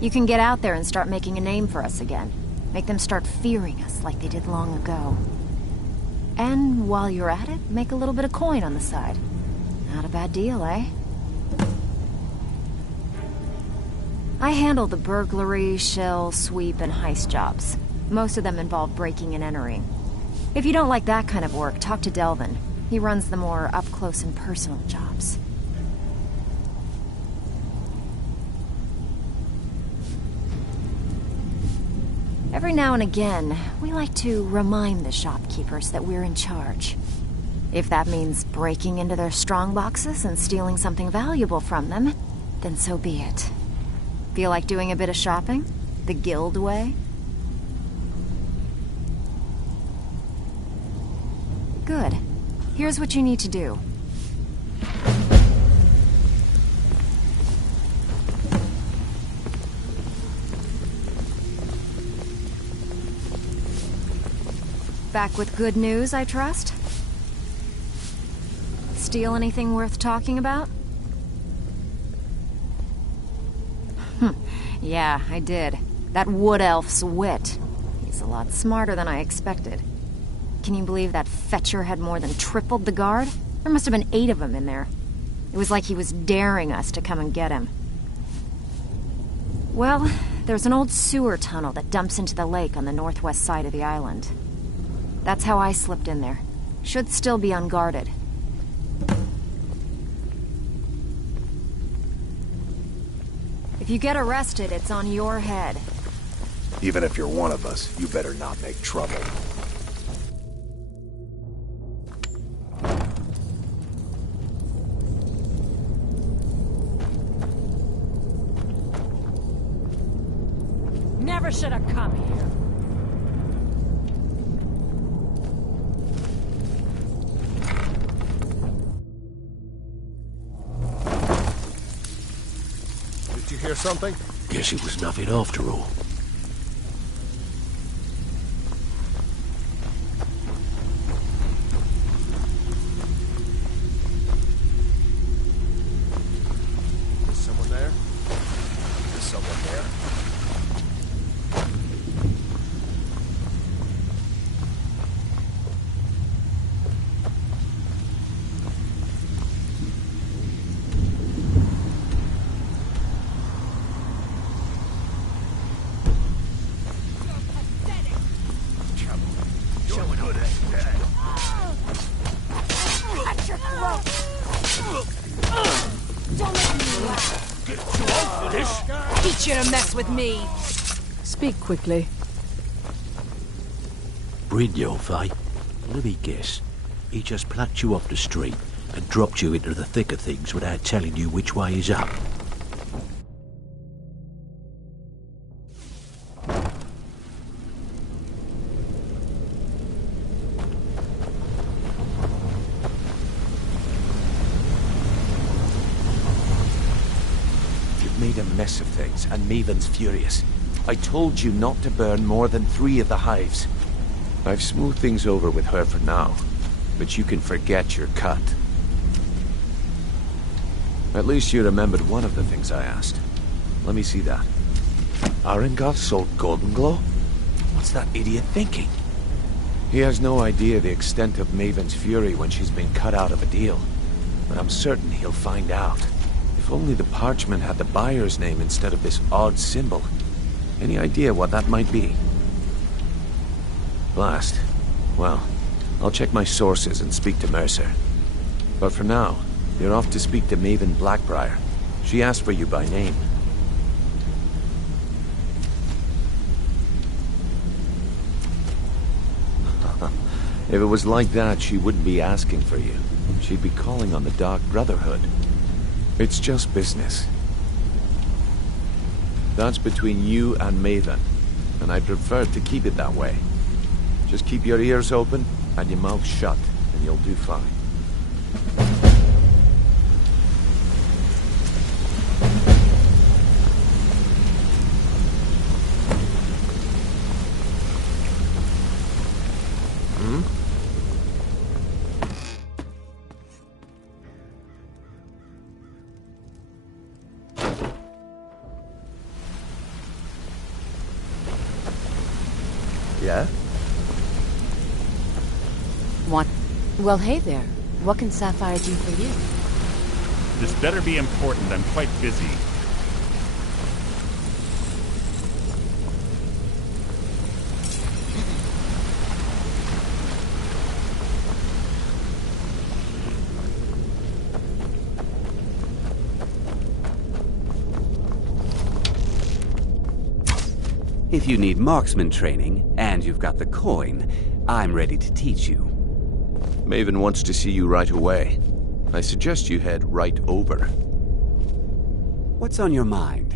You can get out there and start making a name for us again. Make them start fearing us like they did long ago. And while you're at it, make a little bit of coin on the side. Not a bad deal, eh? I handle the burglary, shell, sweep, and heist jobs. Most of them involve breaking and entering. If you don't like that kind of work, talk to Delvin. He runs the more up-close and personal jobs. Every now and again, we like to remind the shopkeepers that we're in charge. If that means breaking into their strong boxes and stealing something valuable from them, then so be it. Feel like doing a bit of shopping? The guild way? Good. Here's what you need to do. Back with good news, I trust? Steal anything worth talking about? Yeah, I did. That wood elf's wit. He's a lot smarter than I expected. Can you believe that fetcher had more than tripled the guard? There must have been 8 of them in there. It was like he was daring us to come and get him. Well, there's an old sewer tunnel that dumps into the lake on the northwest side of the island. That's how I slipped in there. Should still be unguarded. If you get arrested, it's on your head. Even if you're one of us, you better not make trouble. Never should have come here. Did you hear something? Guess it was nothing after all. Is someone there? Is someone there? this? Teach you to mess with me. Speak quickly. Brynjolf, eh? Let me guess. He just plucked you off the street and dropped you into the thick of things without telling you which way is up. You've made a mess of things, and Maven's furious. I told you not to burn more than 3 of the hives. I've smoothed things over with her for now, but you can forget your cut. At least you remembered one of the things I asked. Let me see that. Arengoth sold Golden Glow? What's that idiot thinking? He has no idea the extent of Maven's fury when she's been cut out of a deal. But I'm certain he'll find out. If only the parchment had the buyer's name instead of this odd symbol. Any idea what that might be? Blast. Well, I'll check my sources and speak to Mercer. But for now, you're off to speak to Maven Blackbriar. She asked for you by name. If it was like that, she wouldn't be asking for you. She'd be calling on the Dark Brotherhood. It's just business. That's between you and Maven, and I prefer to keep it that way. Just keep your ears open and your mouth shut, and you'll do fine. Yeah? Want? Well, hey there. What can Sapphire do for you? This better be important. I'm quite busy. If you need marksman training, and you've got the coin, I'm ready to teach you. Maven wants to see you right away. I suggest you head right over. What's on your mind?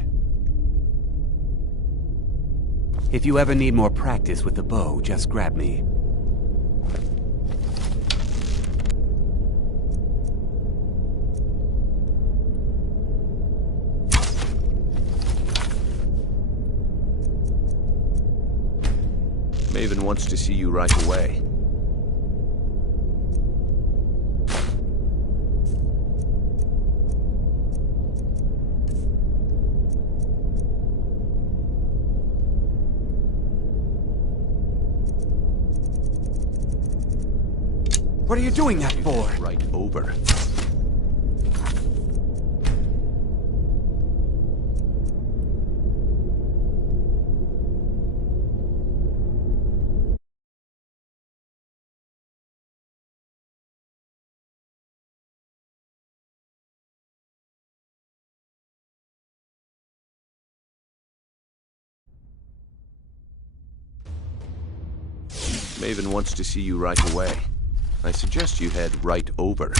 If you ever need more practice with the bow, just grab me. Maven wants to see you right away. What are you doing that for? Right over. Maven wants to see you right away. I suggest you head right over.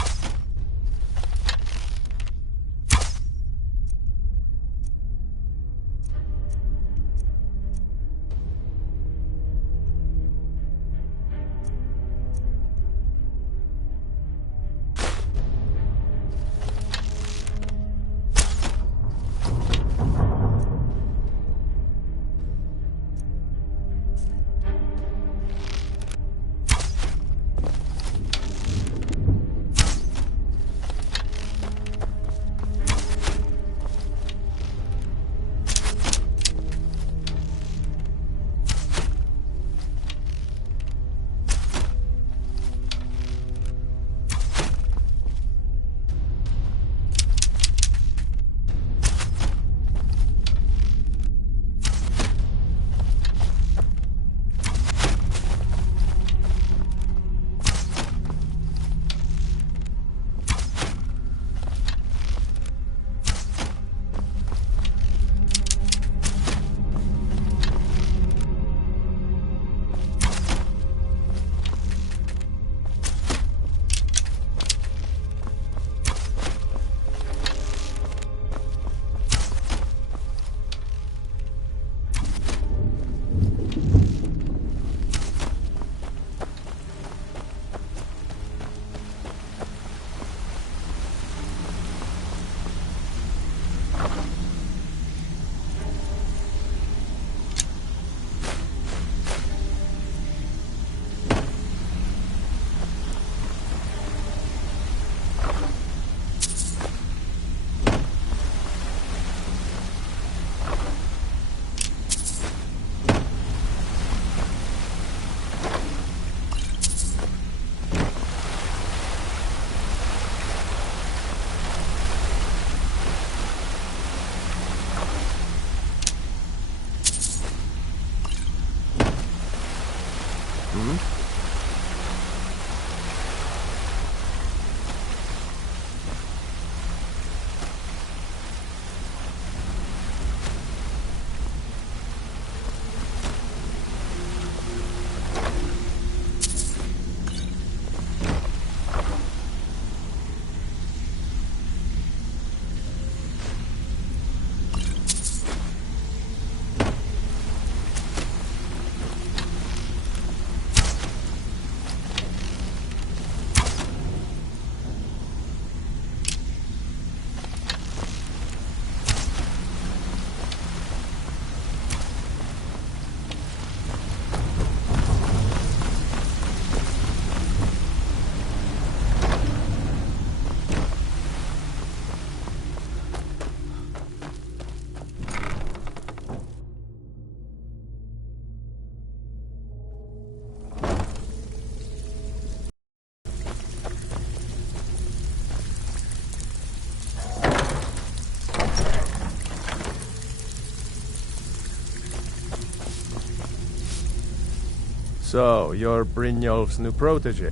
So, you're Brynjolf's new protege.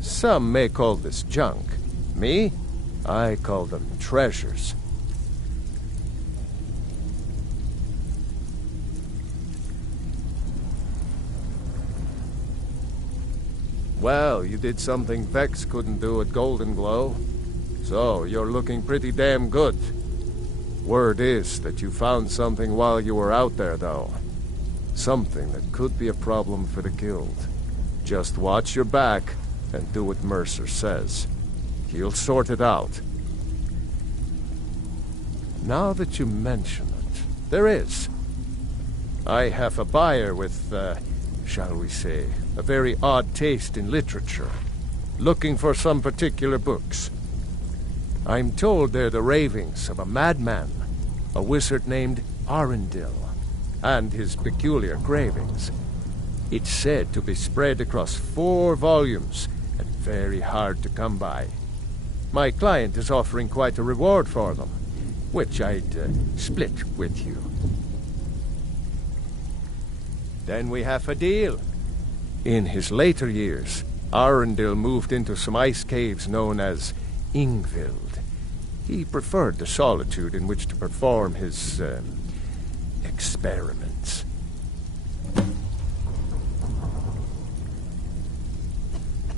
Some may call this junk. Me? I call them treasures. Well, you did something Vex couldn't do at Golden Glow. So, you're looking pretty damn good. Word is that you found something while you were out there, though. Something that could be a problem for the guild. Just watch your back and do what Mercer says. He'll sort it out. Now that you mention it, there is. I have a buyer with, shall we say, a very odd taste in literature, looking for some particular books. I'm told they're the ravings of a madman, a wizard named Arundel, and his peculiar cravings. It's said to be spread across 4 volumes and very hard to come by. My client is offering quite a reward for them, which I'd split with you. Then we have a deal. In his later years, Arundel moved into some ice caves known as Ingvild. He preferred the solitude in which to perform his, experiments.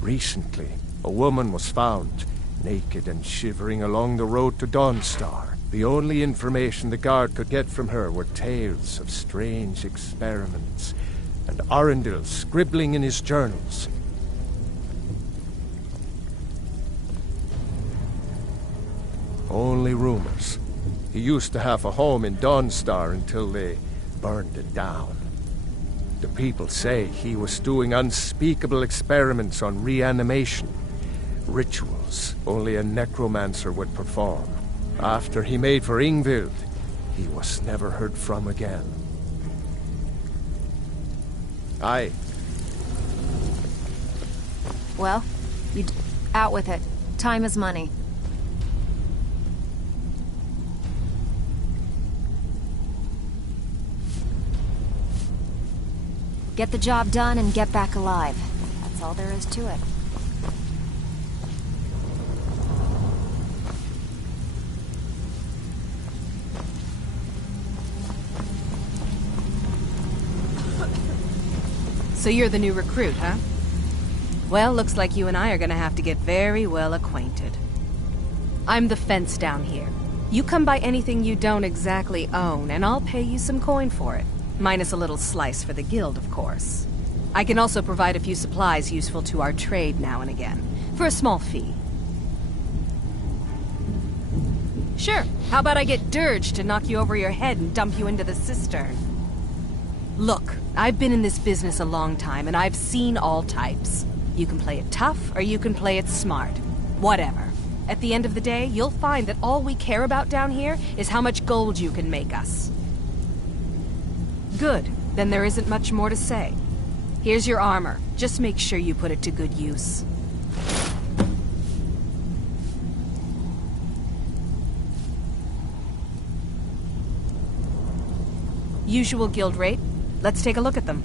Recently, a woman was found, naked and shivering along the road to Dawnstar. The only information the guard could get from her were tales of strange experiments, and Arundel scribbling in his journals. Only rumors. He used to have a home in Dawnstar until they burned it down. The people say he was doing unspeakable experiments on reanimation. Rituals only a necromancer would perform. After he made for Ingvild, he was never heard from again. Well, out with it. Time is money. Get the job done and get back alive. That's all there is to it. So you're the new recruit, huh? Well, looks like you and I are gonna have to get very well acquainted. I'm the fence down here. You come by anything you don't exactly own, and I'll pay you some coin for it. Minus a little slice for the guild, of course. I can also provide a few supplies useful to our trade now and again, for a small fee. Sure, how about I get Dirge to knock you over your head and dump you into the cistern? Look, I've been in this business a long time, and I've seen all types. You can play it tough, or you can play it smart. Whatever. At the end of the day, you'll find that all we care about down here is how much gold you can make us. Good. Then there isn't much more to say. Here's your armor. Just make sure you put it to good use. Usual guild rate. Let's take a look at them.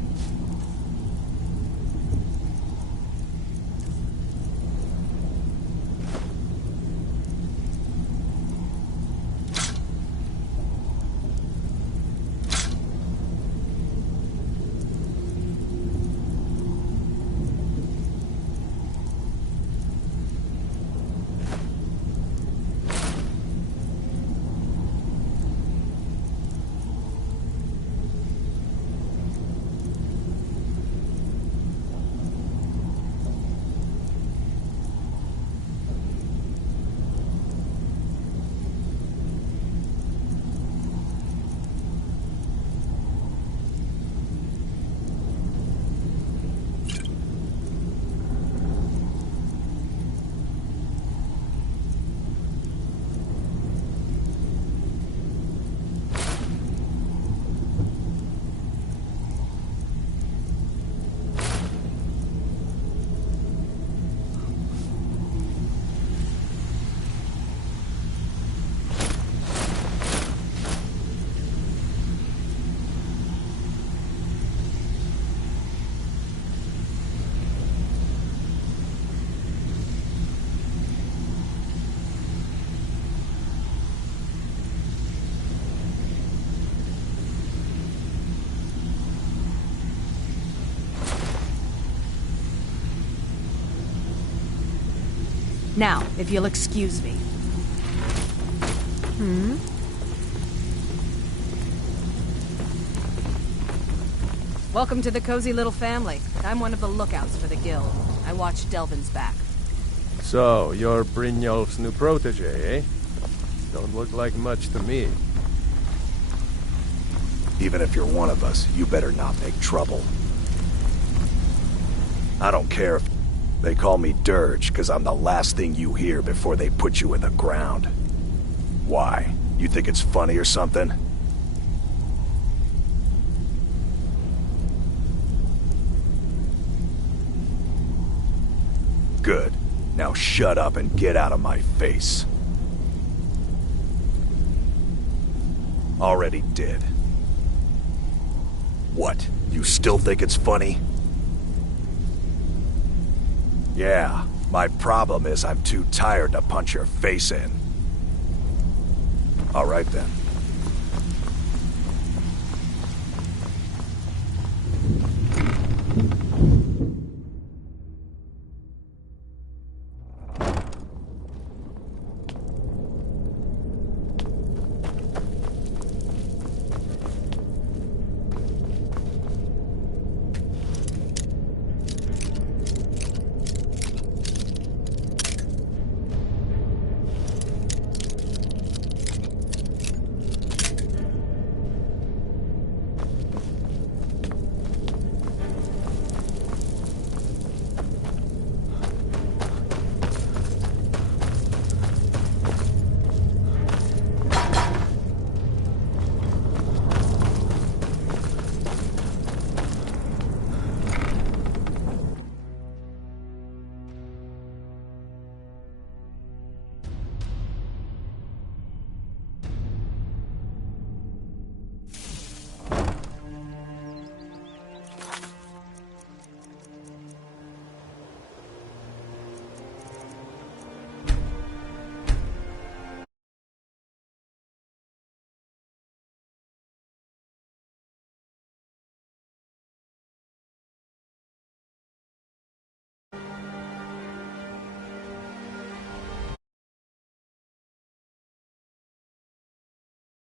Now, if you'll excuse me. Welcome to the cozy little family. I'm one of the lookouts for the guild. I watch Delvin's back. So, you're Brynjolf's new protege, eh? Don't look like much to me. Even if you're one of us, you better not make trouble. I don't care if they call me Dirge, because I'm the last thing you hear before they put you in the ground. Why? You think it's funny or something? Good. Now shut up and get out of my face. Already did. What? You still think it's funny? Yeah, my problem is I'm too tired to punch your face in. All right then.